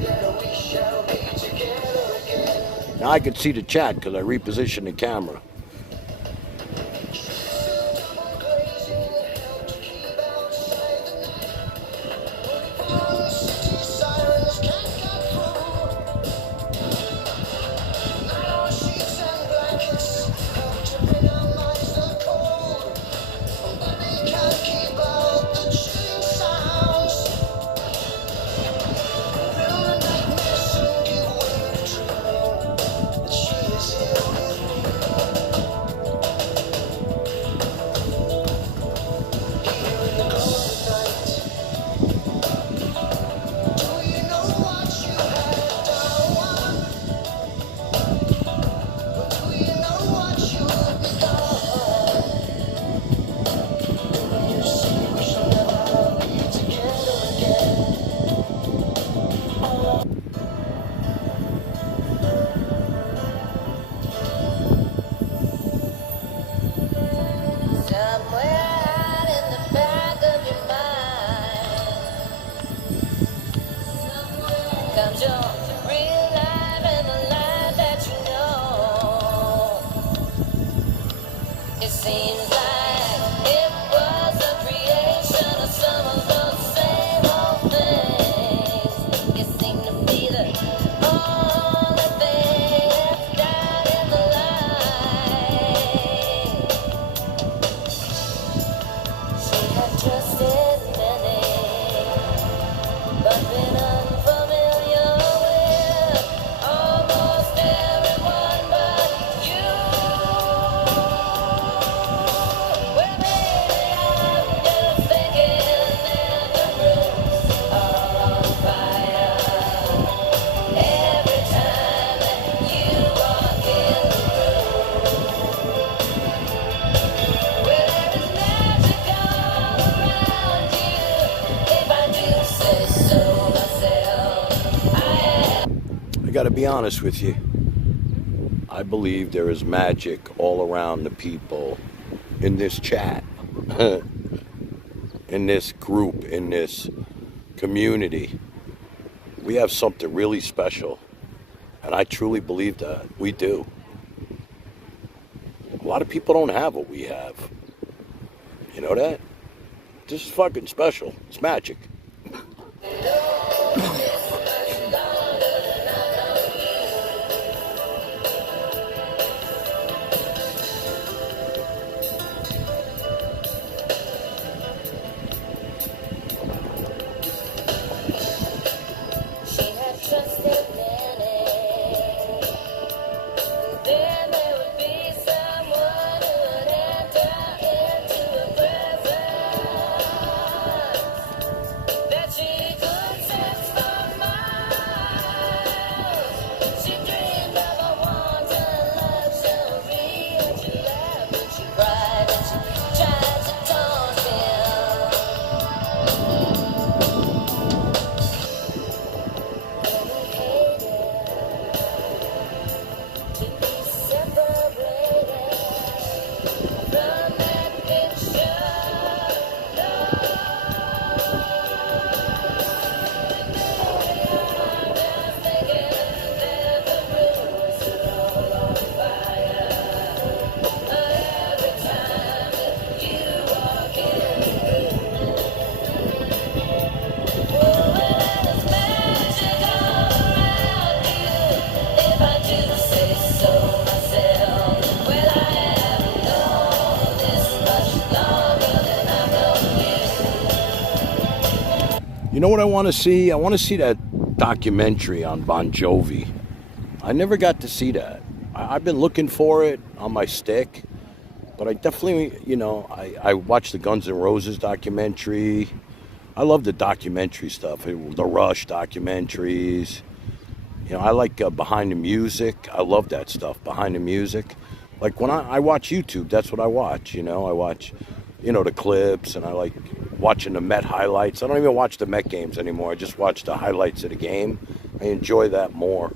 That we shall be together again. Now I can see the chat because I repositioned the camera. Glazing help to keep outside the night. Only city sirens can't get through. Night on sheets and blankets help to minimize the cold. But they can't keep out the chilling sounds. Will the nightmare soon give way to dreaming that she is here with me? got to be honest with you. I believe there is magic all around the people in this chat, in this group, in this community. We have something really special, and I truly believe that. We do. A lot of people don't have what we have. You know that? This is fucking special. It's magic. She had trusted many. Then there would be someone who would enter into a presence that she could sense for miles. She dreamed of a wanton love so real. She laughed and she cried and she tried to taunt him. And he hated to be separated from that picture. You know what I want to see? I want to see that documentary on Bon Jovi. I never got to see that. I've been looking for it on my stick, but I definitely, I watched the Guns N' Roses documentary. I love the documentary stuff, the Rush documentaries. I like Behind the Music. I love that stuff, Behind the Music. Like when I watch YouTube, that's what I watch. I watch, the clips, and I like watching the Met highlights. I don't even watch the Met games anymore. I just watch the highlights of the game. I enjoy that more.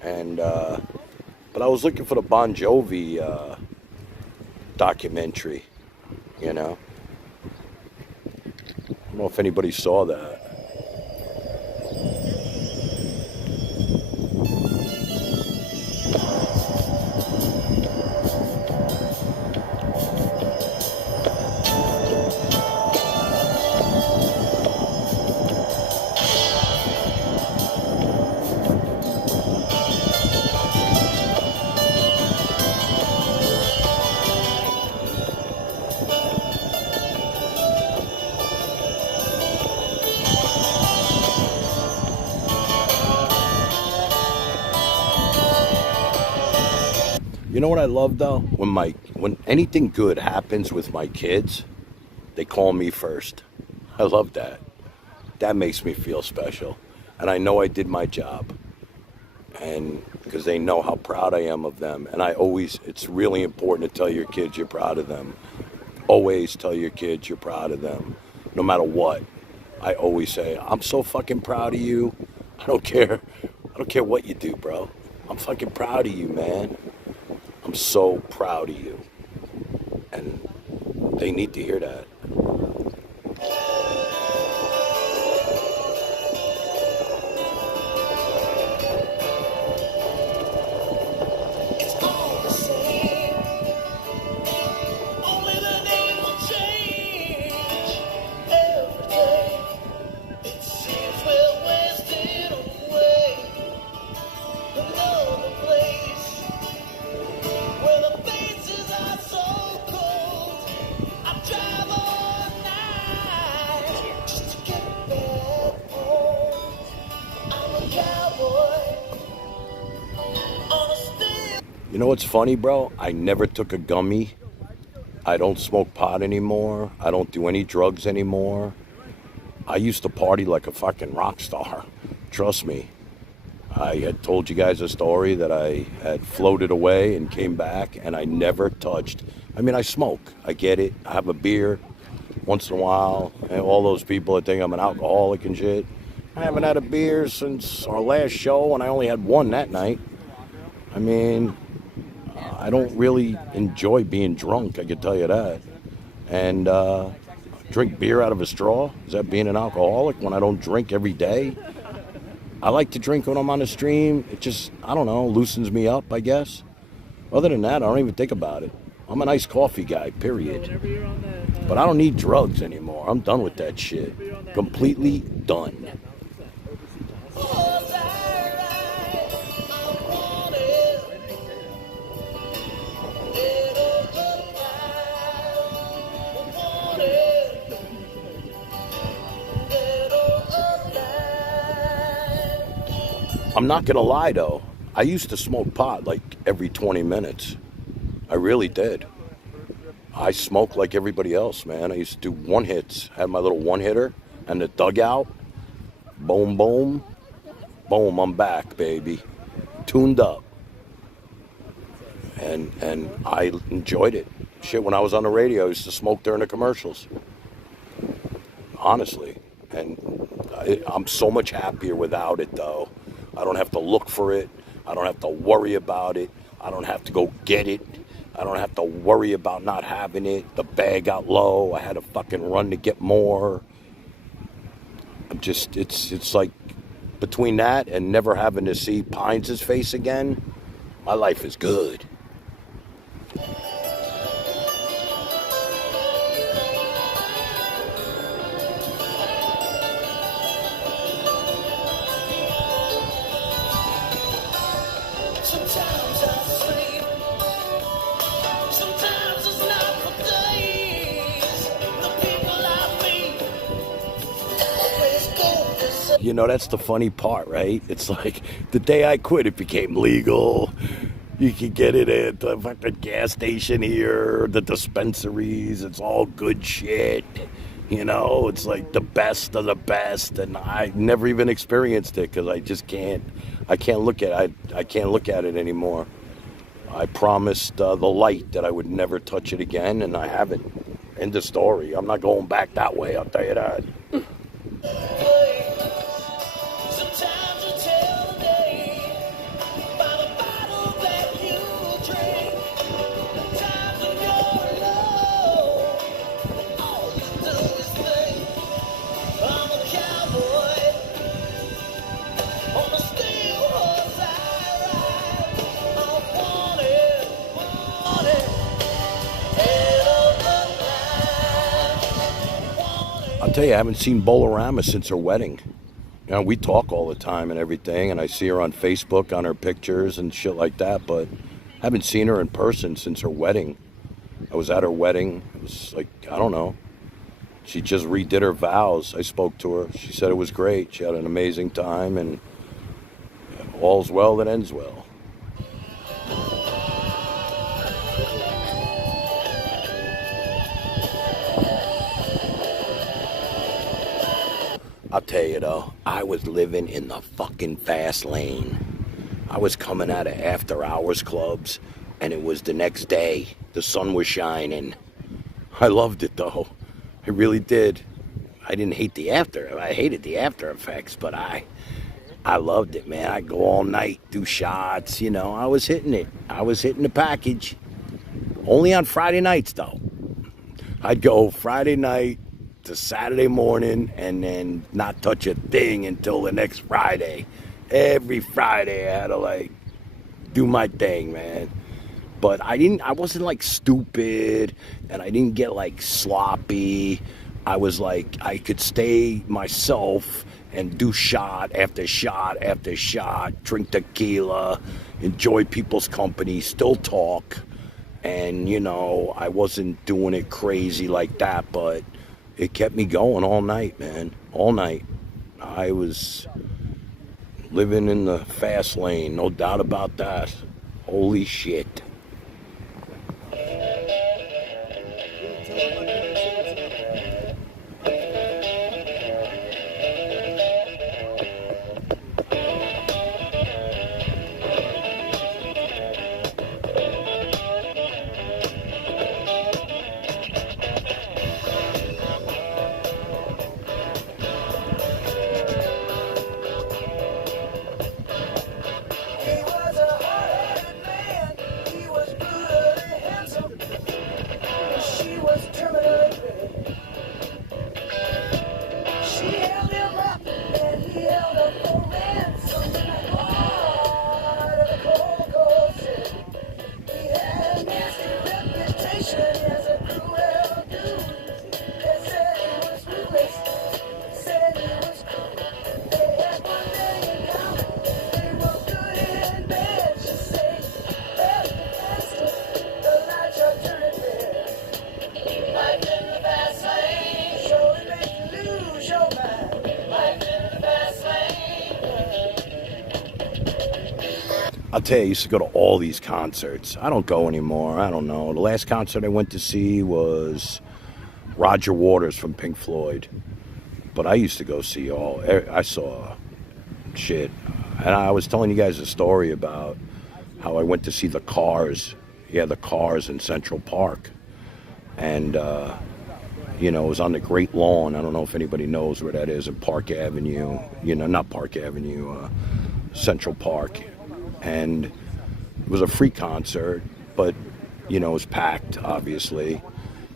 And but I was looking for the Bon Jovi documentary. I don't know if anybody saw that. You know what I love though? When anything good happens with my kids, they call me first. I love that. That makes me feel special. And I know I did my job. And because they know how proud I am of them. And it's really important to tell your kids you're proud of them. Always tell your kids you're proud of them. No matter what. I always say, I'm so fucking proud of you. I don't care what you do, bro. I'm fucking proud of you, man. I'm so proud of you. And they need to hear that. It's all the same. Only the name will change every day. It seems we're wasting away. Another place where the faces are so cold. I drive all night just to get back home. I'm a cowboy on a steel. You know what's funny, bro? I never took a gummy. I don't smoke pot anymore. I don't do any drugs anymore. I used to party like a fucking rock star. Trust me. I had told you guys a story that I had floated away and came back, and I never touched. I mean, I smoke. I get it. I have a beer once in a while. And all those people that think I'm an alcoholic and shit, I haven't had a beer since our last show, and I only had one that night. I mean, I don't really enjoy being drunk, I can tell you that. And drink beer out of a straw? Is that being an alcoholic when I don't drink every day? I like to drink when I'm on the stream. It just, I don't know, loosens me up, I guess. Other than that, I don't even think about it. I'm an iced coffee guy, period. But I don't need drugs anymore. I'm done with that shit. Completely done. I'm not gonna lie though, I used to smoke pot like every 20 minutes. I really did. I smoked like everybody else, man. I used to do one hits, had my little one hitter and the dugout. Boom, boom, boom, I'm back, baby. Tuned up. And I enjoyed it. Shit, when I was on the radio, I used to smoke during the commercials. Honestly. And I'm so much happier without it though. I don't have to look for it. I don't have to worry about it. I don't have to go get it. I don't have to worry about not having it. The bag got low. I had to fucking run to get more. I'm just, it's like between that and never having to see Pines' face again, my life is good. Sometimes I sleep, sometimes it's not for days. The people I meet always go the same. You know, that's the funny part, right? It's like the day I quit, it became legal. You can get it at the fucking gas station here, the dispensaries. It's all good shit. You know, it's like the best of the best, and I never even experienced it because I just can't. I can't look at it. I can't look at it anymore. I promised the light that I would never touch it again, and I haven't. End of story. I'm not going back that way. I'll tell you that. Sometimes you tell the day by the bottle that you drink. The times when you're alone, all you do is think. I'm a cowboy on a steel horse I ride. I'm wanted, head of the line. I'll tell you, I haven't seen Bolarama since her wedding. You know, we talk all the time and everything, and I see her on Facebook on her pictures and shit like that, but I haven't seen her in person since her wedding. I was at her wedding. It was like, I don't know. She just redid her vows. I spoke to her. She said it was great. She had an amazing time, and all's well that ends well. I'll tell you though, I was living in the fucking fast lane. I was coming out of after hours clubs, and it was the next day. The sun was shining. I loved it though. I really did. I didn't hate the after. I hated the after effects, but I loved it, man. I'd go all night, do shots, you know. I was hitting it. I was hitting the package. Only on Friday nights though. I'd go Friday night to Saturday morning and then not touch a thing until the next Friday. Every Friday I had to like do my thing, man. But I wasn't like stupid, and I didn't get like sloppy. I was like, I could stay myself and do shot after shot after shot, drink tequila, enjoy people's company, still talk. And you know, I wasn't doing it crazy like that, but it kept me going all night, man. All night. I was living in the fast lane, no doubt about that. Holy shit. Life in the fast lane. Surely make you lose your mind. Life in the fast lane. I'll tell you, I used to go to all these concerts. I don't go anymore. I don't know. The last concert I went to see was Roger Waters from Pink Floyd. But I used to go see all. I saw shit. And I was telling you guys a story about how I went to see the Cars. Yeah, the Cars in Central Park. And, you know, it was on the Great Lawn. I don't know if anybody knows where that is in Park Avenue. You know, not Park Avenue, Central Park. And it was a free concert, but, you know, it was packed, obviously.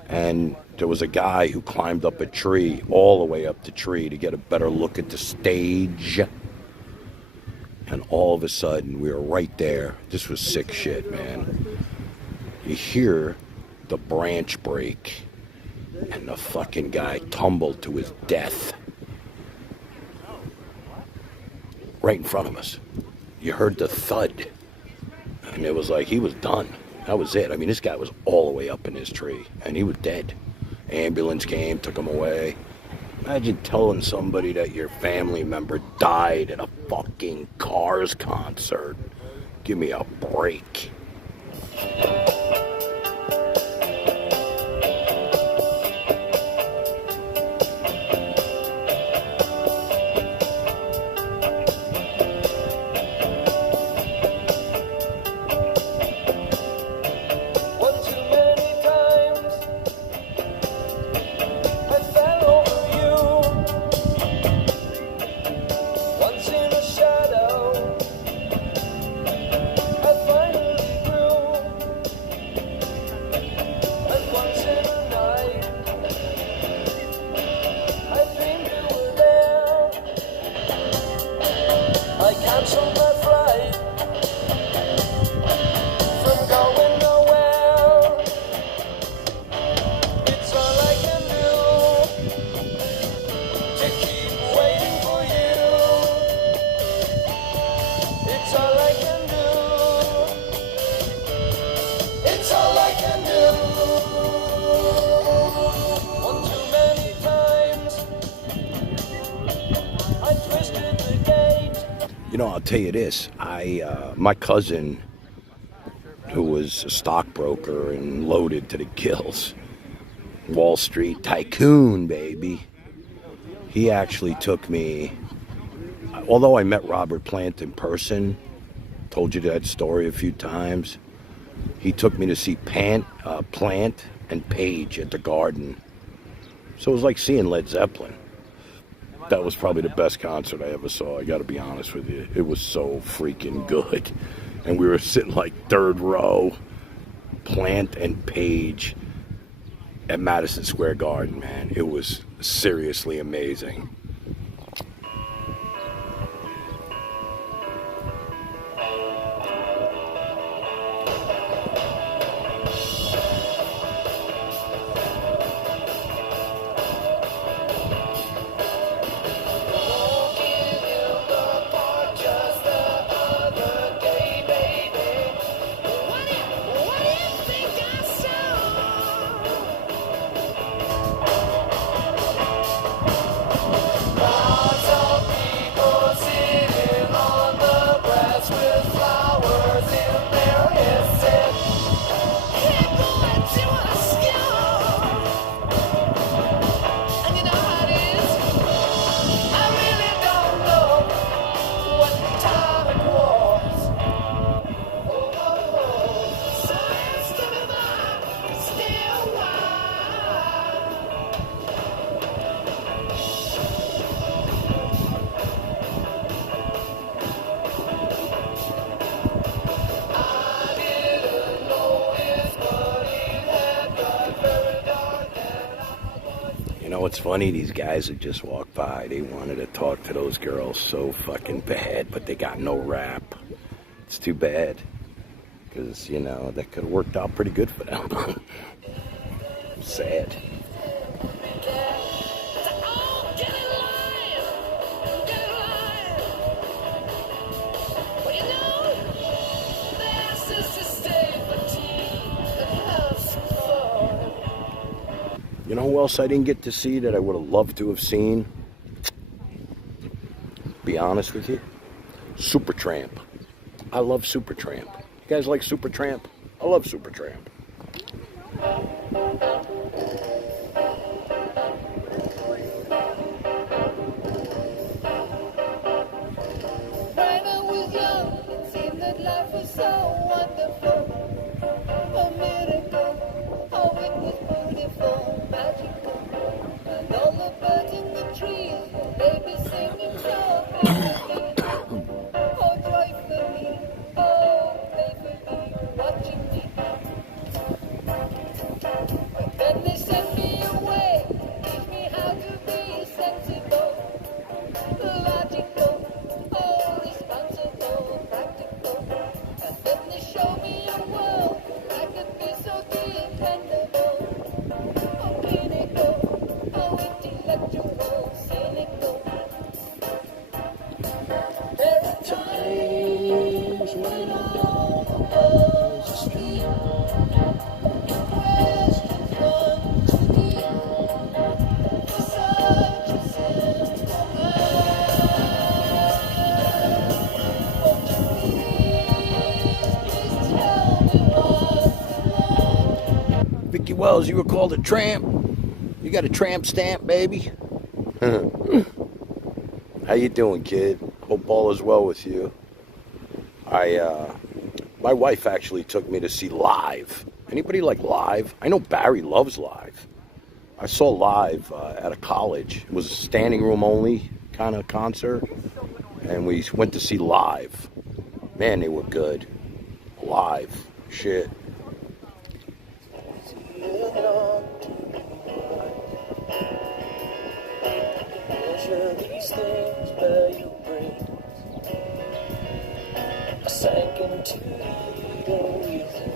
And there was a guy who climbed up a tree, all the way up the tree, to get a better look at the stage. And all of a sudden, we were right there. This was sick shit, man. You hear the branch break, and the fucking guy tumbled to his death. Right in front of us. You heard the thud. And it was like he was done. That was it. I mean, this guy was all the way up in his tree, and he was dead. Ambulance came, took him away. Imagine telling somebody that your family member died at a fucking Cars concert. Give me a break. One too many times I fell over you. Once in a shadow I finally grew. And once in a night I dreamed you were there. I canceled my flight from going nowhere. It's all I can do to keep waiting for you. It's all I can do. It's all I can do. One too many times I twisted the gate. You know, I'll tell you this. My cousin, who was a stockbroker and loaded to the gills, Wall Street tycoon, baby. He actually took me, although I met Robert Plant in person, told you that story a few times, he took me to see Plant and Page at the Garden. So it was like seeing Led Zeppelin. That was probably the best concert I ever saw, I gotta be honest with you. It was so freaking good. And we were sitting like third row, Plant and Page at Madison Square Garden, man. It was seriously amazing. Just the other day, baby. What do you think I saw? Lots of people sitting on the grass with flowers in their hair. Said, "Hey boy, do you wanna score?" And you know how it is. I really don't know what time it was. So instead of that, stay a while. I didn't notice, but it had got very dark and I was. You know what's funny? These guys that just walked by, they wanted to talk to those girls so fucking bad, but they got no rap. It's too bad. Because, you know, that could have worked out pretty good for them. Sad. Oh, get in line! Get in line! Well, you know, they asked us to stay for tea and have some fun. You know who else I didn't get to see that I would have loved to have seen? Be honest with you, Supertramp. I love Supertramp. You guys like Supertramp? I love Supertramp. When I was young, it seemed that life was so wonderful. A miracle, oh, it was beautiful, magical. And all the birds in the trees, they be singing so happily. Oh, joyfully, oh, playfully, watching me. But then they sent me away, teach me how to be sensible, logical, oh, responsible, practical. And then they show me a world I could be so dependable, oh, clinical, oh, intellectual, cynical. There are times when all the world's asleep, questions run too deep for such a simple man. Won't you please tell me what's wrong? Vicky Wells, you were called a tramp. You got a tramp stamp, baby. How you doing, kid? Hope all is well with you. My wife actually took me to see Live. Anybody like Live? I know Barry loves Live. I saw Live at a college. It was a standing room only kind of concert, and we went to see Live. Man, they were good. Live, shit. Measure these things by your brains. I sank into eating with you.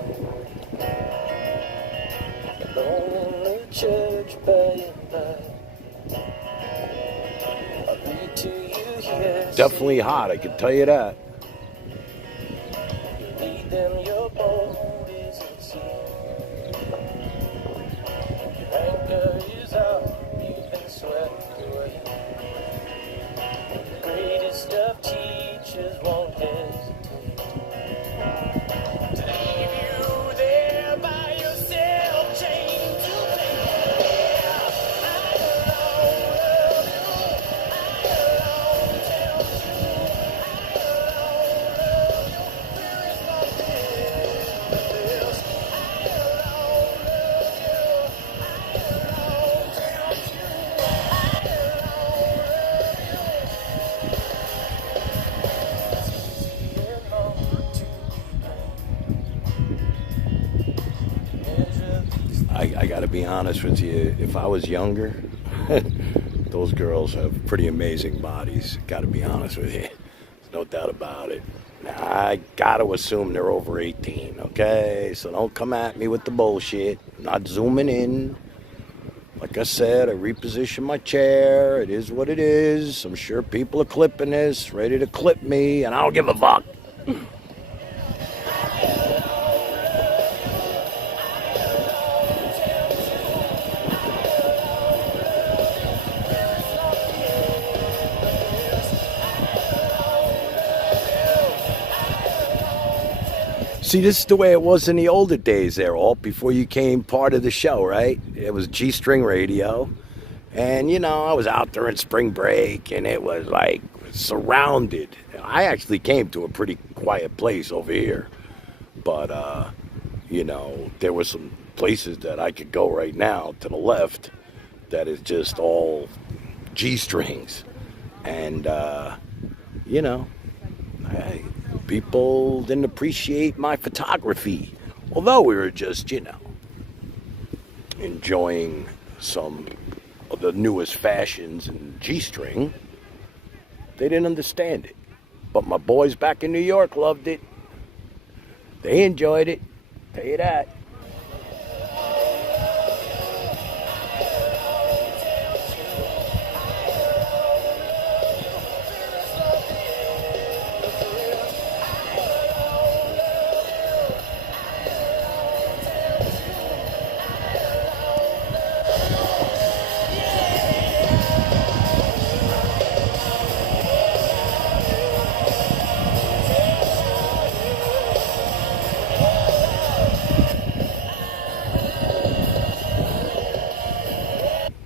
Alone in the church by and by. I'll read to you here. Definitely hot, I can tell you that. You lead them, your boat is at sea. Your anchor is out, you've been swept away. The greatest of teachers won't hesitate to leave you there by yourself, chained to pain. I alone love you, I alone tell the truth, I alone love you, there is nothing but this. I alone love you, I alone tell the truth, I alone love you. I gotta be honest with you, if I was younger, those girls have pretty amazing bodies. Gotta be honest with you. There's no doubt about it. Now, I gotta assume they're over 18, okay? So don't come at me with the bullshit. I'm not zooming in. Like I said, I repositioned my chair. It is what it is. I'm sure people are clipping this, ready to clip me, and I don't give a fuck. See, this is the way it was in the older days there, Alt, before you came part of the show, right? It was G-String Radio. And, you know, I was out there in spring break, and it was like surrounded. I actually came to a pretty quiet place over here. But, you know, there were some places that I could go right now to the left that is just all G-strings. And, you know, people didn't appreciate my photography. Although we were just, you know, enjoying some of the newest fashions in G-string, they didn't understand it. But my boys back in New York loved it. They enjoyed it. Tell you that.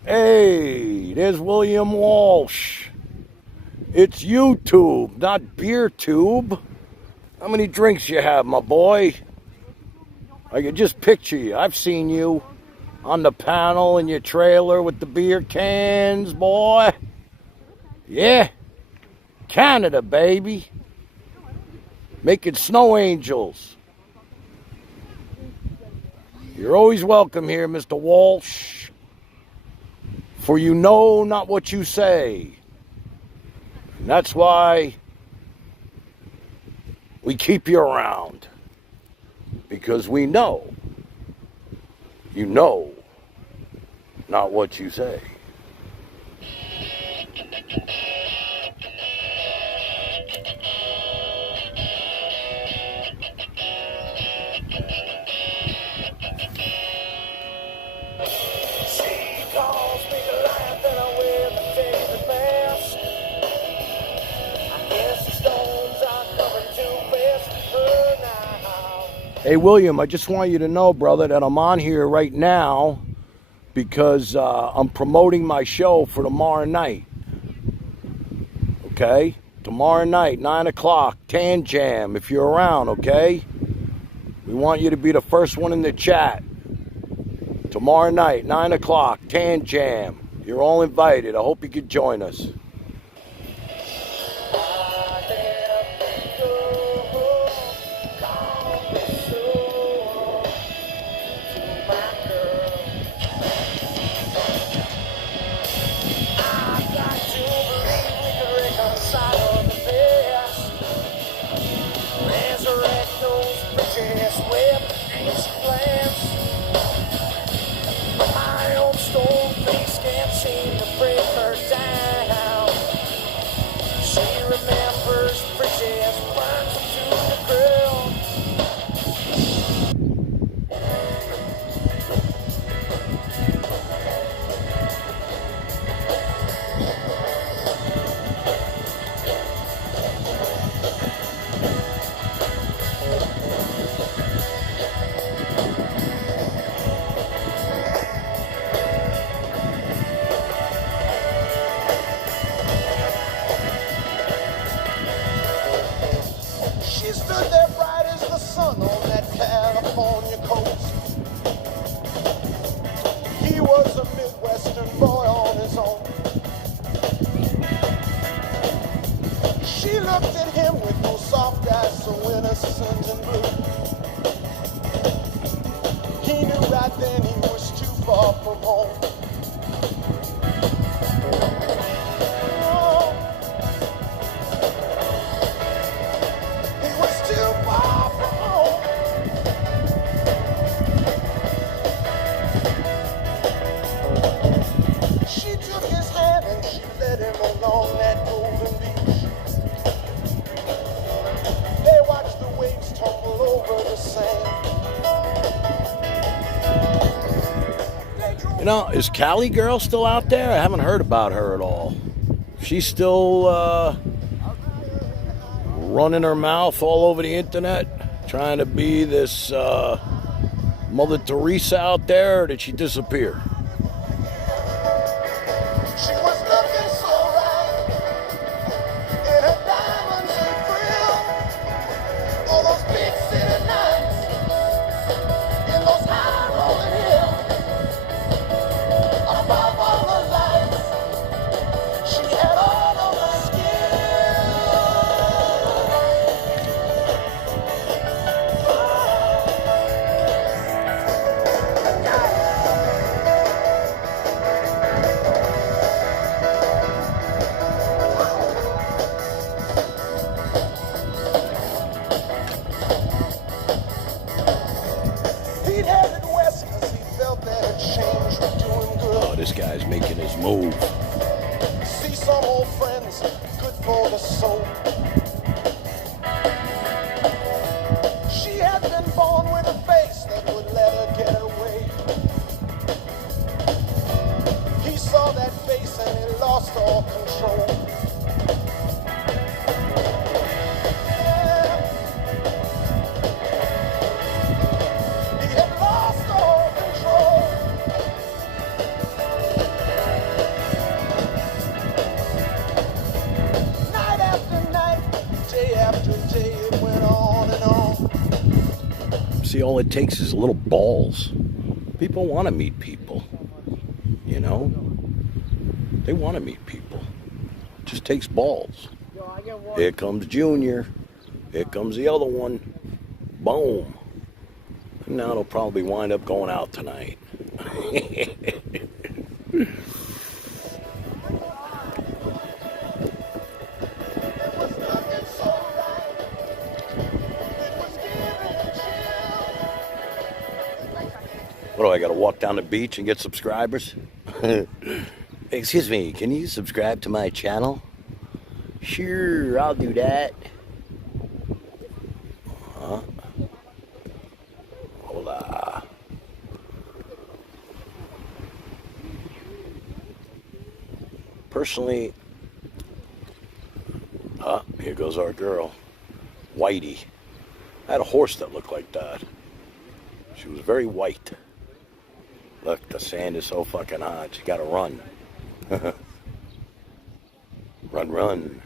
Hey, there's William Walsh. It's YouTube, not beer tube. How many drinks you have, my boy? I can just picture you. I've seen you on the panel in your trailer with the beer cans, boy. Yeah. Canada, baby. Making snow angels. You're always welcome here, Mr. Walsh. For you know not what you say. And that's why we keep you around. Because we know you know not what you say. She calls me Goliath and I wear my David mask. I guess the stones are coming too fast for her now. Hey, William, I just want you to know, brother, that I'm on here right now because I'm promoting my show for tomorrow night. Okay? Tomorrow night, 9 o'clock, Tan Jam, if you're around, okay? We want you to be the first one in the chat. Tomorrow night, 9 o'clock, Tan Jam. You're all invited. I hope you could join us. She stood there bright as the sun on that California coast. He was a Midwestern boy on his own. She looked at him with those soft eyes so innocent and blue. He knew right then he was too far from home. You know, is Cali Girl still out there? I haven't heard about her at all. She's still running her mouth all over the internet, trying to be this Mother Teresa out there, or did she disappear? She was looking so right in her diamonds and frill. All those big city nights in those high rolling hills. Above all the lights, she had all of my He'd headed west 'cause he felt that a change would do him good. Oh, this guy's making his move. See some old friends, good for the soul. She had been born with a face that would let her get away. He saw that face and he lost all control. Yeah. He had lost all control. See, all it takes is a little balls. People want to meet people. You know? They want to meet people. It just takes balls. Here comes Junior. Here comes the other one. Boom. And now they'll probably wind up going out tonight. What do I got to walk down the beach and get subscribers? Excuse me, can you subscribe to my channel? Sure, I'll do that. Hola. Personally, here goes our girl, Whitey. I had a horse that looked like that. She was very white. Look, the sand is so fucking hot. You gotta run. Run, run.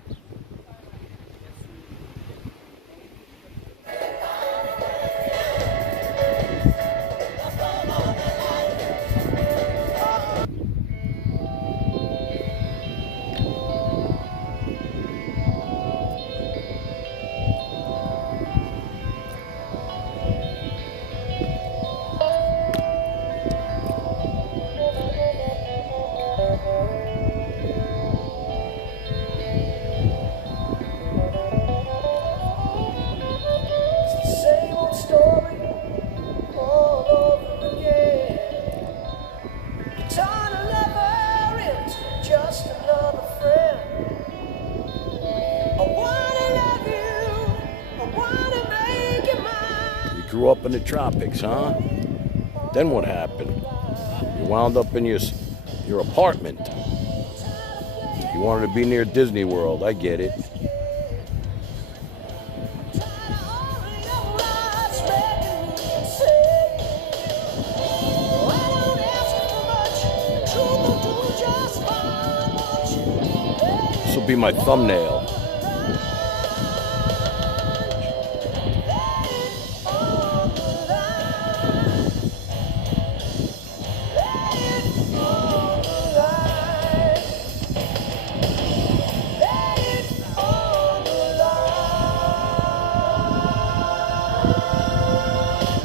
Same old story all over again. Guitar lover is just another friend. I wanna love you, I wanna make you mine. You grew up in the tropics, huh? Then what happened? You wound up in your apartment. You wanted to be near Disney World. I get it. This will be my thumbnail.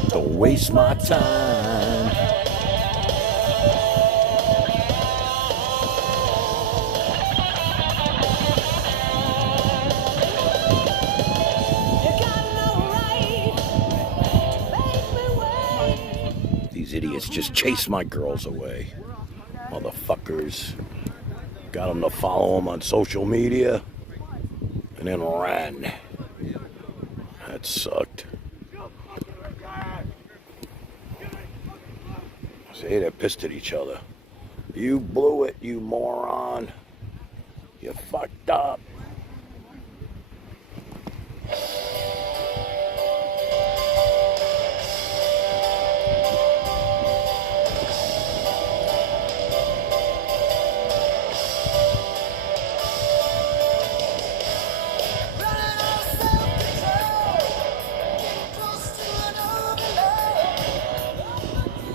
Don't waste my time. These idiots just chase my girls away. Motherfuckers. Got them to follow them on social media and then ran. That sucked. See, they're pissed at each other. You blew it, you moron. You fucked up.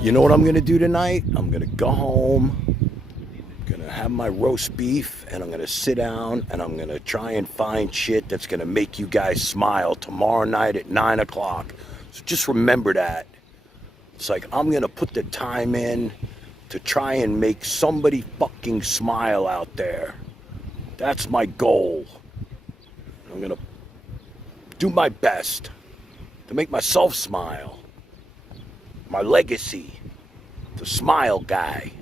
You know what I'm gonna do tonight? I'm gonna go home, gonna have my roast beef, and I'm gonna sit down and I'm gonna try and find shit that's gonna make you guys smile tomorrow night at 9 o'clock. So just remember that. It's like I'm gonna put the time in to try and make somebody fucking smile out there. That's my goal. I'm gonna do my best to make myself smile. My legacy, the smile guy.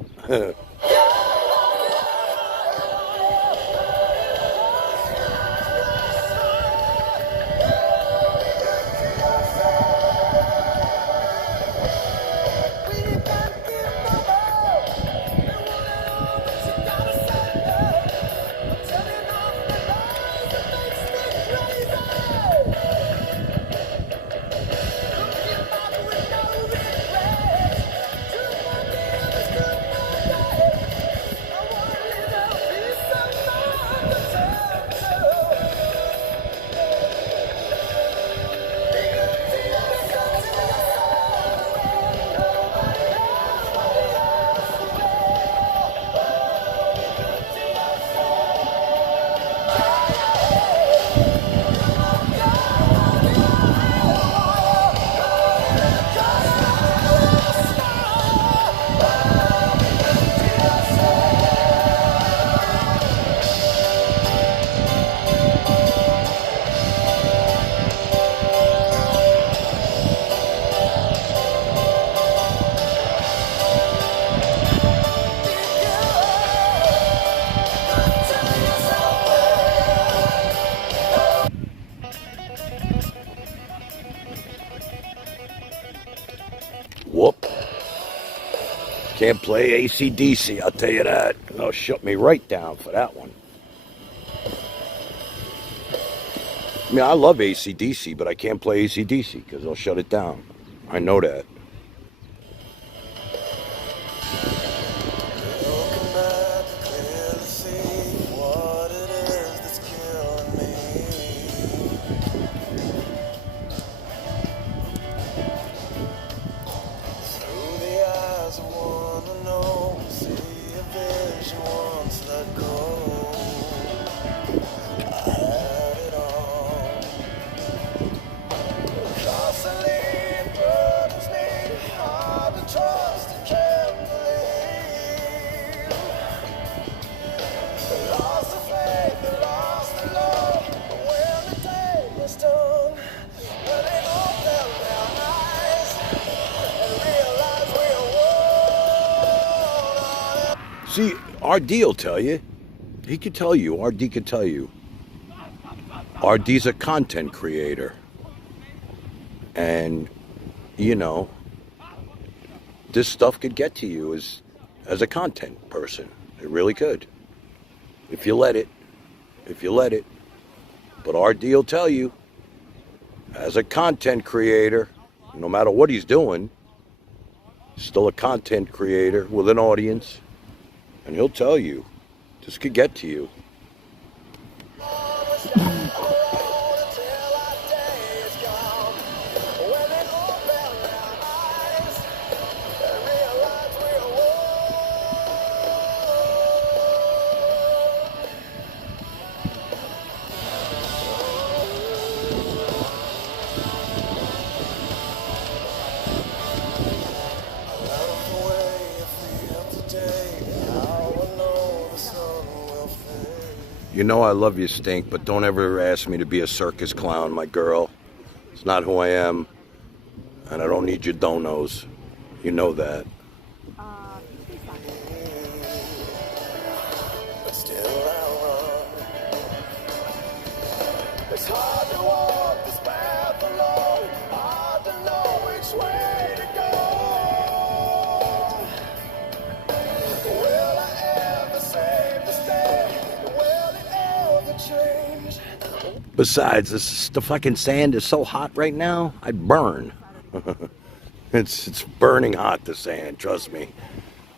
Can't play AC/DC, I'll tell you that. They'll shut me right down for that one. I mean, I love AC/DC, but I can't play AC/DC because they'll shut it down. I know that. Looking back, clear to see what it is that's killing me. Through the eyes of one to know, see a vision once let go. I had it all. Constantly it burdens me, hard to trust and can't believe. Lost the faith and lost the love, but when the day is done, when they open their eyes and realize we are one. See, RD will tell you. He could tell you. RD could tell you. RD's a content creator. And, you know, this stuff could get to you as a content person. It really could. If you let it. If you let it. But RD will tell you, as a content creator, no matter what he's doing, he's still a content creator with an audience. And he'll tell you, this could get to you. You know I love you, Stink, but don't ever ask me to be a circus clown, my girl. It's not who I am, and I don't need your donos. You know that. But still I run. It's hard to walk this path alone, hard to know which way to go. Will I ever save the day? Will it ever change? Besides, the fucking sand is so hot right now, I'd burn. It's burning hot, the sand, trust me.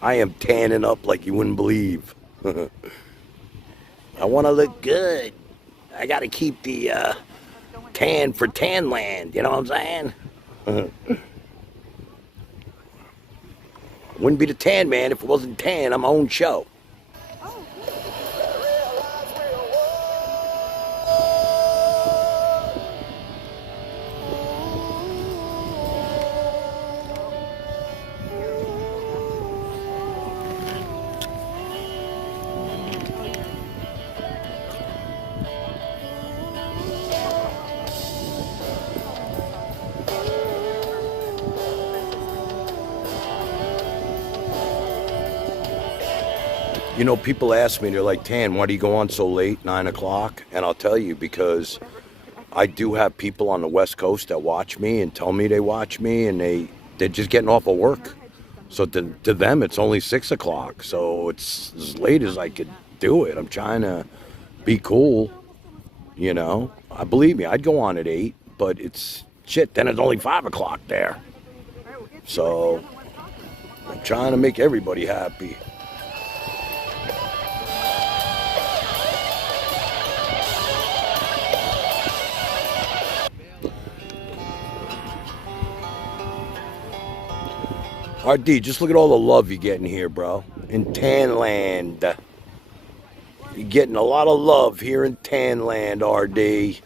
I am tanning up like you wouldn't believe. I want to look good. I got to keep the tan for Tanland, you know what I'm saying? Wouldn't be the Tan Man if it wasn't tan on my own show. You know, people ask me, they're like, Tan, why do you go on so late, 9 o'clock? And I'll tell you, because I do have people on the West Coast that watch me and tell me they watch me, and they're just getting off of work. So to them, it's only 6 o'clock. So it's as late as I could do it. I'm trying to be cool, you know. Believe me, I'd go on at 8, but it's shit, then it's only 5 o'clock there. So I'm trying to make everybody happy. RD, just look at all the love you're getting here, bro. In Tanland. You're getting a lot of love here in Tanland, RD.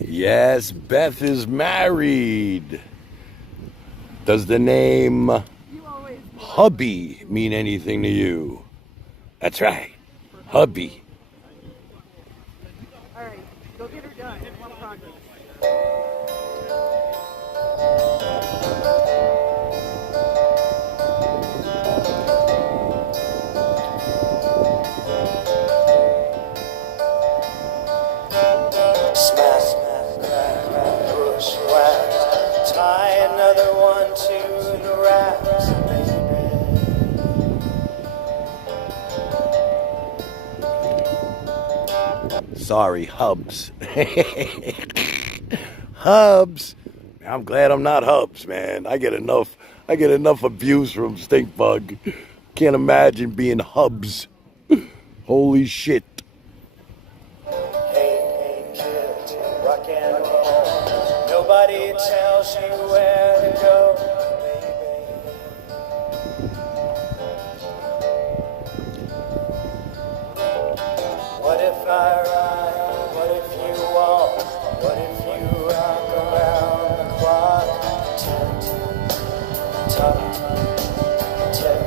Yes, Beth is married. Does the name Hubby mean anything to you? That's right. Hubby. All right, go get her done. More progress. Smash, crack, push, whack. Tie another one to the racks, baby. Sorry, Hubs. Hubs. I'm glad I'm not Hubs, man. I get enough abuse from Stinkbug. Can't imagine being Hubs. Holy shit. Hey, kid, rock and roll. Nobody tells you where to go, baby. What if I ride? What if you walk? What if you rock around the clock? Tick, tock, tick,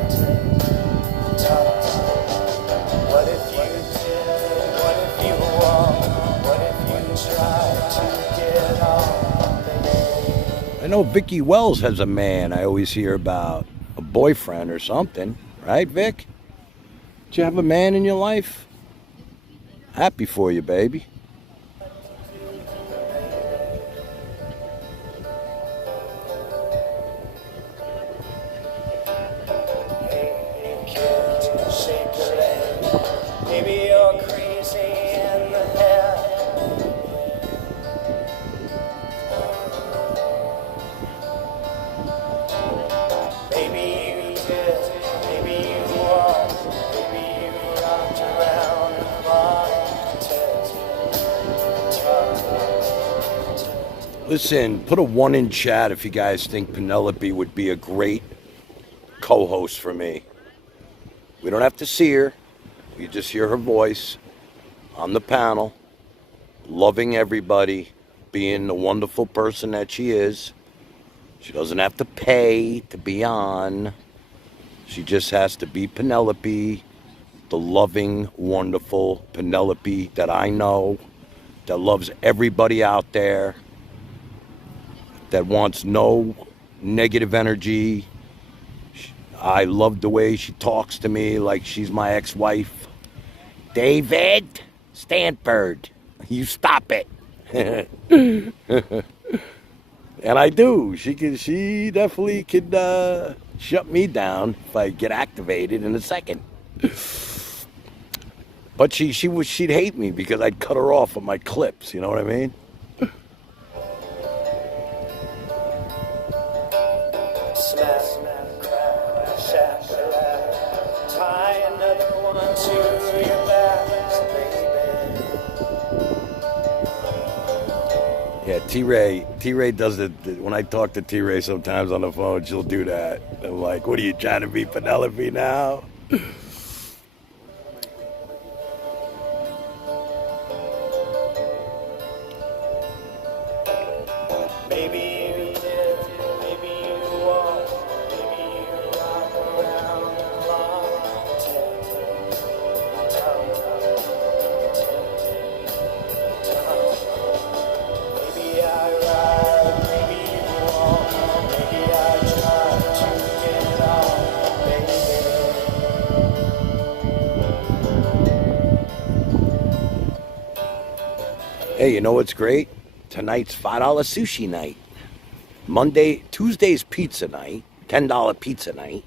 tock. What if you did? What if you walk? What if you try to get off, baby? I know Vicky Wells has a man I always hear about. A boyfriend or something. Right, Vic? Did you have a man in your life? Happy for you, baby. Hey, kid, shake your leg. Maybe you're crazy in the head. Maybe you did, maybe you walked, maybe you rocked around the clock. Listen, put a 1 in chat if you guys think Penelope would be a great co-host for me. We don't have to see her. We just hear her voice on the panel, loving everybody, being the wonderful person that she is. She doesn't have to pay to be on. She just has to be Penelope, the loving, wonderful Penelope that I know, that loves everybody out there, that wants no negative energy. I love the way she talks to me like she's my ex-wife. David Stanford, you stop it. And I do. She definitely could shut me down if I get activated in a second. But she'd hate me because I'd cut her off with my clips. You know what I mean? Snap, crack, shack, tie another one to your back, baby. Yeah, T-Ray does it. When I talk to T-Ray sometimes on the phone, she'll do that. I'm like, what are you trying to be, Penelope now? Maybe you did, maybe you won't, maybe you rock around the clock. Maybe I ride, maybe you won't, maybe I try to get off, baby. Hey, you know what's great? Tonight's $5 sushi night. Tuesday's pizza night, $10 pizza night.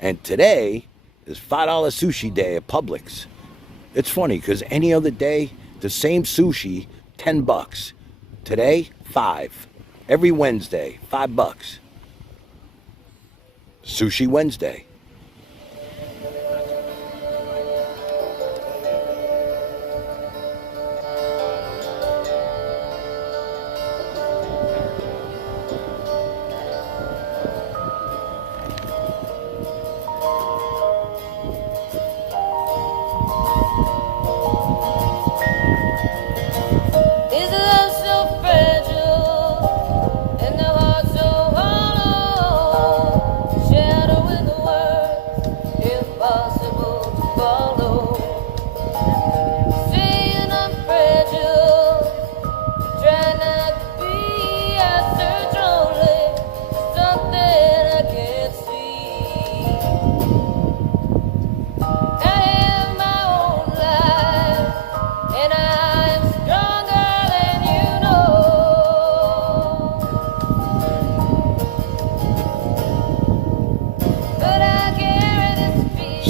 And today is $5 sushi day at Publix. It's funny because any other day, the same sushi, $10. Today, $5. Every Wednesday, $5. Sushi Wednesday. Is love so fragile and the heart so hollow?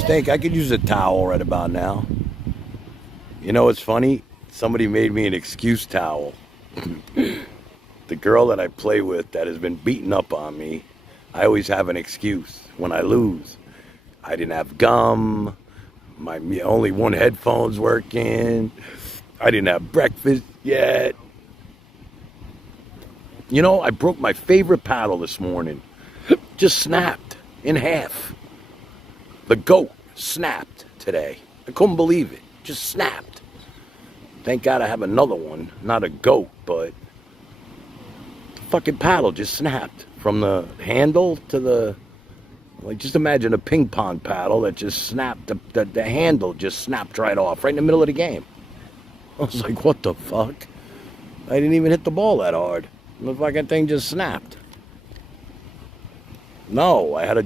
Stink, I could use a towel right about now. You know what's funny? Somebody made me an excuse towel. The girl that I play with that has been beating up on me, I always have an excuse when I lose. I didn't have gum. My only one headphone's working. I didn't have breakfast yet. You know, I broke my favorite paddle this morning. Just snapped in half. The goat snapped today. I couldn't believe it. Just snapped. Thank God I have another one. Not a goat, but the fucking paddle just snapped. From the handle to the... Like, just imagine a ping pong paddle that just snapped. The handle just snapped right off, right in the middle of the game. I was like, what the fuck? I didn't even hit the ball that hard. The fucking thing just snapped. No, I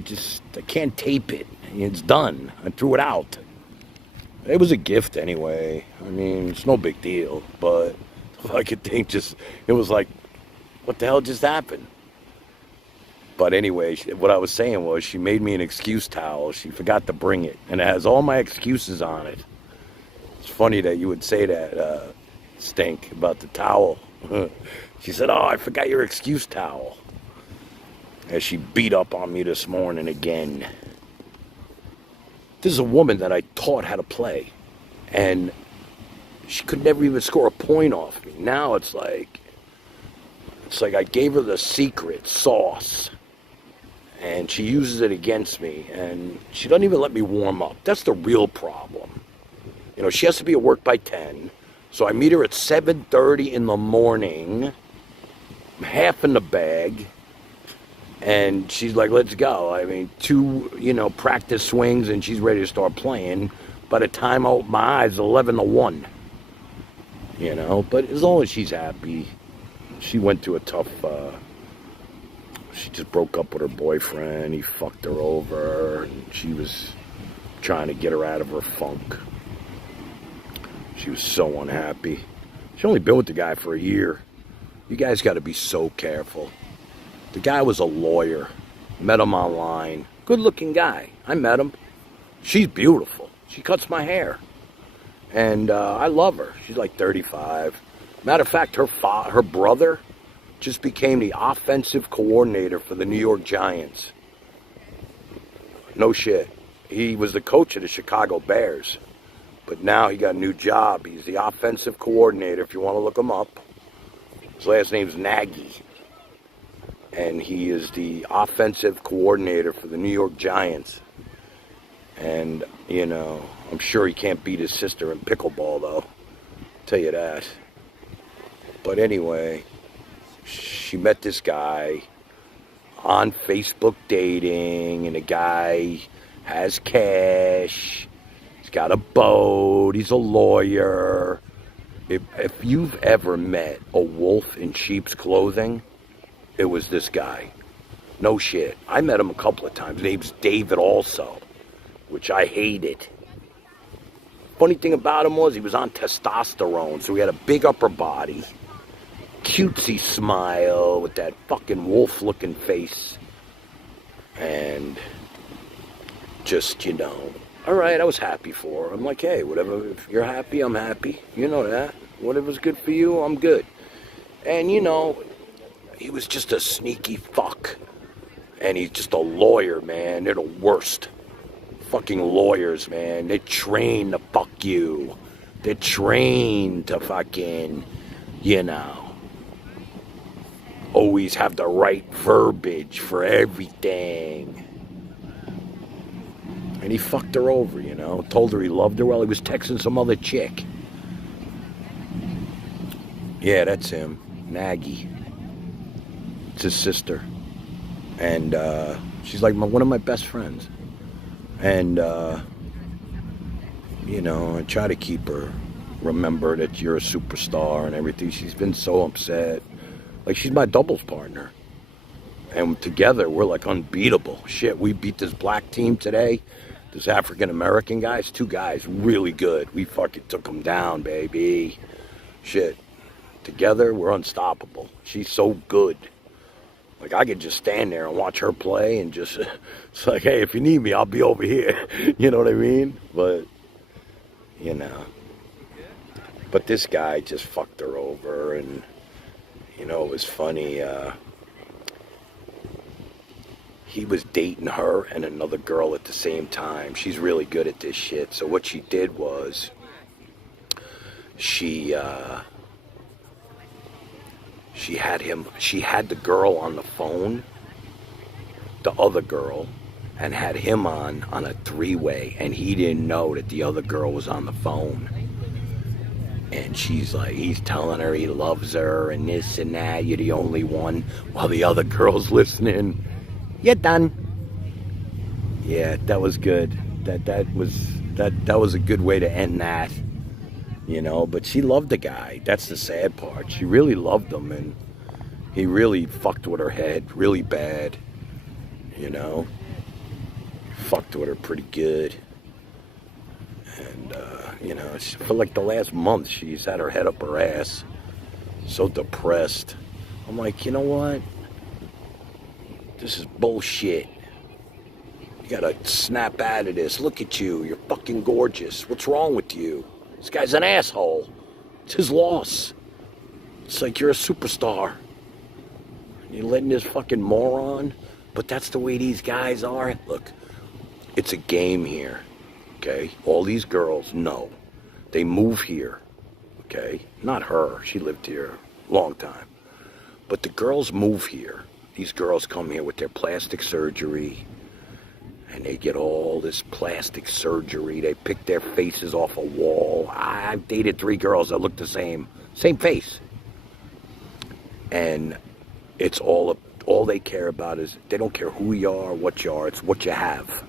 can't tape it. It's done. I threw it out. It was a gift anyway. I mean, it's no big deal. But the fucking thing it was like, what the hell just happened? But anyway, what I was saying was she made me an excuse towel. She forgot to bring it. And it has all my excuses on it. It's funny that you would say that, Stink, about the towel. She said, oh, I forgot your excuse towel. As she beat up on me this morning again. This is a woman that I taught how to play. And she could never even score a point off me. Now it's like I gave her the secret sauce. And she uses it against me. And she doesn't even let me warm up. That's the real problem. You know, she has to be at work by 10. So I meet her at 7:30 in the morning. I'm half in the bag. And she's like, let's go. I mean, 2, practice swings and she's ready to start playing. By the time I open my eyes, 11-1. But as long as she's happy. She went through a tough, she just broke up with her boyfriend. He fucked her over. And she was trying to get her out of her funk. She was so unhappy. She's only been with the guy for a year. You guys got to be so careful. The guy was a lawyer. Met him online. Good-looking guy. I met him. She's beautiful. She cuts my hair. And I love her. She's like 35. Matter of fact, her brother just became the offensive coordinator for the New York Giants. No shit. He was the coach of the Chicago Bears. But now he got a new job. He's the offensive coordinator, if you want to look him up. His last name's Nagy. And he is the offensive coordinator for the New York Giants. And, I'm sure he can't beat his sister in pickleball, though. Tell you that. But anyway, she met this guy on Facebook dating, and the guy has cash. He's got a boat. He's a lawyer. If you've ever met a wolf in sheep's clothing, it was this guy. No shit. I met him a couple of times. His name's David also, which I hated. Funny thing about him was he was on testosterone, so he had a big upper body, cutesy smile with that fucking wolf-looking face, and just, all right, I was happy for her. I'm like, hey, whatever, if you're happy, I'm happy. You know that. Whatever's good for you, I'm good. And, he was just a sneaky fuck. And he's just a lawyer, man. They're the worst. Fucking lawyers, man. They're trained to fuck you. They're trained to fucking, always have the right verbiage for everything. And he fucked her over, told her he loved her while he was texting some other chick. Yeah, that's him. Nagy. It's his sister. And she's like one of my best friends. And, I try to keep her, remember that you're a superstar and everything. She's been so upset. Like, she's my doubles partner. And together, we're like unbeatable. Shit, we beat this black team today. This African-American guys, 2 guys, really good. We fucking took them down, baby. Shit. Together, we're unstoppable. She's so good. Like, I could just stand there and watch her play and just, it's like, hey, if you need me, I'll be over here. You know what I mean? But, you know. But this guy just fucked her over, and, you know, it was funny. He was dating her and another girl at the same time. She's really good at this shit. So what she did was, she had the girl on the phone, the other girl, and had him on a three-way, and he didn't know that the other girl was on the phone. And she's like, he's telling her he loves her and this and that, you're the only one, while the other girl's listening. You're done. Yeah, that was good. That was a good way to end that. You know, but she loved the guy. That's the sad part. She really loved him, and he really fucked with her head really bad. You know, fucked with her pretty good. And, you know, for like the last month, she's had her head up her ass. So depressed. I'm like, you know what? This is bullshit. You gotta snap out of this. Look at you. You're fucking gorgeous. What's wrong with you? This guy's an asshole. It's his loss. It's like you're a superstar. You're letting this fucking moron. But that's the way these guys are. Look, it's a game here. Okay? All these girls know. They move here. Okay? Not her. She lived here a long time. But the girls move here. These girls come here with their plastic surgery. And they get all this plastic surgery. They pick their faces off a wall. I've dated 3 girls that look the same. Same face. And it's all they care about is, they don't care who you are, what you are. It's what you have.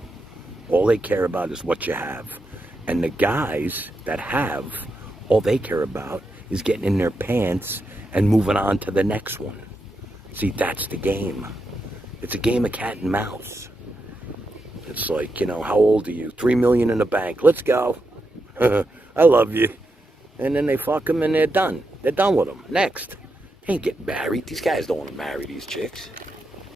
All they care about is what you have. And the guys that have, all they care about is getting in their pants and moving on to the next one. See, that's the game. It's a game of cat and mouse. It's like, you know, how old are you? 3 million in the bank. Let's go. I love you. And then they fuck them and they're done. They're done with them. Next. They ain't getting married. These guys don't want to marry these chicks.